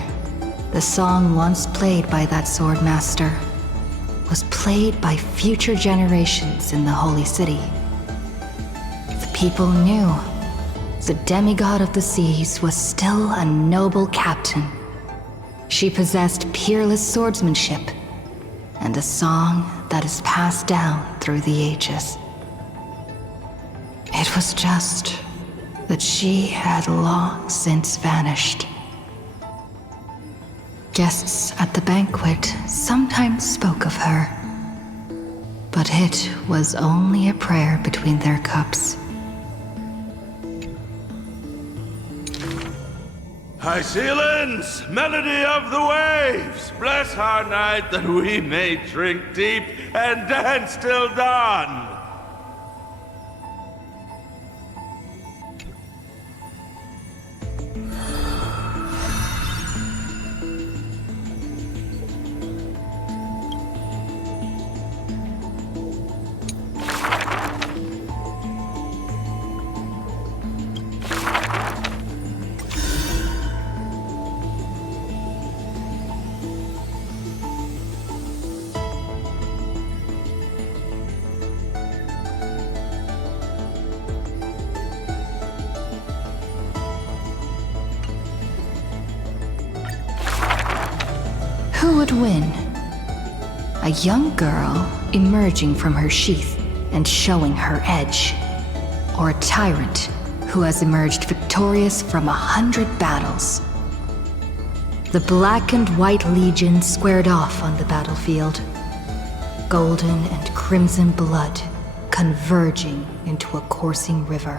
the song once played by that swordmaster was played by future generations in the Holy City. The people knew the demigod of the seas was still a noble captain. She possessed peerless swordsmanship and a song that is passed down through the ages. It was just that she had long since vanished. Guests at the banquet sometimes spoke of her, but it was only a prayer between their cups. High Sealands, melody of the waves, bless our night that we may drink deep and dance till dawn. Who would win? A young girl emerging from her sheath and showing her edge, or a tyrant who has emerged victorious from 100 battles? The Black and White Legion squared off on the battlefield, golden and crimson blood converging into a coursing river.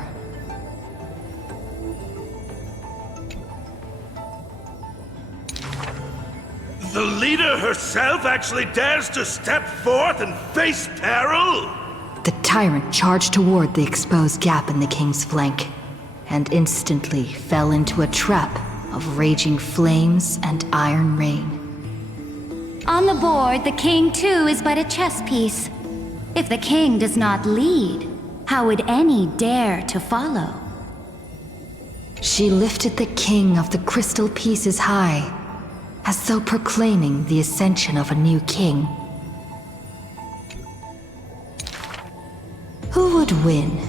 The leader herself actually dares to step forth and face peril? The tyrant charged toward the exposed gap in the king's flank, and instantly fell into a trap of raging flames and iron rain. On the board, the king too is but a chess piece. If the king does not lead, how would any dare to follow? She lifted the king of the crystal pieces high, as though proclaiming the ascension of a new king. Who would win?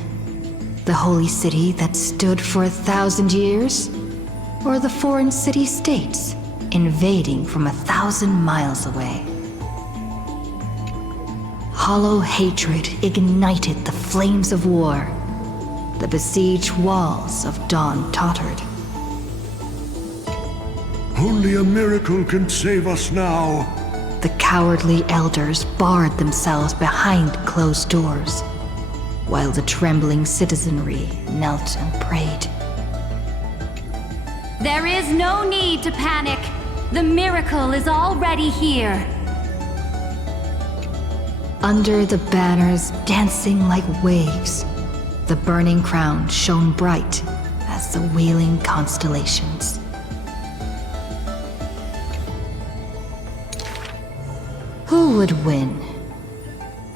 The holy city that stood for 1,000 years? Or the foreign city-states invading from 1,000 miles away? Hollow hatred ignited the flames of war. The besieged walls of dawn tottered. Only a miracle can save us now. The cowardly elders barred themselves behind closed doors, while the trembling citizenry knelt and prayed. There is no need to panic. The miracle is already here. Under the banners dancing like waves, the burning crown shone bright as the wheeling constellations. Who would win?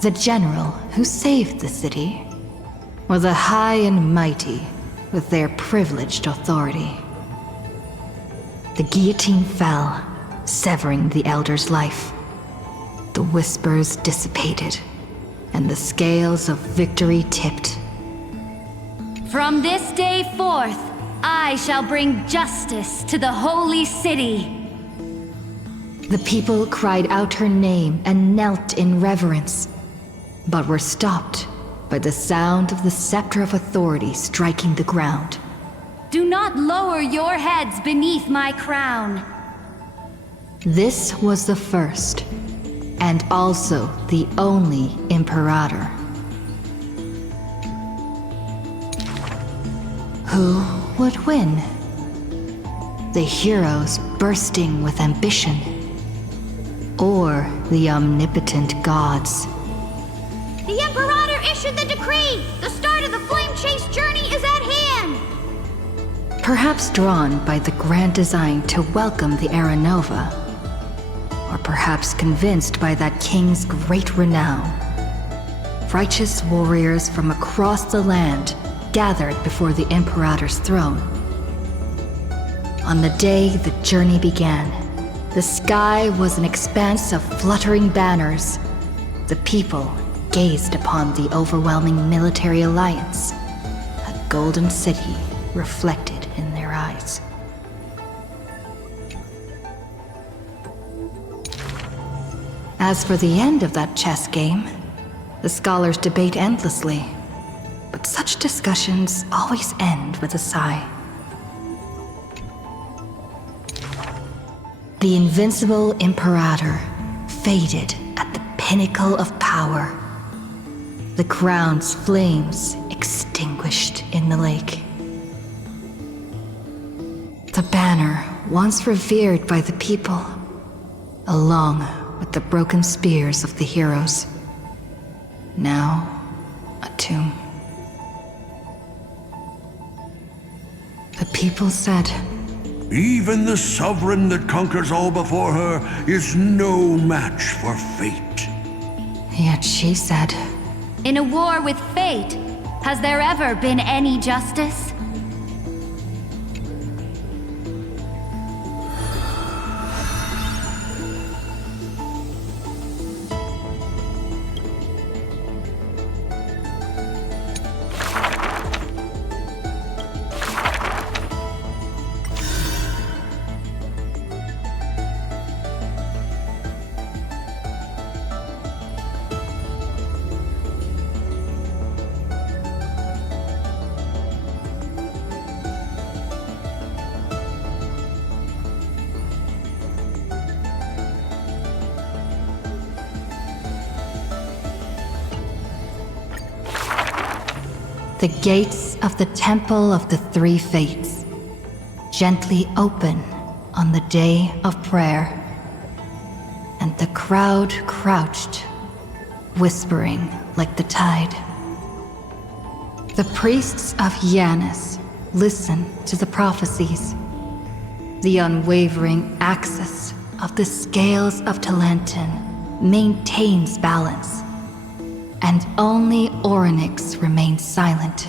The general who saved the city, or the high and mighty with their privileged authority? The guillotine fell, severing the elder's life. The whispers dissipated, and the scales of victory tipped. From this day forth, I shall bring justice to the holy city. The people cried out her name and knelt in reverence, but were stopped by the sound of the scepter of authority striking the ground. Do not lower your heads beneath my crown. This was the first, and also the only Imperator. Who would win? The heroes bursting with ambition, or the omnipotent gods? The Imperator issued the decree! The start of the flame chase journey is at hand! Perhaps drawn by the grand design to welcome the Era Nova, or perhaps convinced by that king's great renown. Righteous warriors from across the land gathered before the Imperator's throne. On the day the journey began, the sky was an expanse of fluttering banners. The people gazed upon the overwhelming military alliance, a golden city reflected in their eyes. As for the end of that chess game, the scholars debate endlessly, but such discussions always end with a sigh. The invincible Imperator faded at the pinnacle of power. The crown's flames extinguished in the lake. The banner, once revered by the people, along with the broken spears of the heroes, now a tomb. The people said, "Even the sovereign that conquers all before her is no match for fate." Yet she said, In a war with fate, has there ever been any justice? The gates of the Temple of the Three Fates gently open on the day of prayer, and the crowd crouched, whispering like the tide. The priests of Yanis listen to the prophecies. The unwavering axis of the scales of Talenton maintains balance, and only Orynyx remains silent.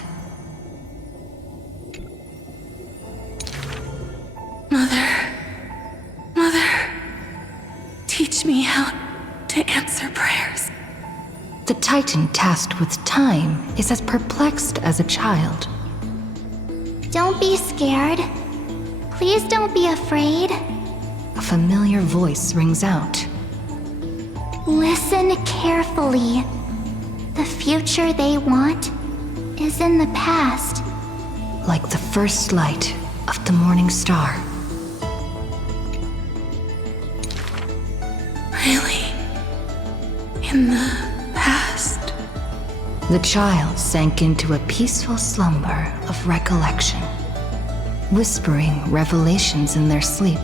Mother, teach me how to answer prayers. The Titan tasked with time is as perplexed as a child. Don't be scared. Please don't be afraid. A familiar voice rings out. Listen carefully. The future they want is in the past. Like the first light of the morning star. Really? In the past? The child sank into a peaceful slumber of recollection, whispering revelations in their sleep.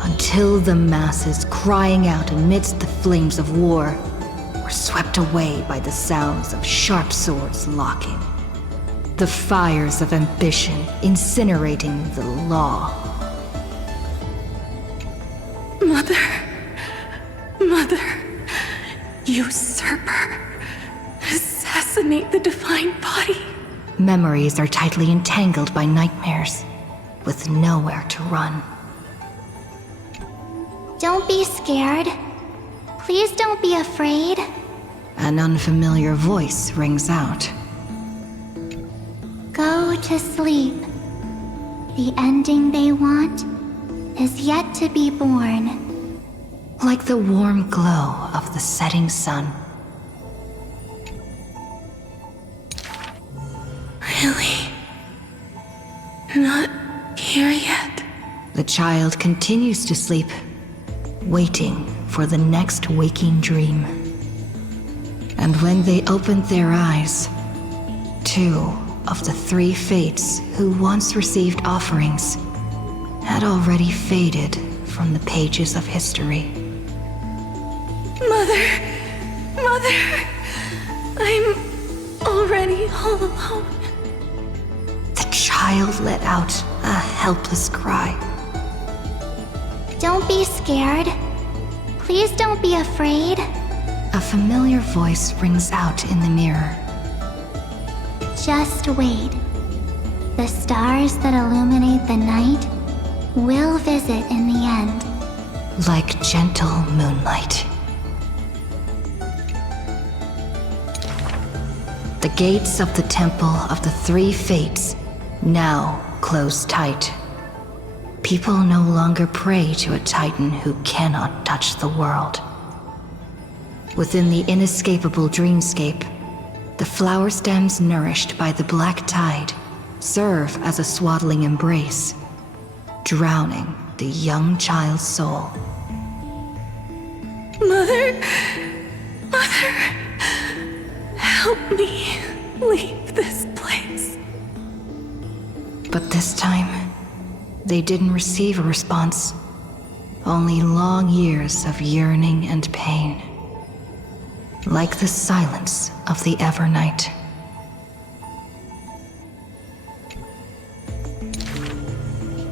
Until the masses crying out amidst the flames of war were swept away by the sounds of sharp swords locking. The fires of ambition incinerating the law. Mother, usurper, assassinate the divine body. Memories are tightly entangled by nightmares, with nowhere to run. Don't be scared. Please don't be afraid. An unfamiliar voice rings out. Go to sleep. The ending they want is yet to be born. Like the warm glow of the setting sun. Really? Not here yet? The child continues to sleep, waiting for the next waking dream. And when they opened their eyes, 2 of the 3 fates who once received offerings had already faded from the pages of history. Mother, I'm already all alone. The child let out a helpless cry. Don't be scared. Please don't be afraid. A familiar voice rings out in the mirror. Just wait. The stars that illuminate the night will visit in the end. Like gentle moonlight. The gates of the Temple of the Three Fates now close tight. People no longer pray to a titan who cannot touch the world. Within the inescapable dreamscape, the flower stems nourished by the black tide serve as a swaddling embrace, drowning the young child's soul. Mother, help me leave this place. But this time, they didn't receive a response. Only long years of yearning and pain. Like the silence of the Evernight.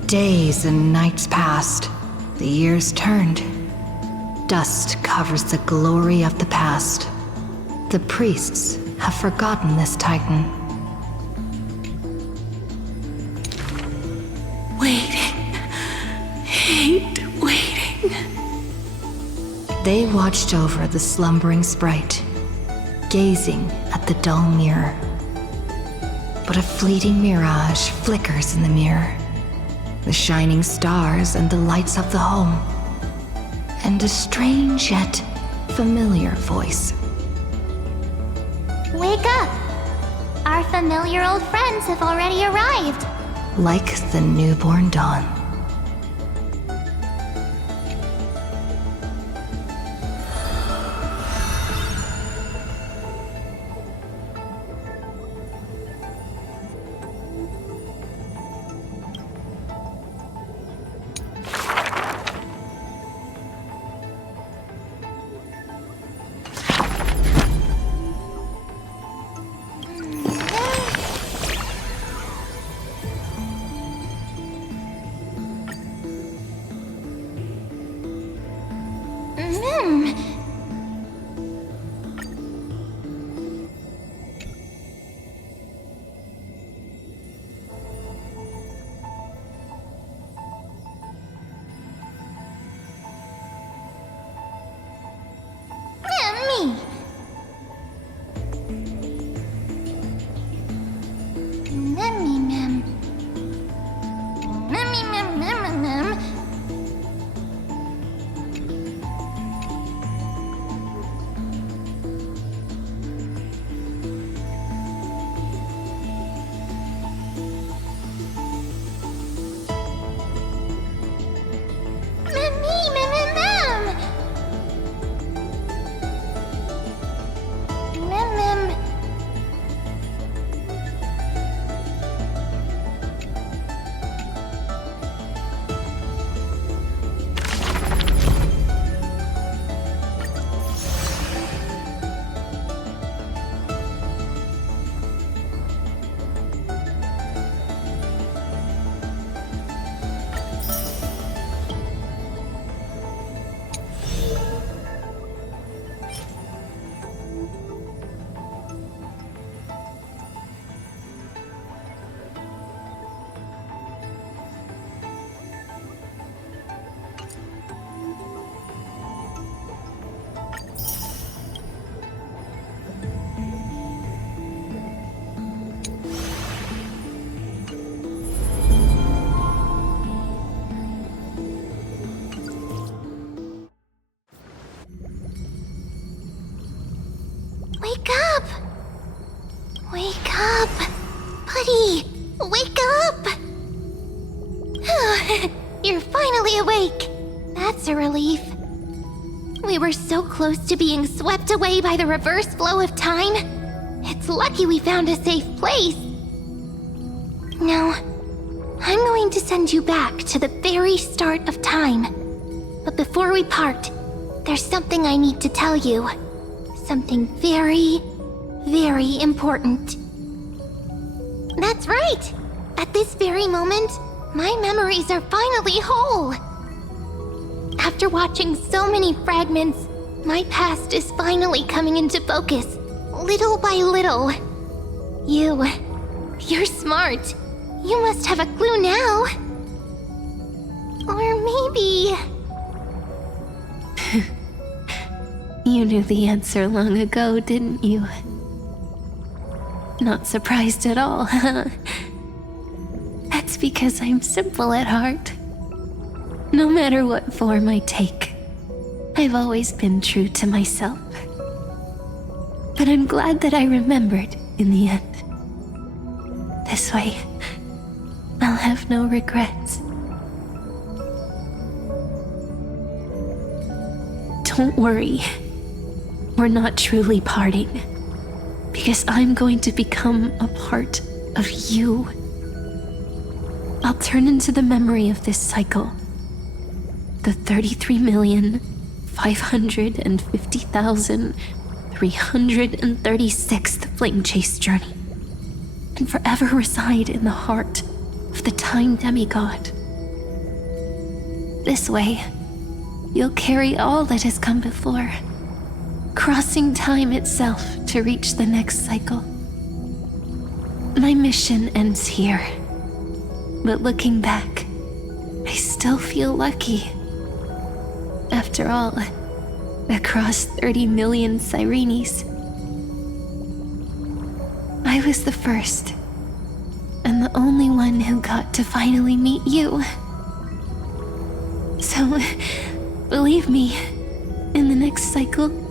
Days and nights passed. The years turned. Dust covers the glory of the past. The priests have forgotten this titan. Waiting. Hate waiting. They watched over the slumbering sprite, gazing at the dull mirror. But a fleeting mirage flickers in the mirror. The shining stars and the lights of the home. And a strange yet familiar voice. Wake up! Our familiar old friends have already arrived. Like the newborn dawn. Wake up! Wake up! Buddy! Wake up! You're finally awake! That's a relief. We were so close to being swept away by the reverse flow of time. It's lucky we found a safe place. Now, I'm going to send you back to the very start of time. But before we part, there's something I need to tell you. Something very, very important. That's right! At this very moment, my memories are finally whole. After watching so many fragments, my past is finally coming into focus, little by little. You're smart. You must have a clue now. Or maybe... You knew the answer long ago, didn't you? Not surprised at all, huh? That's because I'm simple at heart. No matter what form I take, I've always been true to myself. But I'm glad that I remembered in the end. This way, I'll have no regrets. Don't worry. We're not truly parting, because I'm going to become a part of you. I'll turn into the memory of this cycle, the 33,550,336th Flame Chase journey, and forever reside in the heart of the Time Demigod. This way, you'll carry all that has come before, crossing time itself to reach the next cycle. My mission ends here, but looking back, I still feel lucky. After all, across 30 million Sirenes, I was the first, and the only one who got to finally meet you. So, believe me, in the next cycle,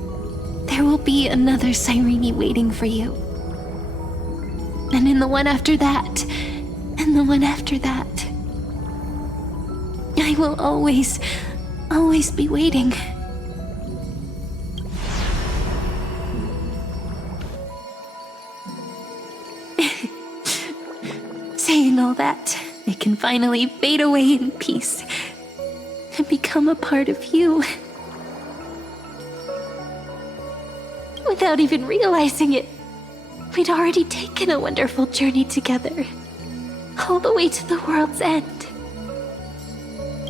there will be another Cyrene waiting for you. And in the one after that, and the one after that, I will always be waiting. Saying all that, it can finally fade away in peace and become a part of you. Without even realizing it, we'd already taken a wonderful journey together, all the way to the world's end.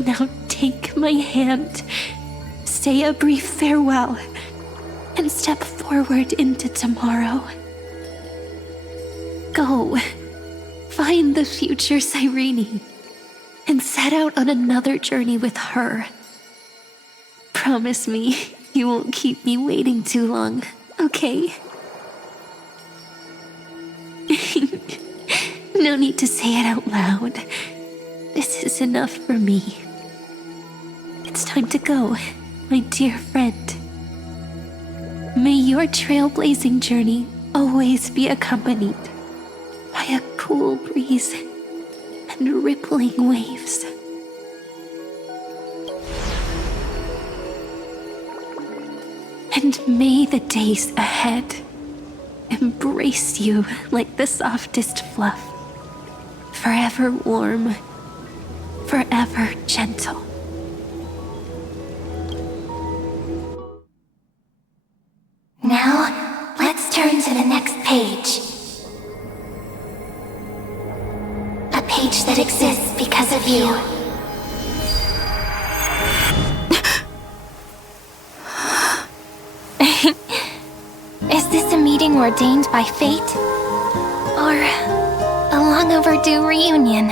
Now take my hand, say a brief farewell and step forward into tomorrow. Go, find the future Cyrene, and set out on another journey with her. Promise me you won't keep me waiting too long, okay? No need to say it out loud. This is enough for me. It's time to go, my dear friend. May your trailblazing journey always be accompanied by a cool breeze and rippling waves. And may the days ahead embrace you like the softest fluff, forever warm, forever gentle. Now, let's turn to the next page. A page that exists because of you. Is this a meeting ordained by fate? Or a long overdue reunion?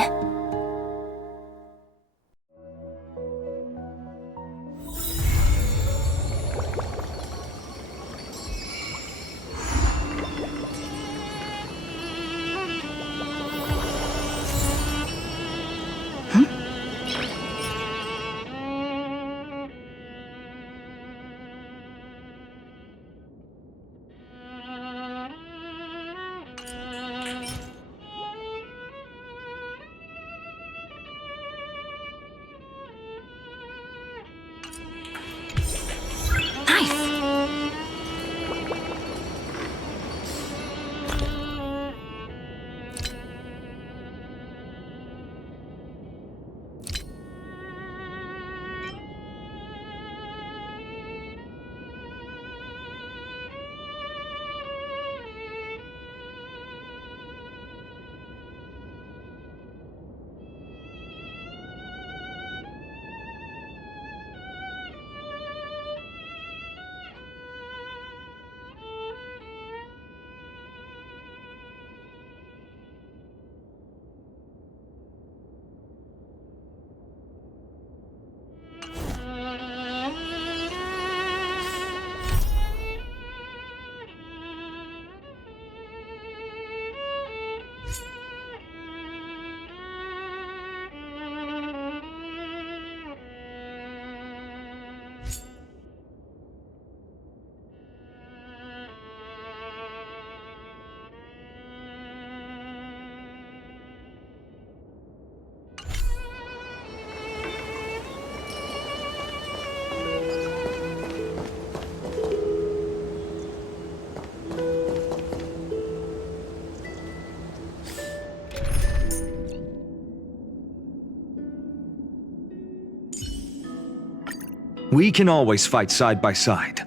We can always fight side by side,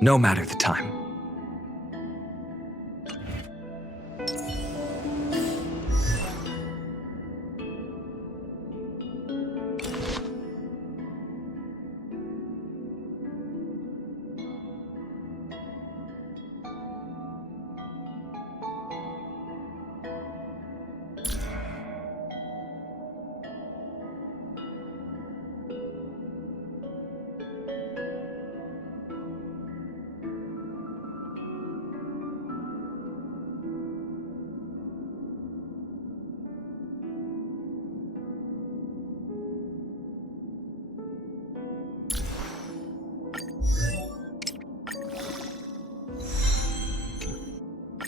no matter the time.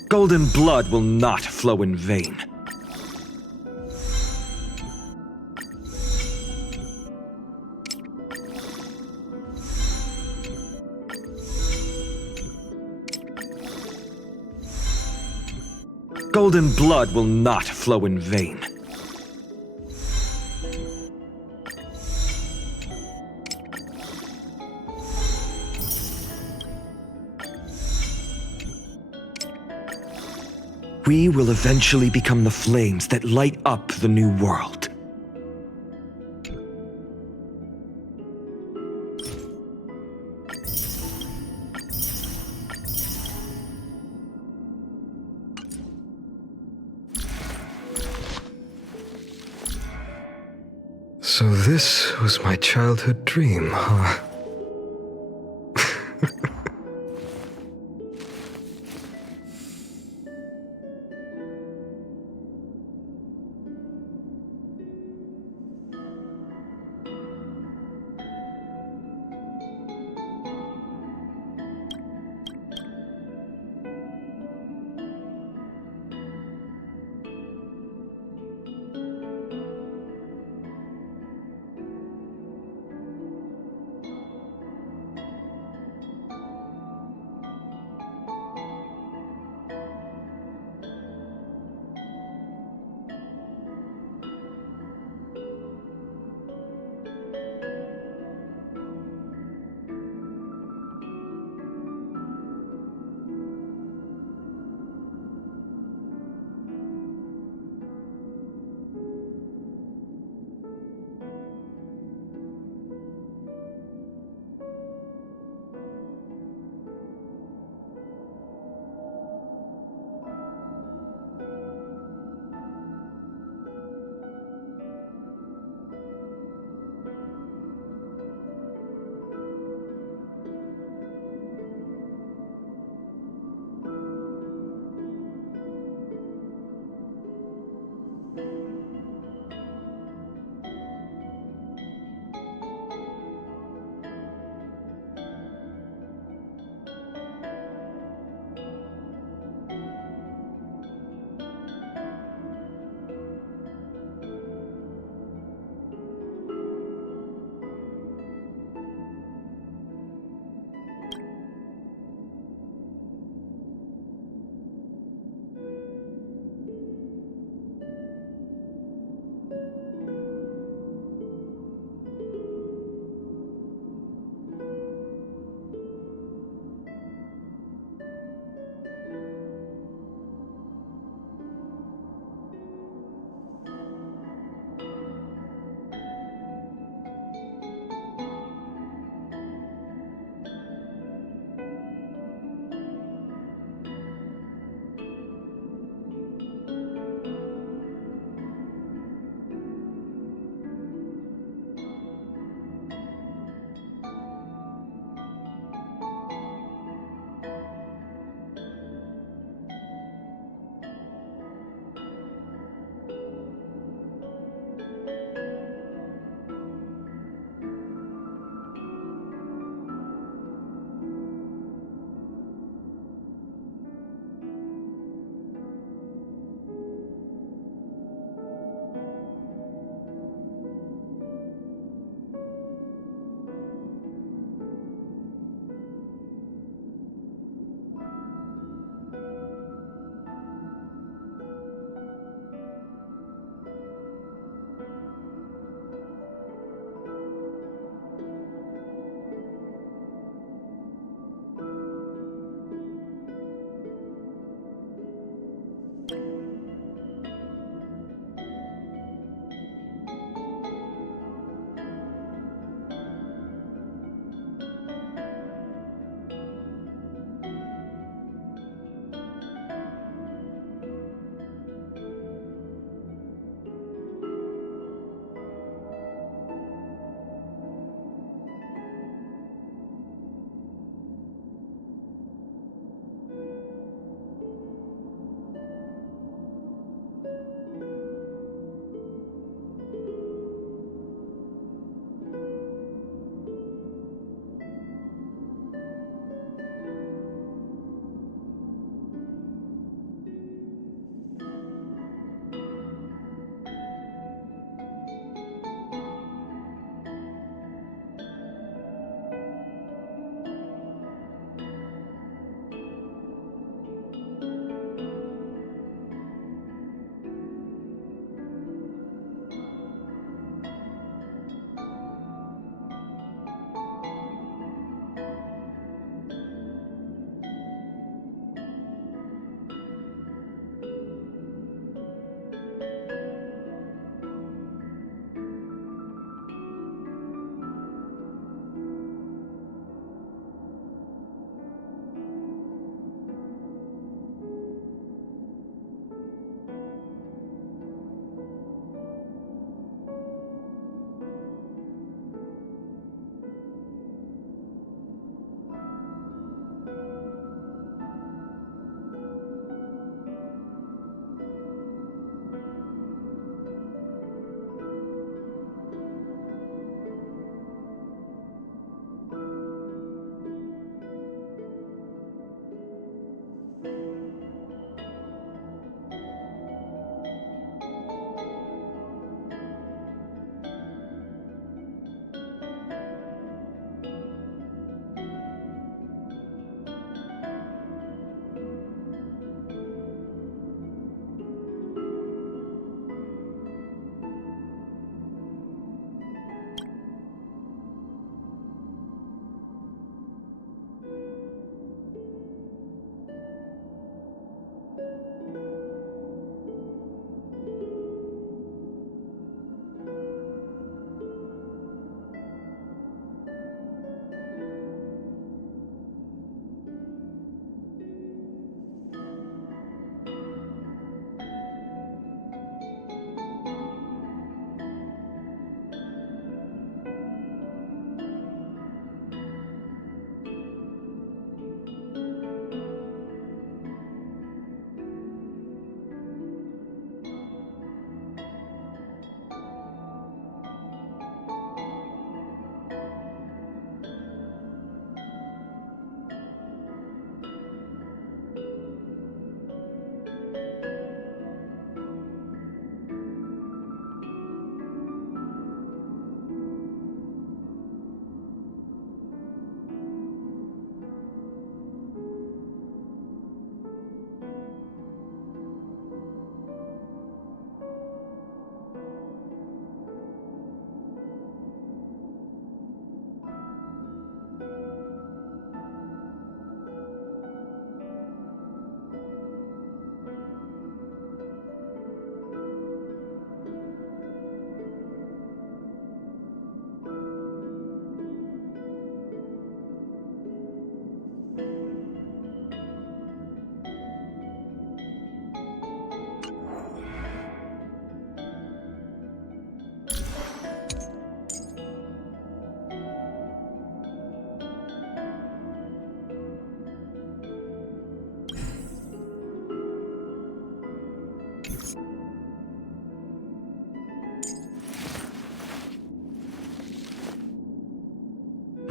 Golden blood will not flow in vain. Golden blood will not flow in vain. We will eventually become the flames that light up the new world. So this was my childhood dream, huh?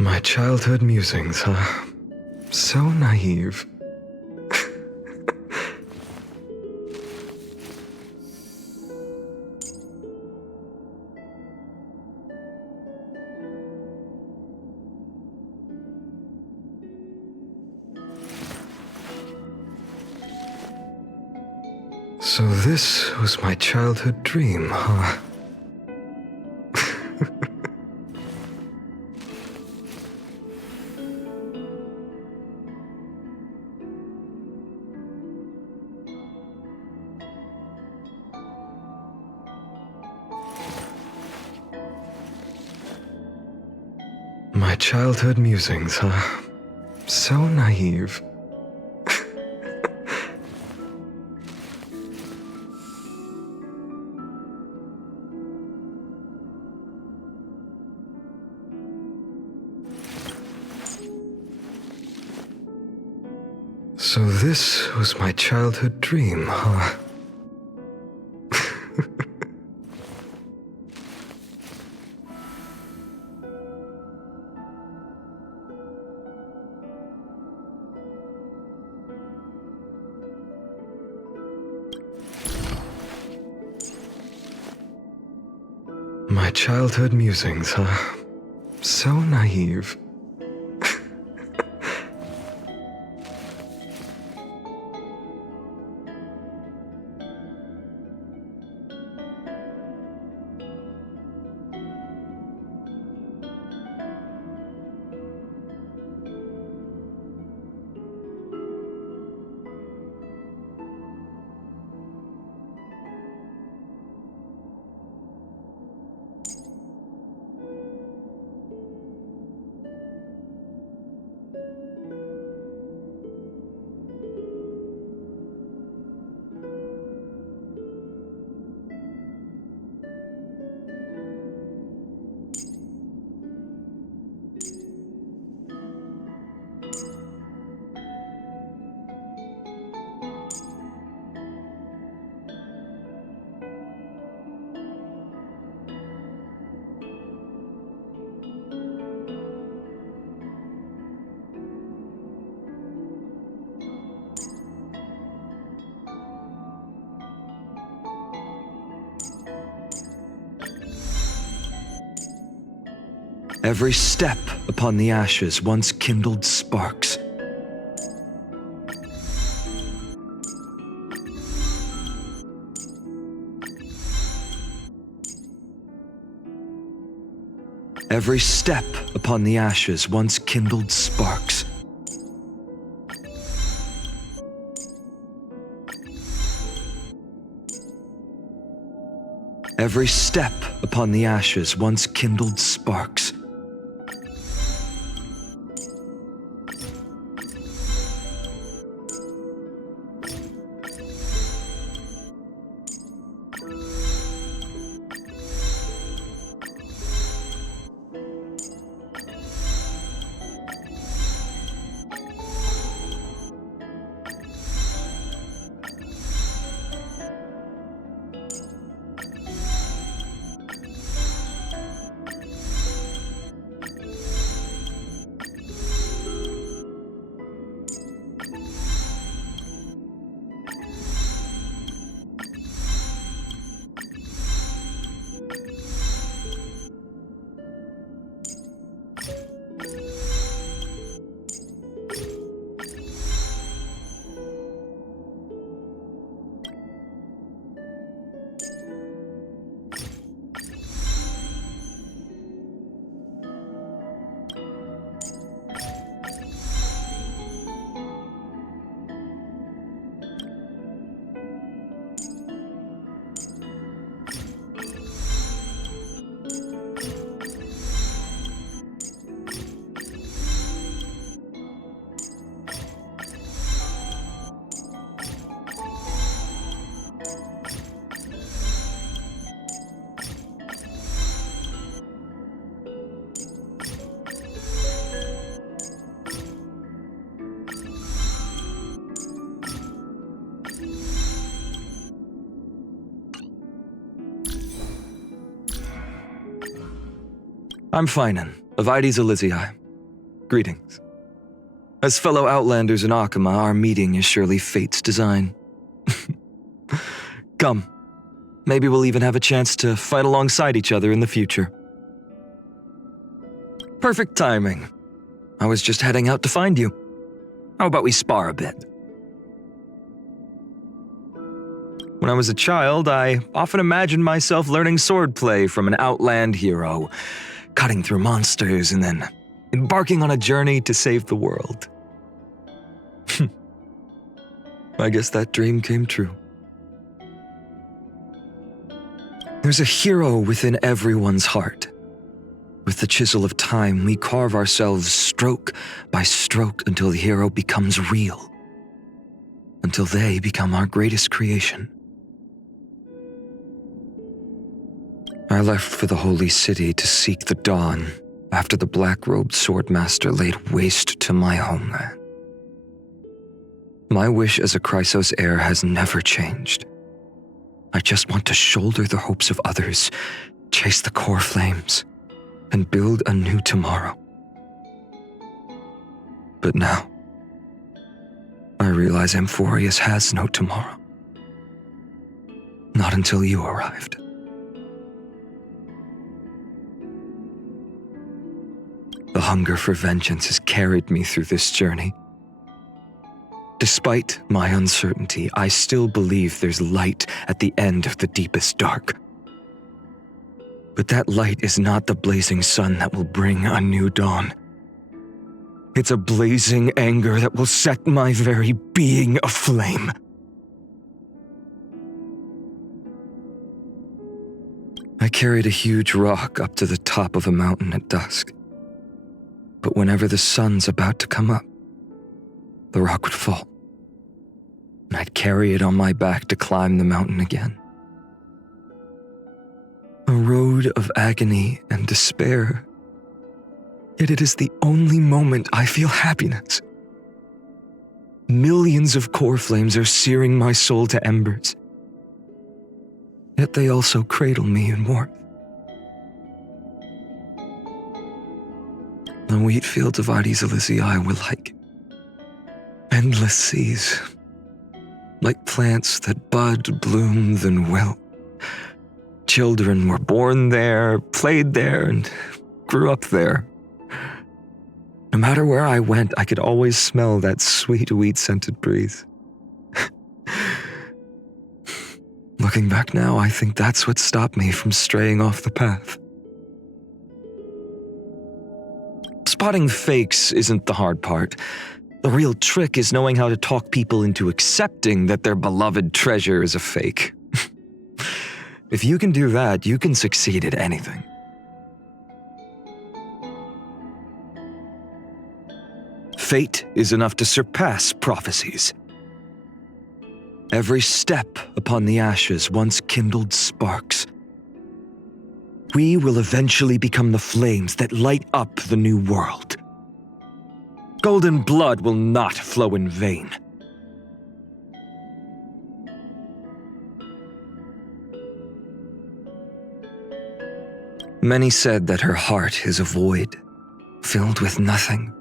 My childhood musings, huh? So naive. So this was my childhood dream, huh? My childhood musings, huh? So naive. So this was my childhood dream, huh? My childhood musings, huh? So naive. Every step upon the ashes once kindled sparks. Every step upon the ashes once kindled sparks. Every step upon the ashes once kindled sparks. I'm Phainon, of Ides Elysiae. Greetings. As fellow Outlanders in Akama, our meeting is surely fate's design. Come. Maybe we'll even have a chance to fight alongside each other in the future. Perfect timing. I was just heading out to find you. How about we spar a bit? When I was a child, I often imagined myself learning swordplay from an Outland hero, cutting through monsters and then embarking on a journey to save the world. I guess that dream came true. There's a hero within everyone's heart. With the chisel of time, we carve ourselves stroke by stroke until the hero becomes real. Until they become our greatest creation. I left for the Holy City to seek the dawn after the black-robed swordmaster laid waste to my homeland. My wish as a Chrysos heir has never changed. I just want to shoulder the hopes of others, chase the core flames, and build a new tomorrow. But now, I realize Amphorius has no tomorrow. Not until you arrived. The hunger for vengeance has carried me through this journey. Despite my uncertainty, I still believe there's light at the end of the deepest dark. But that light is not the blazing sun that will bring a new dawn. It's a blazing anger that will set my very being aflame. I carried a huge rock up to the top of a mountain at dusk. But whenever the sun's about to come up, the rock would fall. And I'd carry it on my back to climb the mountain again. A road of agony and despair. Yet it is the only moment I feel happiness. Millions of core flames are searing my soul to embers. Yet they also cradle me in warmth. The wheat fields of Ades Elysiae were like endless seas. Like plants that bud, bloom, then wilt. Children were born there, played there, and grew up there. No matter where I went, I could always smell that sweet wheat-scented breeze. Looking back now, I think that's what stopped me from straying off the path. Spotting fakes isn't the hard part. The real trick is knowing how to talk people into accepting that their beloved treasure is a fake. If you can do that, you can succeed at anything. Fate is enough to surpass prophecies. Every step upon the ashes once kindled sparks. We will eventually become the flames that light up the new world. Golden blood will not flow in vain. Many said that her heart is a void, filled with nothing.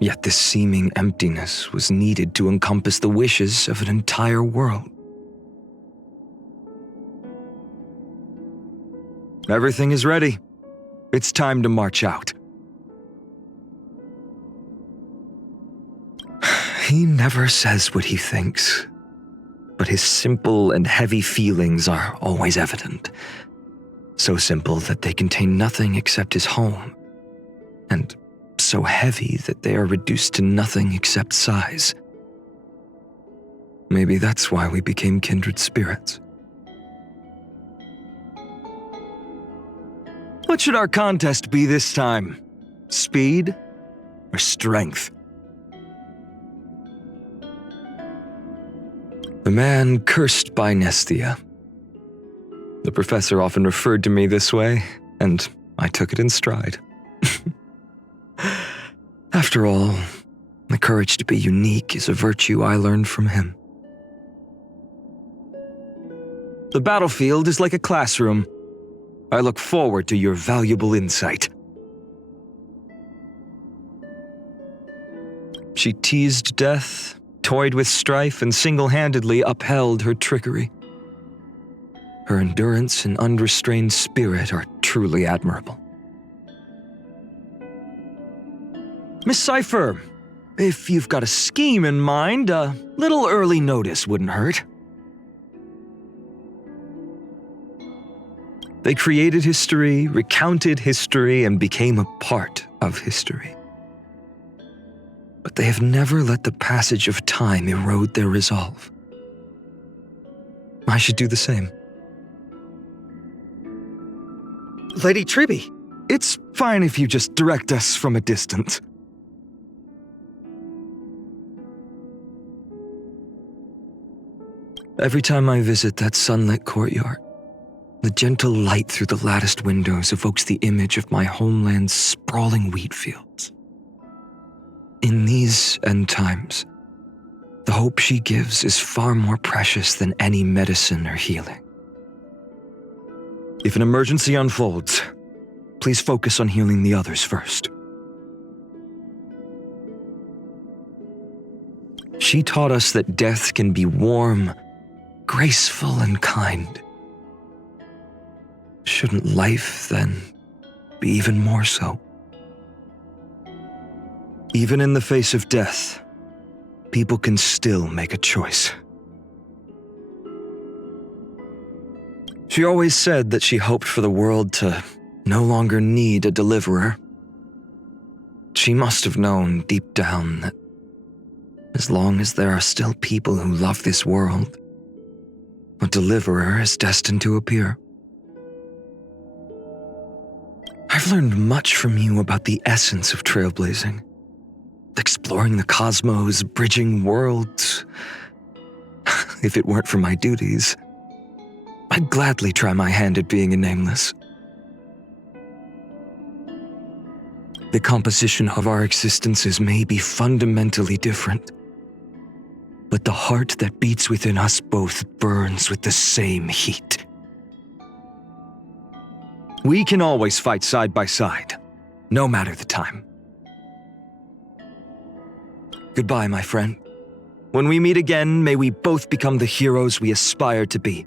Yet this seeming emptiness was needed to encompass the wishes of an entire world. Everything is ready. It's time to march out. He never says what he thinks, but his simple and heavy feelings are always evident. So simple that they contain nothing except his home, and so heavy that they are reduced to nothing except size. Maybe that's why we became kindred spirits. What should our contest be this time? Speed or strength? The man cursed by Nestia. The professor often referred to me this way, and I took it in stride. After all, the courage to be unique is a virtue I learned from him. The battlefield is like a classroom. I look forward to your valuable insight. She teased death, toyed with strife, and single-handedly upheld her trickery. Her endurance and unrestrained spirit are truly admirable. Miss Cypher, if you've got a scheme in mind, a little early notice wouldn't hurt. They created history, recounted history, and became a part of history. But they have never let the passage of time erode their resolve. I should do the same. Lady Tribby, it's fine if you just direct us from a distance. Every time I visit that sunlit courtyard, the gentle light through the latticed windows evokes the image of my homeland's sprawling wheat fields. In these end times, the hope she gives is far more precious than any medicine or healing. If an emergency unfolds, please focus on healing the others first. She taught us that death can be warm, graceful, and kind. Shouldn't life, then, be even more so? Even in the face of death, people can still make a choice. She always said that she hoped for the world to no longer need a deliverer. She must have known deep down that as long as there are still people who love this world, a deliverer is destined to appear. I've learned much from you about the essence of trailblazing, exploring the cosmos, bridging worlds. If it weren't for my duties, I'd gladly try my hand at being a nameless. The composition of our existences may be fundamentally different, but the heart that beats within us both burns with the same heat. We can always fight side by side, no matter the time. Goodbye, my friend. When we meet again, may we both become the heroes we aspire to be.